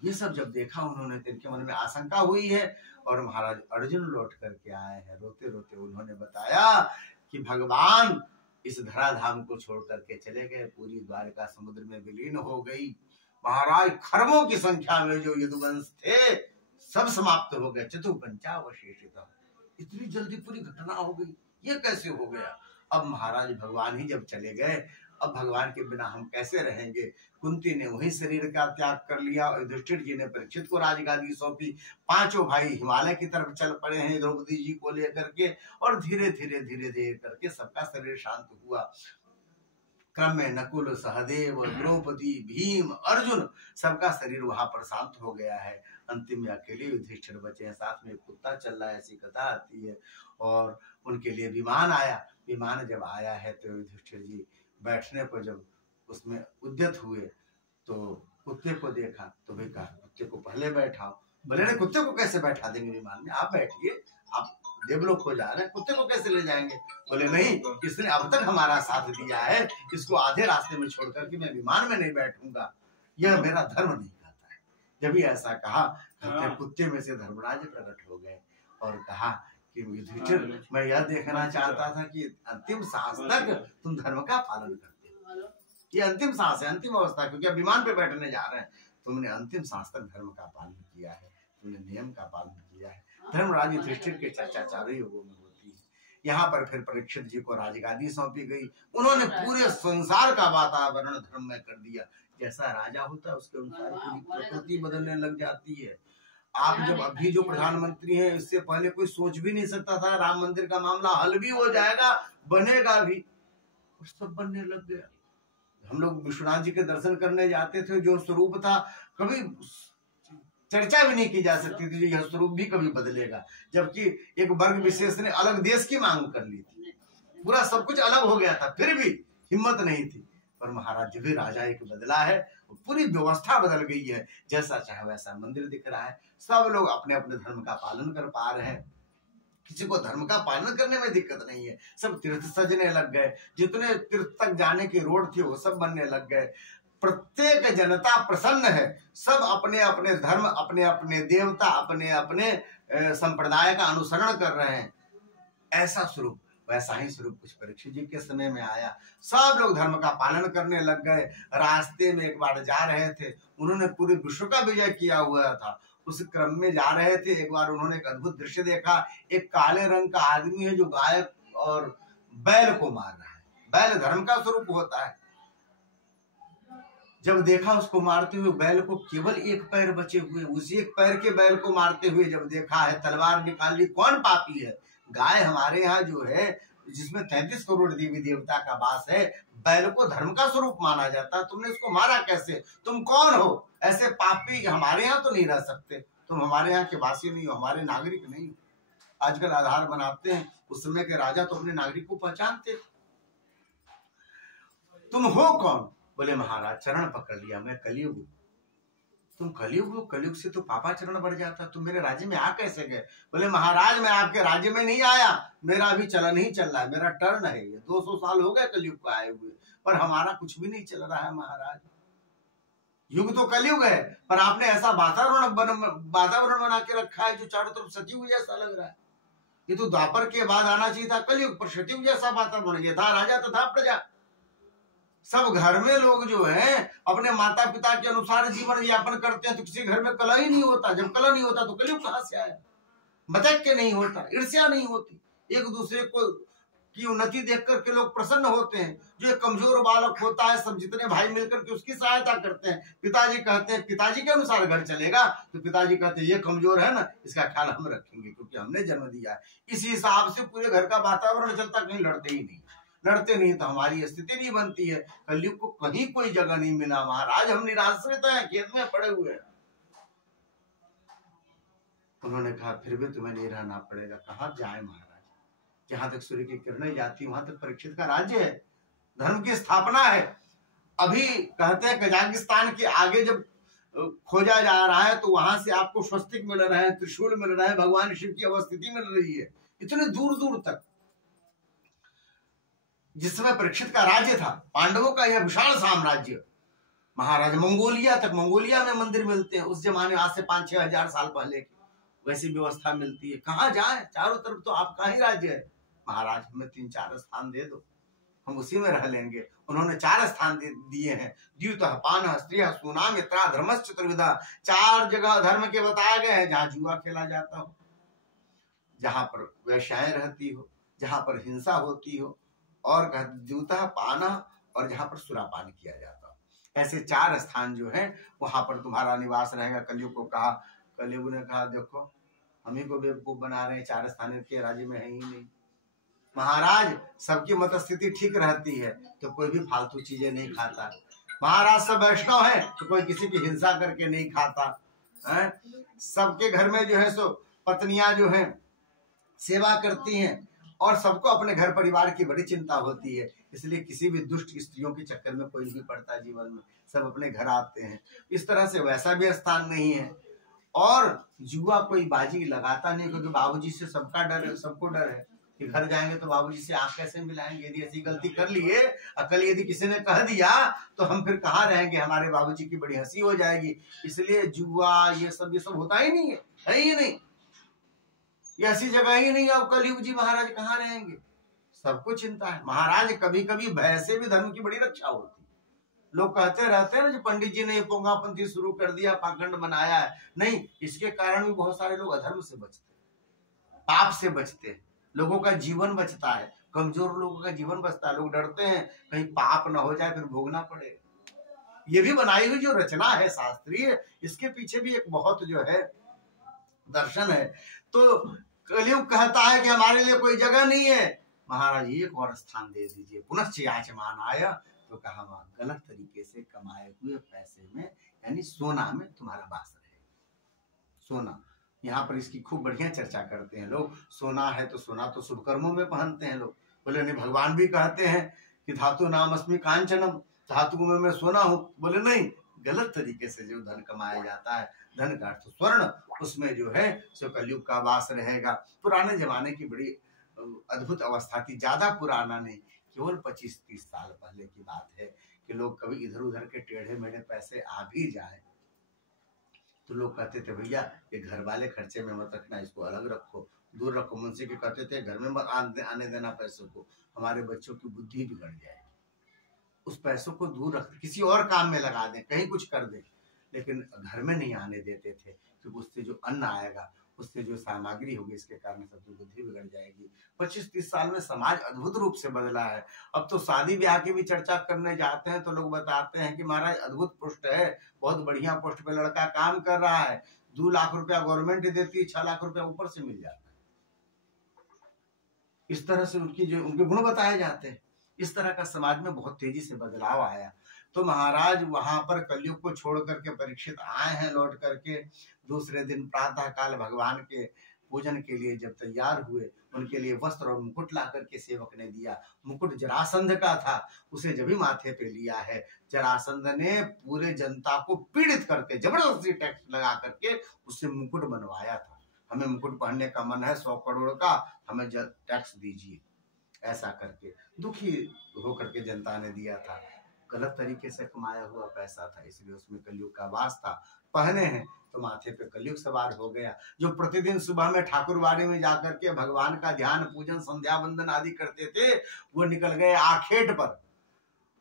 ये सब जब देखा उन्होंने तो इनके मन में आशंका हुई है और महाराज अर्जुन लौट करके आए हैं। रोते रोते उन्होंने बताया कि भगवान इस धराधाम को छोड़ करके चले गए, पूरी द्वारका समुद्र में विलीन हो गई। महाराज खरबों की संख्या में जो यदुवंश थे सब समाप्त हो गए। चतुर्पंचावशेषितः। इतनी जल्दी पूरी घटना हो गई, ये कैसे हो गया? अब महाराज भगवान ही जब चले गए, अब भगवान के बिना हम कैसे रहेंगे? कुंती ने वही शरीर का त्याग कर लिया और युधिष्ठिर जी ने परीक्षित को राजगादी सौंपी। पांचों भाई हिमालय की तरफ चल पड़े हैं द्रौपदी जी को लेकर के और धीरे धीरे करके सबका शरीर शांत हुआ। क्रम में नकुल सहदेव द्रौपदी भीम अर्जुन सबका शरीर वहां पर शांत हो गया है। अंतिम में अकेले युधिष्ठिर बचे हैं, साथ में कुत्ता चल रहा है, ऐसी कथा आती है। और उनके लिए विमान आया। विमान जब आया है तो युधिष्ठिर जी बैठने पर जब उसमें उद्यत हुए तो कुत्ते को देखा तो भी कहा कुत्ते को पहले बैठाओ। बोले नहीं, कुत्ते को कैसे बैठा देंगे विमान में? आप बैठिए, आप देवलोक को जा रहे हैं, कुत्ते को कैसे ले जाएंगे? बोले नहीं, इसने अब तक हमारा साथ दिया है, इसको आधे रास्ते में छोड़ करके मैं विमान में नहीं बैठूंगा, यह मेरा धर्म नहीं कहता है। जब ही ऐसा कहा कुत्ते में से धर्मराज प्रकट हो गए और कहा कि युधिष्ठिर, मैं यह देखना चाहता था कि अंतिम सांस तक तुम धर्म का पालन करते हो। ये अंतिम सांस है, अंतिम अवस्था, क्योंकि अब विमान पे बैठने जा रहे हैं। तुमने अंतिम सांस तक धर्म का पालन किया है, तुमने नियम का पालन किया है। धर्मराज युधिष्ठिर की चर्चा चारों युगों में होती है। यहाँ पर फिर परीक्षित जी को राजगादी सौंपी गई। उन्होंने पूरे संसार का वातावरण धर्म में कर दिया। जैसा राजा होता है उसके अनुसार पूरी प्रकृति बदलने लग जाती है। आप जब अभी जो प्रधानमंत्री हैं, इससे पहले कोई सोच भी नहीं सकता था राम मंदिर का मामला हल भी हो जाएगा, बनेगा भी, और सब बनने लग गया। हम लोग विश्वनाथ जी के दर्शन करने जाते थे, जो स्वरूप था कभी चर्चा भी नहीं की जा सकती थी, यह स्वरूप भी कभी बदलेगा। जबकि एक वर्ग विशेष ने अलग देश की मांग कर ली थी, पूरा सब कुछ अलग हो गया था, फिर भी हिम्मत नहीं थी। पर महाराज जब भी राजा एक बदला है, पूरी व्यवस्था बदल गई है। जैसा चाहे वैसा मंदिर दिख रहा है, सब लोग अपने अपने धर्म का पालन कर पा रहे हैं, किसी को धर्म का पालन करने में दिक्कत नहीं है। सब तीर्थ सजने लग गए, जितने तीर्थ तक जाने की रोड थी वो सब बनने लग गए। प्रत्येक जनता प्रसन्न है, सब अपने अपने धर्म, अपने अपने देवता, अपने अपने संप्रदाय का अनुसरण कर रहे हैं। ऐसा स्वरूप, वैसा ही स्वरूप कुछ परीक्षित जी के समय में आया। सब लोग धर्म का पालन करने लग गए। रास्ते में एक बार जा रहे थे, उन्होंने पूरे विश्व का विजय किया हुआ था। उस क्रम में जा रहे थे, एक बार उन्होंने एक अद्भुत दृश्य देखा। एक काले रंग का आदमी है जो गाय और बैल को मार रहा है। बैल धर्म का स्वरूप होता है। जब देखा उसको मारते हुए, बैल को केवल एक पैर बचे हुए, उसी एक पैर के बैल को मारते हुए जब देखा है, तलवार निकाल ली। कौन पापी है? गाय हमारे यहाँ जो है, जिसमें 33 करोड़ देवी देवता का वास है, बैल को धर्म का स्वरूप माना जाता है। तुमने इसको मारा कैसे? तुम कौन हो? ऐसे पापी हमारे यहाँ तो नहीं रह सकते। तुम हमारे यहाँ के वासी नहीं हो, हमारे नागरिक नहीं हो। आजकल आधार बनाते हैं। उस समय के राजा तो अपने नागरिक को पहचानते। तुम हो कौन? बोले महाराज चरण पकड़ लिया, मैं कलयुग हूं। तुम कलयुग हो? कलयुग से तो पापा चरण बढ़ जाता, तुम मेरे राज्य में आ कैसे गए? बोले महाराज मैं आपके राज्य में नहीं आया, मेरा अभी चलन ही चल रहा है, मेरा टर्न है, ये 200 साल हो गए कलयुग को आए हुए, पर हमारा कुछ भी नहीं चल रहा है महाराज। युग तो कलयुग है, पर आपने ऐसा वातावरण बना के रखा है जो चारों तरफ सतयुग जैसा लग रहा है। ये तो द्वापर के बाद आना चाहिए था कलयुग, पर सतयुग जैसा वातावरण, ये था राजा तथा प्रजा। सब घर में लोग जो है अपने माता पिता के अनुसार जीवन यापन करते हैं, तो किसी घर में कलह ही नहीं होता। जब कलह नहीं होता तो कलयुग कहां से आया? मतैक्य नहीं होता, ईर्ष्या नहीं होती, एक दूसरे को की उन्नति देख करके लोग प्रसन्न होते हैं। जो एक कमजोर बालक होता है, सब जितने भाई मिलकर के उसकी सहायता करते हैं। पिताजी कहते हैं, पिताजी के अनुसार घर चलेगा, तो पिताजी कहते हैं ये कमजोर है ना, इसका ख्याल हम रखेंगे क्योंकि हमने जन्म दिया है। इसी हिसाब से पूरे घर का वातावरण चलता, कहीं लड़ते ही नहीं, लड़ते नहीं तो हमारी स्थिति नहीं बनती है। कलयुग को कहीं कोई जगह नहीं मिला महाराज, हम निराश्रित हैं, खेत में पड़े हुए हैं। उन्होंने कहा फिर भी तुम्हें नहीं रहना पड़ेगा। कहाँ जाए महाराज, जहां तक सूर्य की किरणें जाती वहां तक परीक्षित का राज्य है, धर्म की स्थापना है। अभी कहते हैं कजाकिस्तान के आगे जब खोजा जा रहा है तो वहां से आपको स्वस्तिक मिल रहे हैं, त्रिशूल मिल रहे हैं, भगवान शिव की अवस्थिति मिल रही है, इतने दूर दूर तक। जिस समय परीक्षित का राज्य था, पांडवों का यह विशाल साम्राज्य, महाराज मंगोलिया तक, मंगोलिया में मंदिर मिलते हैं उस जमाने, आज से 5-6 हजार साल पहले की वैसी व्यवस्था मिलती है। कहाँ जाए, चारों तरफ तो आपका ही राज्य है। महाराज हमें 3-4 स्थान दे दो, हम उसी में रह लेंगे। उन्होंने 4 स्थान दिए हैं। द्यूतः पानः स्त्रियः सूना मित्रा धर्मश्च चतुर्विधा। 4 जगह धर्म के बताए गए हैं, जहाँ जुआ खेला जाता हो, जहां पर वैश्याएं रहती हो, जहां पर हिंसा होती हो, और द्यूतः पानः, और जहां पर सुरापान किया जाता हो। ऐसे 4 स्थान जो है वहां पर तुम्हारा निवास रहेगा। कलयुग को कहा, कलयुग ने कहा देखो हम ही को बेवकूफ बना रहे हैं, 4 स्थान के राज्य में है ही नहीं। महाराज सबकी मत स्थिति ठीक रहती है तो कोई भी फालतू चीजें नहीं खाता। महाराज सब वैष्णव है तो कोई किसी की हिंसा करके नहीं खाता है। सबके घर में जो है सो पत्नियां जो है सेवा करती हैं, और सबको अपने घर परिवार की बड़ी चिंता होती है, इसलिए किसी भी दुष्ट स्त्रियों के चक्कर में कोई नहीं पड़ता जीवन में, सब अपने घर आते हैं। इस तरह से वैसा भी स्थान नहीं है। और जुआ कोई बाजी लगाता नहीं, क्योंकि बाबूजी से सबका डर है, सबको डर है कि घर जाएंगे तो बाबूजी से आंख कैसे मिलाएंगे, यदि ऐसी गलती कर लिए, अकल यदि किसी ने कह दिया तो हम फिर कहाँ रहेंगे, हमारे बाबूजी की बड़ी हंसी हो जाएगी। इसलिए जुआ ये सब होता ही नहीं है ही नहीं, ये ऐसी जगह ही नहीं। अब कलयुग जी महाराज कहाँ रहेंगे, सबको चिंता है। महाराज कभी कभी भय से भी धर्म की बड़ी रक्षा होती। लोग कहते रहते हैं ना जो पंडित जी ने ये पोंगापंथी शुरू कर दिया, पाखंड बनाया है, नहीं, इसके कारण भी बहुत सारे लोग अधर्म से बचते, पाप से बचते, लोगों का जीवन बचता है, कमजोर लोगों का जीवन बचता है। लोग डरते हैं कहीं पाप ना हो जाए फिर भोगना पड़े। ये भी बनाई हुई जो रचना है शास्त्रीय, इसके पीछे भी एक बहुत जो है दर्शन है। तो कलयुग कहता है कि हमारे लिए कोई जगह नहीं है, महाराज एक और स्थान दे दीजिए। पुनश्च याचमान आया, तो कहा गलत तरीके से कमाए हुए पैसे में, यानी सोना में तुम्हारा वास रहे। सोना, यहाँ पर इसकी खूब बढ़िया चर्चा करते हैं लोग। सोना है तो सोना तो शुभ कर्मों में पहनते हैं लोग। बोले नहीं, भगवान भी कहते हैं कि धातु नाम अस्मि कांचनम, धातु में मैं सोना हूँ। बोले नहीं, गलत तरीके से जो धन कमाया जाता है, धन का अर्थ स्वर्ण, उसमें जो है सो कलयुग का वास रहेगा। पुराने जमाने की बड़ी अद्भुत अवस्था थी, ज्यादा पुराना नहीं, केवल 25-30 साल पहले की बात है कि लोग कभी इधर उधर के टेढ़े मेढ़े पैसे आ भी जाए तो लोग कहते थे भैया ये घर वाले खर्चे में मत रखना, इसको अलग रखो, दूर रखो। मुंशी के कहते थे घर में मत आने देना पैसों को, हमारे बच्चों की बुद्धि बिगड़ जाएगी। उस पैसों को दूर रख, किसी और काम में लगा दें, कहीं कुछ कर दें, लेकिन घर में नहीं आने देते थे, क्योंकि उससे जो अन्न आएगा, उससे जो सामग्री होगी, इसके कारण सबकी बुद्धि बिगड़ जाएगी। 25-30 साल में समाज अद्भुत रूप से बदला है। अब तो शादी ब्याह की भी चर्चा करने जाते हैं तो लोग बताते हैं कि महाराज अद्भुत पोस्ट है, बहुत बढ़िया पोस्ट पे लड़का काम कर रहा है, 2 लाख रुपया गवर्नमेंट देती है, 6 लाख रुपया ऊपर से मिल जाता है। इस तरह से उनके गुण बताए जाते हैं। इस तरह का समाज में बहुत तेजी से बदलाव आया। तो महाराज वहां पर कलयुग को छोड़ करके परीक्षित आए हैं लौट करके। दूसरे दिन प्रातः काल भगवान के पूजन के लिए जब तैयार हुए, उनके लिए वस्त्र और मुकुट ला करके सेवक ने दिया। मुकुट जरासंध का था, उसे जब भी माथे पे लिया है, जरासंध ने पूरे जनता को पीड़ित करके जबरदस्ती टैक्स लगा करके उससे मुकुट बनवाया था। हमें मुकुट पहनने का मन है 100 करोड़ का, हमें टैक्स दीजिए, ऐसा करके दुखी होकर के जनता ने दिया था। गलत तरीके से कमाया हुआ पैसा था, इसलिए उसमें कलयुग का वास था। पहने हैं तो माथे पे कलयुग सवार हो गया। जो प्रतिदिन सुबह में ठाकुरबाड़ी में जाकर के भगवान का ध्यान, पूजन, संध्या वंदन आदि करते थे, वो निकल गए आखेट पर,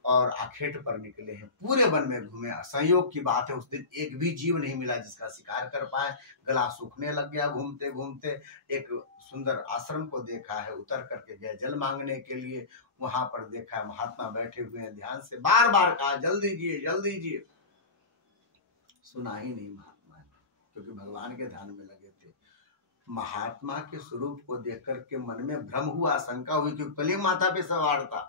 और आखेट पर निकले हैं, पूरे वन में घूमे। संयोग की बात है उस दिन एक भी जीव नहीं मिला जिसका शिकार कर पाए। गला सूखने लग गया घूमते घूमते। एक सुंदर आश्रम को देखा है, उतर करके गए जल मांगने के लिए। वहां पर देखा महात्मा बैठे हुए हैं, ध्यान से बार बार कहा जल दीजिए जल दीजिए, सुना ही नहीं महात्मा ने, क्योंकि भगवान के ध्यान में लगे थे। महात्मा के स्वरूप को देख करके मन में भ्रम हुआ, शंका हुई, क्योंकि कली माता पे सवार था।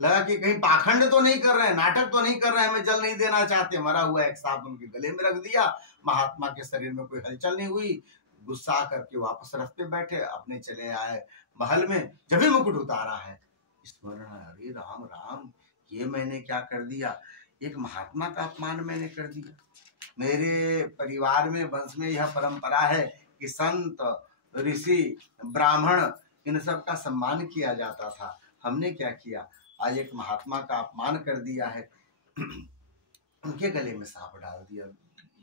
लगा कि कहीं पाखंड तो नहीं कर रहे हैं, नाटक तो नहीं कर रहे हैं, हमें जल नहीं देना चाहते। मरा हुआ एक सांप उनके गले में रख दिया। महात्मा के शरीर में कोई हलचल नहीं हुई। गुस्सा करके वापस रथ पे बैठे, अपने चले आए महल में। जब भी मुकुट उतारा है, स्मरण, अरे राम राम, ये मैंने क्या कर दिया, एक महात्मा का अपमान मैंने कर दिया। मेरे परिवार में, वंश में यह परंपरा है कि संत, ऋषि, ब्राह्मण, इन सब का सम्मान किया जाता था। हमने क्या किया, आज एक महात्मा का अपमान कर दिया है। उनके गले में सांप डाल दिया।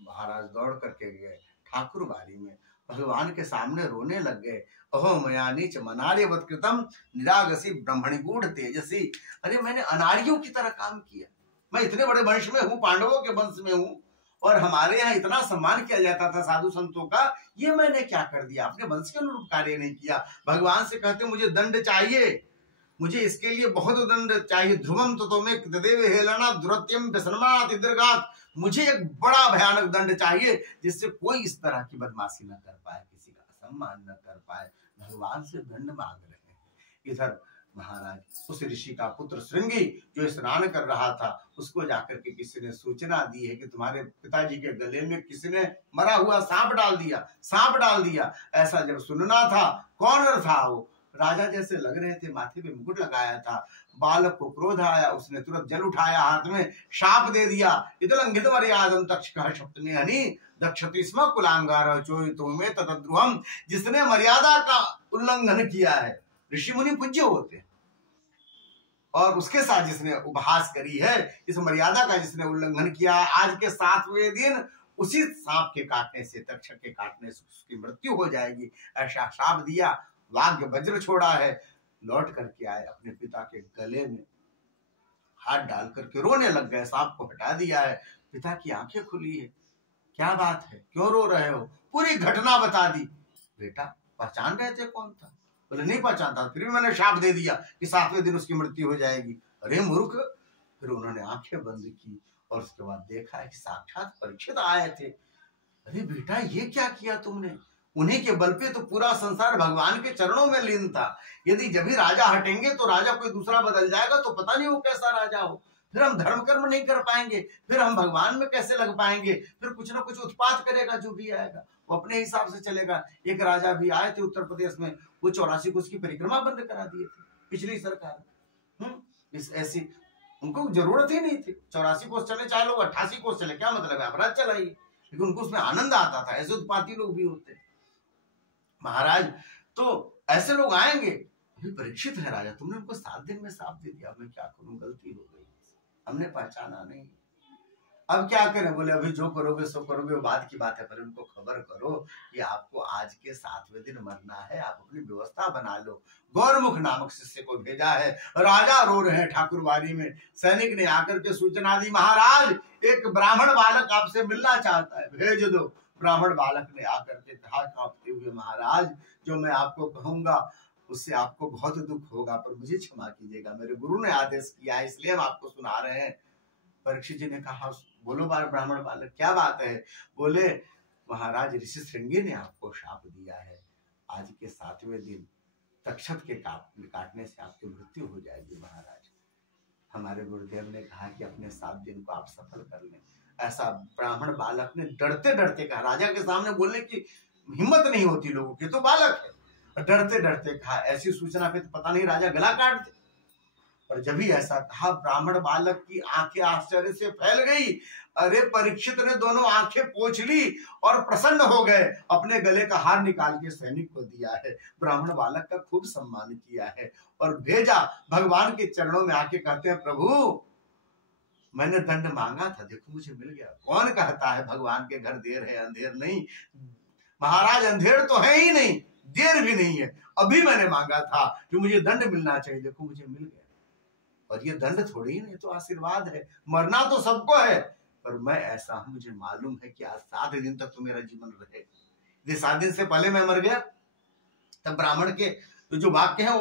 महाराज दौड़ करके गए ठाकुर बाड़ी में, भगवान के सामने रोने लग गए। अहो मया नीच मनार्यवत कृतम निरागसी ब्रह्मणि गूढ़ तेजसी। अरे मैंने अनार्यों की तरह काम किया, मैं इतने बड़े वंश में हूँ, पांडवों के वंश में हूँ, और हमारे यहाँ इतना सम्मान किया जाता था साधु संतों का, ये मैंने क्या कर दिया, अपने वंश के अनुरूप कार्य नहीं किया। भगवान से कहते मुझे दंड चाहिए, मुझे इसके लिए बहुत दंड चाहिए। ध्रुवम तो तुम्हें तदेव हेलना दुरत्यम व्यसनमात् दीर्घात्, मुझे एक बड़ा भयानक दंड चाहिए जिससे कोई इस तरह की बदमाशी न कर पाए, किसी का सम्मान न कर पाए। भगवान से दंड मांग रहे हैं। इधर महाराज उस ऋषि का पुत्र श्रृंगी जो स्नान कर रहा था, उसको जाकर के किसी ने सूचना दी है कि तुम्हारे पिताजी के गले में किसी ने मरा हुआ सांप डाल दिया, सांप डाल दिया। ऐसा जब सुनना था, कौन था वो, राजा जैसे लग रहे थे, माथे पे मुकुट लगाया था। बालक को क्रोध आया, उसने तुरंत जल उठाया, हाथ में शाप दे दिया। इदलंघित मर्यादम तक्षकः सप्तनेहनि दक्षति स्म कुलांगार चोरितो में ततद्रुहम। जिसने मर्यादा का उल्लंघन किया है, ऋषि मुनि पूज्य होते हैं, और उसके साथ जिसने उपहास करी है, इस मर्यादा का जिसने उल्लंघन किया, आज के 7वें दिन उसी सांप के काटने से, तक्षक के काटने से उसकी मृत्यु हो जाएगी, ऐसा शाप दिया। वाग्य वज्र छोड़ा है। लौट करके आए, अपने पिता के गले में हाथ डाल करके रोने लग गए। सांप को हटा दिया है, पिता की आंखें खुली है। क्या बात है, क्यों रो रहे हो, पूरी घटना बता दी। बेटा पहचान रहे थे कौन था, बोले नहीं पहचानता, फिर भी मैंने शाप दे दिया कि 7वें दिन उसकी मृत्यु हो जाएगी। अरे मूर्ख। फिर उन्होंने आंखें बंद की और उसके बाद देखा है कि साक्षात परीक्षित आए थे। अरे बेटा ये क्या किया तुमने, उन्हीं के बल पे तो पूरा संसार भगवान के चरणों में लीन था। यदि जब भी राजा हटेंगे तो राजा कोई दूसरा बदल जाएगा, तो पता नहीं वो कैसा राजा हो, फिर हम धर्म कर्म नहीं कर पाएंगे, फिर हम भगवान में कैसे लग पाएंगे, फिर कुछ ना कुछ उत्पात करेगा जो भी आएगा, वो अपने हिसाब से चलेगा। एक राजा भी आए थे उत्तर प्रदेश में, वो 84 कोस की परिक्रमा बंद करा दिए थे पिछली सरकार। इस ऐसी उनको जरूरत ही नहीं थी, 84 कोस चले, चाहे लोग 88 कोस चले, क्या मतलब है, अपराध चलाइए, लेकिन उनको उसमें आनंद आता था। ऐसे उत्पाती लोग भी होते महाराज। तो ऐसे लोग आएंगे। अभी परीक्षित है राजा, तुमने उनको 7 दिन में साफ दे दिया, मैं क्या करूं, गलती हो गई, हमने पहचाना नहीं, अब क्या करें। बोले अभी जो करोगे सो करोगे, वो बात की बात है, पर उनको खबर करो कि आपको आज के 7वें दिन मरना है, आप अपनी व्यवस्था बना लो। गौरमुख नामक शिष्य को भेजा है। राजा रो रहे हैं ठाकुरबाड़ी में। सैनिक ने आकर के सूचना दी, महाराज एक ब्राह्मण बालक आपसे मिलना चाहता है, भेज दो। ब्राह्मण बालक ने आकर के कहा कांपते हुए, महाराज जो मैं आपको कहूंगा उससे आपको बहुत दुख होगा, पर मुझे क्षमा कीजिएगा, मेरे गुरु ने आदेश किया है, इसलिए हम आपको सुना रहे हैं। परीक्षित जी ने कहा, बोलो ब्राह्मण बालक क्या बात है। बोले महाराज ऋषि श्रृंगी ने आपको शाप दिया है, आज के 7वें दिन तक्षक के काटने से आपकी मृत्यु हो जाएगी। महाराज हमारे गुरुदेव ने कहा कि अपने 7 दिन को आप सफल कर लें। ऐसा ब्राह्मण बालक ने डरते डरते कहा। राजा के सामने बोलने की हिम्मत नहीं होती लोगों की, तो बालक है। डरते डरते कहा, ऐसी सूचना पे तो पता नहीं राजा गला काट दे। पर जब ही ऐसा कहा, ब्राह्मण बालक की आंखें आश्चर्य से फैल गई। अरे परीक्षित ने दोनों आंखें पोंछ ली और प्रसन्न हो गए, अपने गले का हार निकाल के सैनिक को दिया है, ब्राह्मण बालक का खूब सम्मान किया है और भेजा। भगवान के चरणों में आके कहते हैं, प्रभु मैंने दंड मांगा था, देखो मुझे मिल गया। कौन कहता है भगवान के घर देर है अंधेर नहीं? महाराज अंधेर तो है ही नहीं, देर भी नहीं है। अभी मैंने मांगा था कि मुझे दंड मिलना चाहिए, देखो मुझे मिल गया। और ये दंड थोड़ी ही नहीं, तो आशीर्वाद है। मरना तो सबको है, पर मैं ऐसा हूं, मुझे मालूम है कि आज 7 दिन तक तो मेरा जीवन रहे। यदि 7 दिन से पहले मैं मर गया तब ब्राह्मण के जो वाक्य है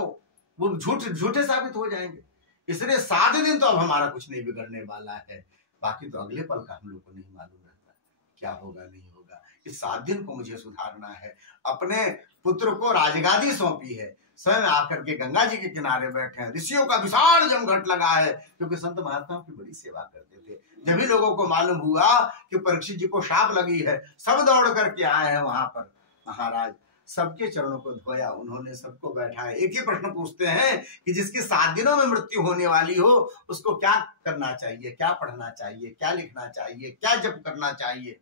वो झूठे साबित हो जाएंगे। इसलिए 7 दिन तो अब हमारा कुछ नहीं बिगड़ने वाला है। बाकी तो अगले पल का हम लोग को नहीं मालूम रहता क्या होगा नहीं होगा। इस 7 दिन को मुझे सुधारना है। अपने पुत्र को राजगादी सौंपी है, स्वयं आकर के गंगा जी के किनारे बैठे हैं। ऋषियों का विशाल जमघट लगा है, क्योंकि संत महात्माओं की बड़ी सेवा करते थे। जब भी लोगों को मालूम हुआ कि परीक्षित जी को शाप लगी है, सब दौड़ करके आए हैं वहां पर। महाराज सबके चरणों को धोया, उन्होंने सबको बैठाया। एक ही प्रश्न पूछते हैं कि जिसकी 7 दिनों में मृत्यु होने वाली हो, उसको क्या करना चाहिए, क्या पढ़ना चाहिए, क्या लिखना चाहिए, क्या जप करना चाहिए,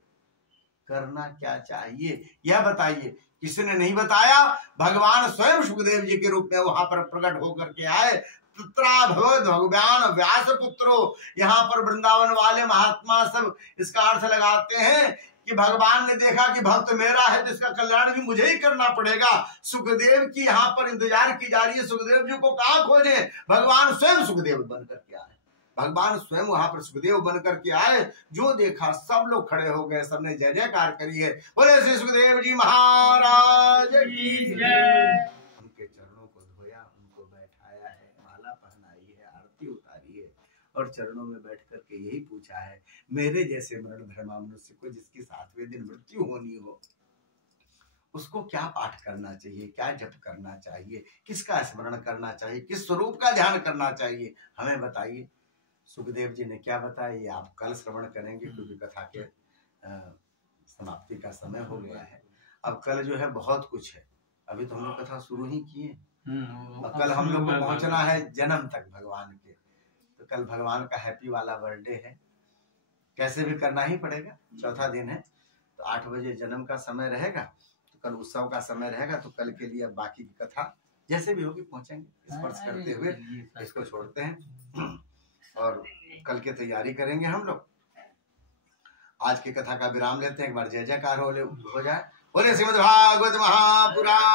करना क्या चाहिए, यह बताइए। किसी ने नहीं बताया। भगवान स्वयं सुखदेव जी के रूप में वहां पर प्रकट होकर के आए। पुत्रा भगवद भगवान व्यास पुत्रो। यहाँ पर वृंदावन वाले महात्मा सब इसका अर्थ लगाते हैं कि भगवान ने देखा कि भक्त मेरा है तो इसका कल्याण भी मुझे ही करना पड़ेगा। सुखदेव की यहाँ पर इंतजार की जा रही है, सुखदेव जी को कहाँ खोजे? भगवान स्वयं सुखदेव बनकर के आए। भगवान स्वयं वहां पर सुखदेव बनकर के आए। जो देखा सब लोग खड़े हो गए, सबने जय जयकार करी है। बोले श्री सुखदेव जी महाराज की जय। उनके चरणों को धोया, उनको बैठाया है, माला पहनाई है, आरती उतारी है और चरणों में बैठ करके यही पूछा है, मेरे जैसे मरण धर्मा मनुष्य को जिसकी 7वें दिन मृत्यु होनी हो, उसको क्या पाठ करना चाहिए, क्या जप करना चाहिए, किसका स्मरण करना चाहिए, किस स्वरूप का ध्यान करना चाहिए, हमें बताइए। सुखदेव जी ने क्या बताया ये आप कल श्रवण करेंगे, क्योंकि कथा के समाप्ति का समय हो गया है। अब कल जो है बहुत कुछ है, अभी तो हम लोग कथा शुरू ही किए। अब कल हम लोग को पहुंचना है जन्म तक भगवान के। तो कल भगवान का हैप्पी वाला बर्थडे है, कैसे भी करना ही पड़ेगा। चौथा दिन है तो 8 बजे जन्म का समय रहेगा, तो कल उत्सव का समय रहेगा। तो कल के लिए अब बाकी की कथा जैसे भी होगी पहुंचेंगे। स्पर्श करते हुए इसको छोड़ते हैं और कल की तैयारी करेंगे हम लोग। आज की कथा का विराम लेते हैं। एक बार जय जयकार हो जाए। बोले श्रीमद् भागवत महापुराण।